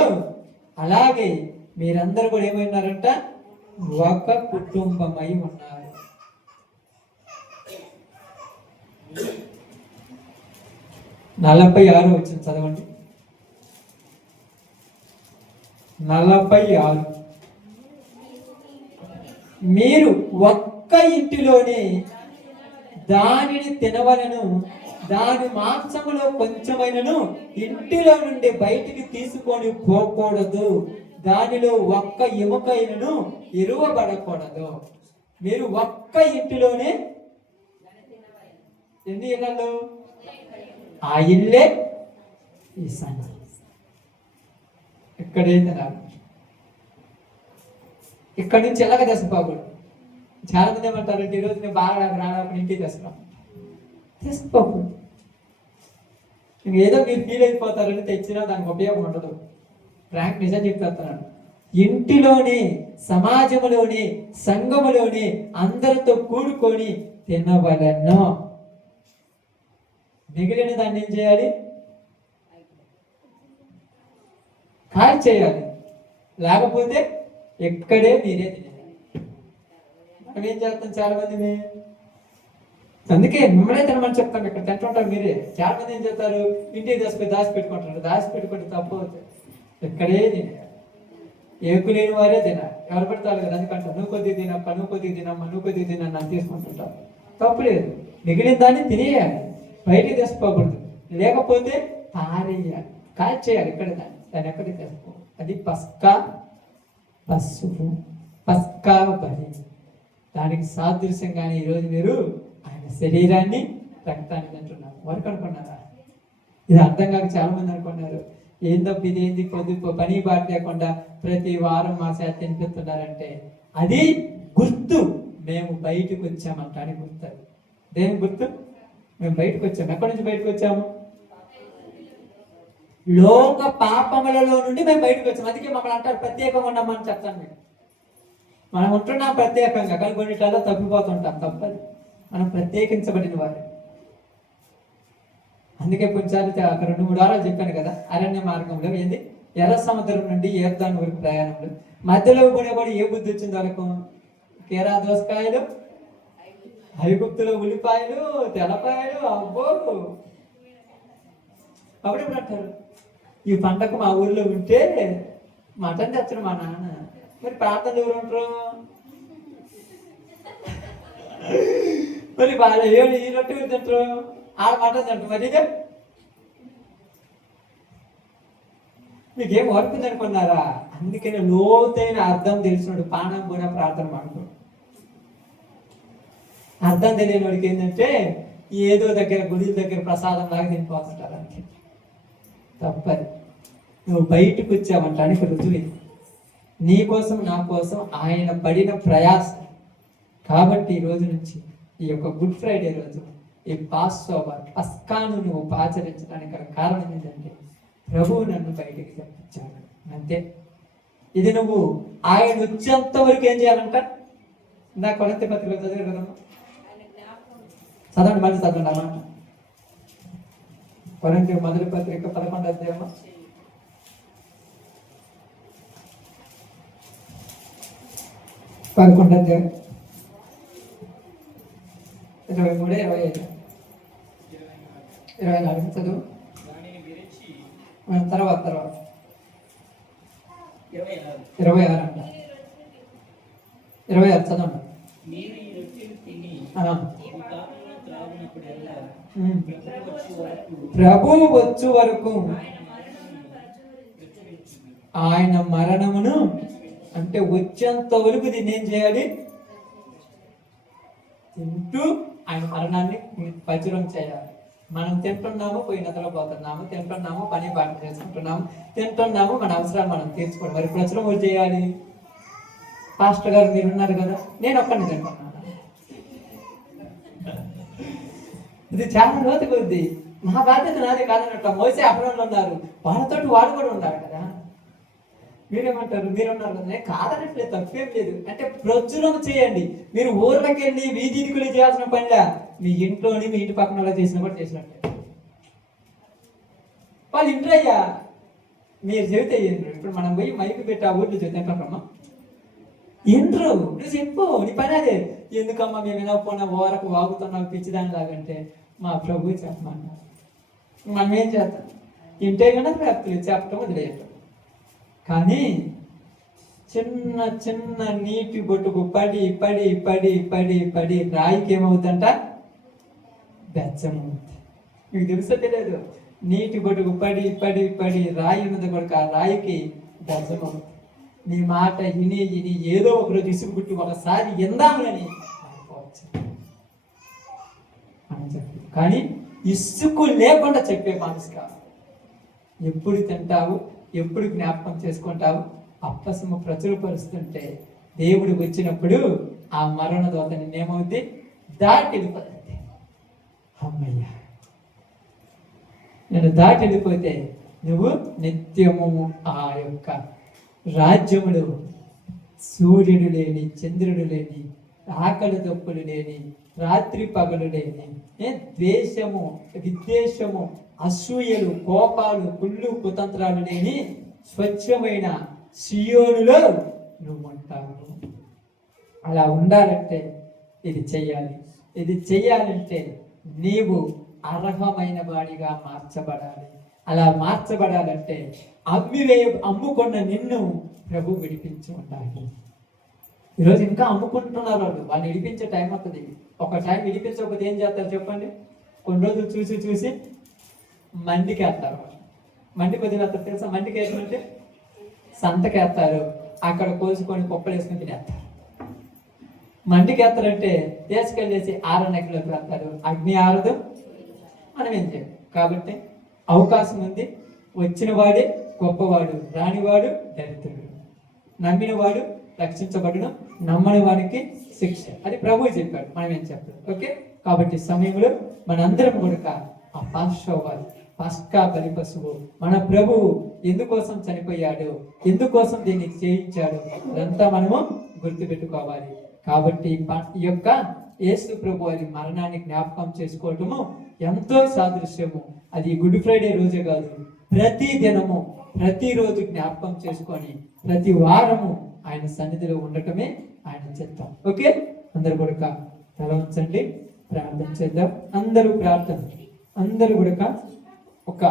అలాగే మీరందరూ కూడా ఏమైనారంట, ఒక కుటుంబమై ఉన్నారు. 46 వచ్చింది చదవండి. 46 మీరు ఒక్క ఇంటిలోనే దానిని తినవలను, దాని మాంసములో కొంచెమైనను ఇంటిలో నుండి బయటికి తీసుకొని పోకూడదు, దానిలో ఒక్క ఎముకైనను ఇరువబడకూడదు. మీరు ఒక్క ఇంటిలోనే ఎన్ని ఇళ్ళు? ఆ ఇల్లే ఈ సంఘం. ఇక్కడే తినాలి. ఇక్కడి నుంచి ఎలాగ తెసుకోకూడదు. చాలా మంది ఏమంటారు, ఈరోజు నేను బాగా రానప్పుడు ఇంటికి తెసుకోకూడదు. ఏదో మీరు ఫీల్ అయిపోతారని తెచ్చినా దానికి ఉపయోగం ఉండదు. ఫ్రాంక్ నిజం చెప్తున్నాను. ఇంటిలోని, సమాజంలోని, సంఘములోని అందరితో కూడుకొని తినవలెను. మిగిలిన దాన్ని ఏం చేయాలి? ఖాళీ చేయాలి. లేకపోతే ఎక్కడే మీరే తినేయాలి. మనం ఏం చేస్తాం చాలా మంది, అందుకే మిమ్మల్ని తినమని చెప్తాం. ఇక్కడ తింటుంటారు మీరే. చాలా మంది ఏం చేస్తారు, ఇంటికి దాచి పెట్టుకుంటారు. దాచి పెట్టుకుంటే తప్పు అవుతుంది. ఎక్కడే తినేయాలి. ఏకులేని వారే తినాలి. ఎవరు పెడతారు కదా, అందుకంటారు నువ్వు కొద్దిగా తినప్ప, నువ్వు కొద్దిగా తినమ్మా, నువ్వు కొద్దిగా తినని నన్ను తీసుకుంటుంటారు. తప్పు లేదు. మిగిలిన దాన్ని తినేయాలి, బయటికి తెసుకోకూడదు. లేకపోతే పారేయాలి, కాల్ చేయాలి. ఇక్కడ దాన్ని ఎక్కడికి తెసుకో. అది పస్కా పసుపు, పస్కా బలి. దానికి సాదృశ్యంగానే ఈరోజు మీరు ఆయన శరీరాన్ని, రక్తాన్ని తింటున్నారు. వరకు అనుకున్నారా? ఇది అర్థం కాక చాలా మంది అనుకున్నారు, ఏందబ్బ ఇదేంది పని బాట లేకుండా ప్రతి వారం మా చేత తినిపిస్తున్నారంటే అది గుర్తు. మేము బయటకు వచ్చామంటానికి గుర్తు. అది దేని గుర్తు? మేము బయటకు వచ్చాము. ఎక్కడి నుంచి బయటకు వచ్చాము? లోక పాపములలో నుండి మేము బయటకు వచ్చాము. అందుకే మమ్మల్ని అంటారు ప్రత్యేకంగా ఉన్నామని చెప్తాను. మనం ఉంటున్నాం ప్రత్యేకంగా, కానీ కొన్నిట్లలో తప్పిపోతుంటాం. తప్పది. మనం ప్రత్యేకించబడిన వారు. అందుకే కొంచెంసారి అక్కడ 2-3 వారాలు చెప్పాను కదా, అరణ్య మార్గంలో ఏంది, ఎర్ర సముద్రం నుండి ఏర్దాని వరకు ప్రయాణంలో మధ్యలో కూడా ఏ బుద్ధి వచ్చింది వరకు? కేరా దోసకాయలు, ఐగుప్తులో ఉల్లిపాయలు, తెల్లపాయలు. అబ్బో, అప్పుడెప్పుడు అంటారు, ఈ పండగ మా ఊర్లో ఉంటే మటన్ తెచ్చడు మా నాన్న. మరి ప్రార్థనలు ఎవరు ఉంటారు? మరి బాగా ఈ రొట్టె తింటారు, ఆడ మటన్ తింటారు. మరి ఇదే మీకేం వర్క్ అనుకున్నారా? అందుకని లోతైన అర్థం తెలిసినోడు పానం కూడా ప్రార్థన మాడుకో. అర్థం తెలియని వాడికి ఏంటంటే ఏదో దగ్గర గుడి దగ్గర ప్రసాదం లాగా తినిపోతుంటారు. అందుకే తప్పది. నువ్వు బయటకు వచ్చావంటానికి రుజువు నీ కోసం, నా కోసం ఆయన పడిన ప్రయాసం. కాబట్టి ఈ రోజు నుంచి ఈ యొక్క గుడ్ ఫ్రైడే రోజు, ఈ పాస్ ఓవర్ పస్కాను నువ్వు ఆచరించడానికి గల కారణం ఏంటంటే ప్రభువు నన్ను బయటికి తెప్పించాడు. అంతే. ఇది నువ్వు ఆయన వచ్చేంత వరకు ఏం చేయాలంట? నా కొరింథీ పత్రిక చదివారు కదమ్మా, చదవండి, మళ్ళీ చదవండి అన్నమాట. కొరింథీ మొదటి పత్రిక 11వ అధ్యాయం 11వ అధ్యాయం 23, 25, 24 చదువు. తర్వాత 26 అంట. 26 చదవండి. ప్రభు వచ్చు వరకు ఆయన మరణమును, అంటే వచ్చేంత వరకు దీన్ని ఏం చేయాలి? తింటూ ఆయన మరణాన్ని ప్రచురం చేయాలి. మనం తింటున్నాము, పోయి నిద్రపోతున్నాము, తింటున్నాము, పని బాట చేసుకుంటున్నాము, తింటున్నాము, మన అవసరాలు మనం తీర్చుకోవడం. మరి ప్రచురం చేయాలి. పాస్టర్ గారు మీరు ఉన్నారు కదా, నేను ఒక్కడిని తింటున్నాను. ఇది చాలా లోతు కొద్ది. నా బాధ్యత నాదే కాదన్నట్టు మోసే అబ్రహాంలు ఉన్నారు, వాళ్ళతో వాడు కూడా ఉన్నారు కదా. మీరేమంటారు? మీరున్నారు కదా, నేను కాదనట్లేదు, తప్పేం లేదు. అంటే ప్రచురం చేయండి. మీరు ఊర్లోకి వెళ్ళి వీధికులు చేయాల్సిన పనిలా, మీ ఇంట్లోని మీ ఇంటి పక్కన వాళ్ళు చేసిన కూడా చేసినట్టే. వాళ్ళు ఇంట్రయ్యా మీరు చెబితే ఏంట్రు? ఇప్పుడు మనం పోయి మైకు పెట్టి ఆ ఊర్లో చెబుతాంటామమ్మా, ఏంట్రు నువ్వు చెప్పు, నీ పని అదే. ఎందుకమ్మా మేము వినకపోయినా ఓరకు వాగుతున్నావు పిచ్చిదాని లాగంటే, మా ప్రభు చెప్పమన్నా. మనం ఏం చేస్తాం? ఇంటే కన్నా ప్రాప్తులు చెప్పటం వదిలేయటం. కానీ చిన్న చిన్న నీటి బొట్టుకు పడి పడి పడి పడి పడి రాయికి ఏమవుతుందంట? బెచ్చమవుతుంది. మీకు తెలుసో తెలియదు? నీటి బొట్టుకు పడి పడి పడి రాయి ఉన్నది కొడుకు, ఆ రాయికి బెచ్చమవుతుంది. నీ మాట ఇని ఇని ఏదో ఒకరోజు ఇసుగుబుట్టి ఒకసారి ఎందాములని అని చెప్పి, కానీ ఇసుకు లేకుండా చెప్పే మనసు కాదు. ఎప్పుడు తింటావు, ఎప్పుడు జ్ఞాపకం చేసుకుంటావు? అప్పసము ప్రచురపరుస్తుంటే దేవుడు వచ్చినప్పుడు ఆ మరణ దోత నిన్నేమవుద్ది? దాటి వెళ్ళిపోతుంది. అమ్మయ్య, నేను దాటి వెళ్ళిపోతే నువ్వు నిత్యము ఆ యొక్క రాజ్యములు సూర్యుడు లేని, చంద్రుడు లేని, ఆకలి దప్పులు లేని, రాత్రి పగలు లేని, ద్వేషము, విద్వేషము, అసూయలు, కోపాలు, కుళ్ళు, కుతంత్రాలు లేని స్వచ్ఛమైన సియోనులో నువ్వు ఉంటావు. అలా ఉండాలంటే ఇది చెయ్యాలి. ఇది చెయ్యాలంటే నీవు అర్హమైన వాడిగా మార్చబడాలి. అలా మార్చబడాలంటే అమ్ముకున్న నిన్ను ప్రభు విడిపించి ఉండాలి. ఈరోజు ఇంకా అమ్ముకుంటున్నారు వాళ్ళు విడిపించే టైం వస్తుంది. ఒక టైం విడిపించకపోతే ఏం చేస్తారు చెప్పండి? కొన్ని రోజులు చూసి చూసి మండికి వేస్తారు. మండికి వదిలేస్తారు. తెలుసా మండికి వేసినట్టే? సంతకి వేస్తారు, అక్కడ కోసుకొని కుప్పలు వేసుకొని తినేస్తారు. మండికి వేస్తారంటే తీసుకెళ్ళేసి ఆరణెక్కలోకి వేస్తారు, అగ్ని ఆరదు, మనం ఏం చేయాలి? కాబట్టి అవకాశం ఉంది. వచ్చిన వాడే గొప్పవాడు, రానివాడు దరిద్రుడు. నమ్మినవాడు రక్షించబడును, నమ్మని వాడికి శిక్ష. అది ప్రభువు చెప్పాడు, మనం ఏం చెప్పాడు. ఓకే, కాబట్టి సమయంలో మనందరం కూడా ఆ పాశ్వవాది పస్కా బలి పశువు మన ప్రభువు ఎందుకోసం చనిపోయాడు, ఎందుకోసం దీన్ని చేయించాడు, అదంతా మనము గుర్తుపెట్టుకోవాలి. కాబట్టి ఈ యొక్క యేసు ప్రభు వారి మరణాన్ని జ్ఞాపకం చేసుకోవటము ఎంతో సాదృశ్యము. అది గుడ్ ఫ్రైడే రోజే కాదు, ప్రతి దినము ప్రతిరోజు జ్ఞాపకం చేసుకొని ప్రతి వారము ఆయన సన్నిధిలో ఉండటమే ఆయన చిత్తం. ఓకే, అందరు కూడా తల ఉంచండి, ప్రార్థన చేద్దాం. అందరూ ప్రార్థన, అందరూ కూడా ఒక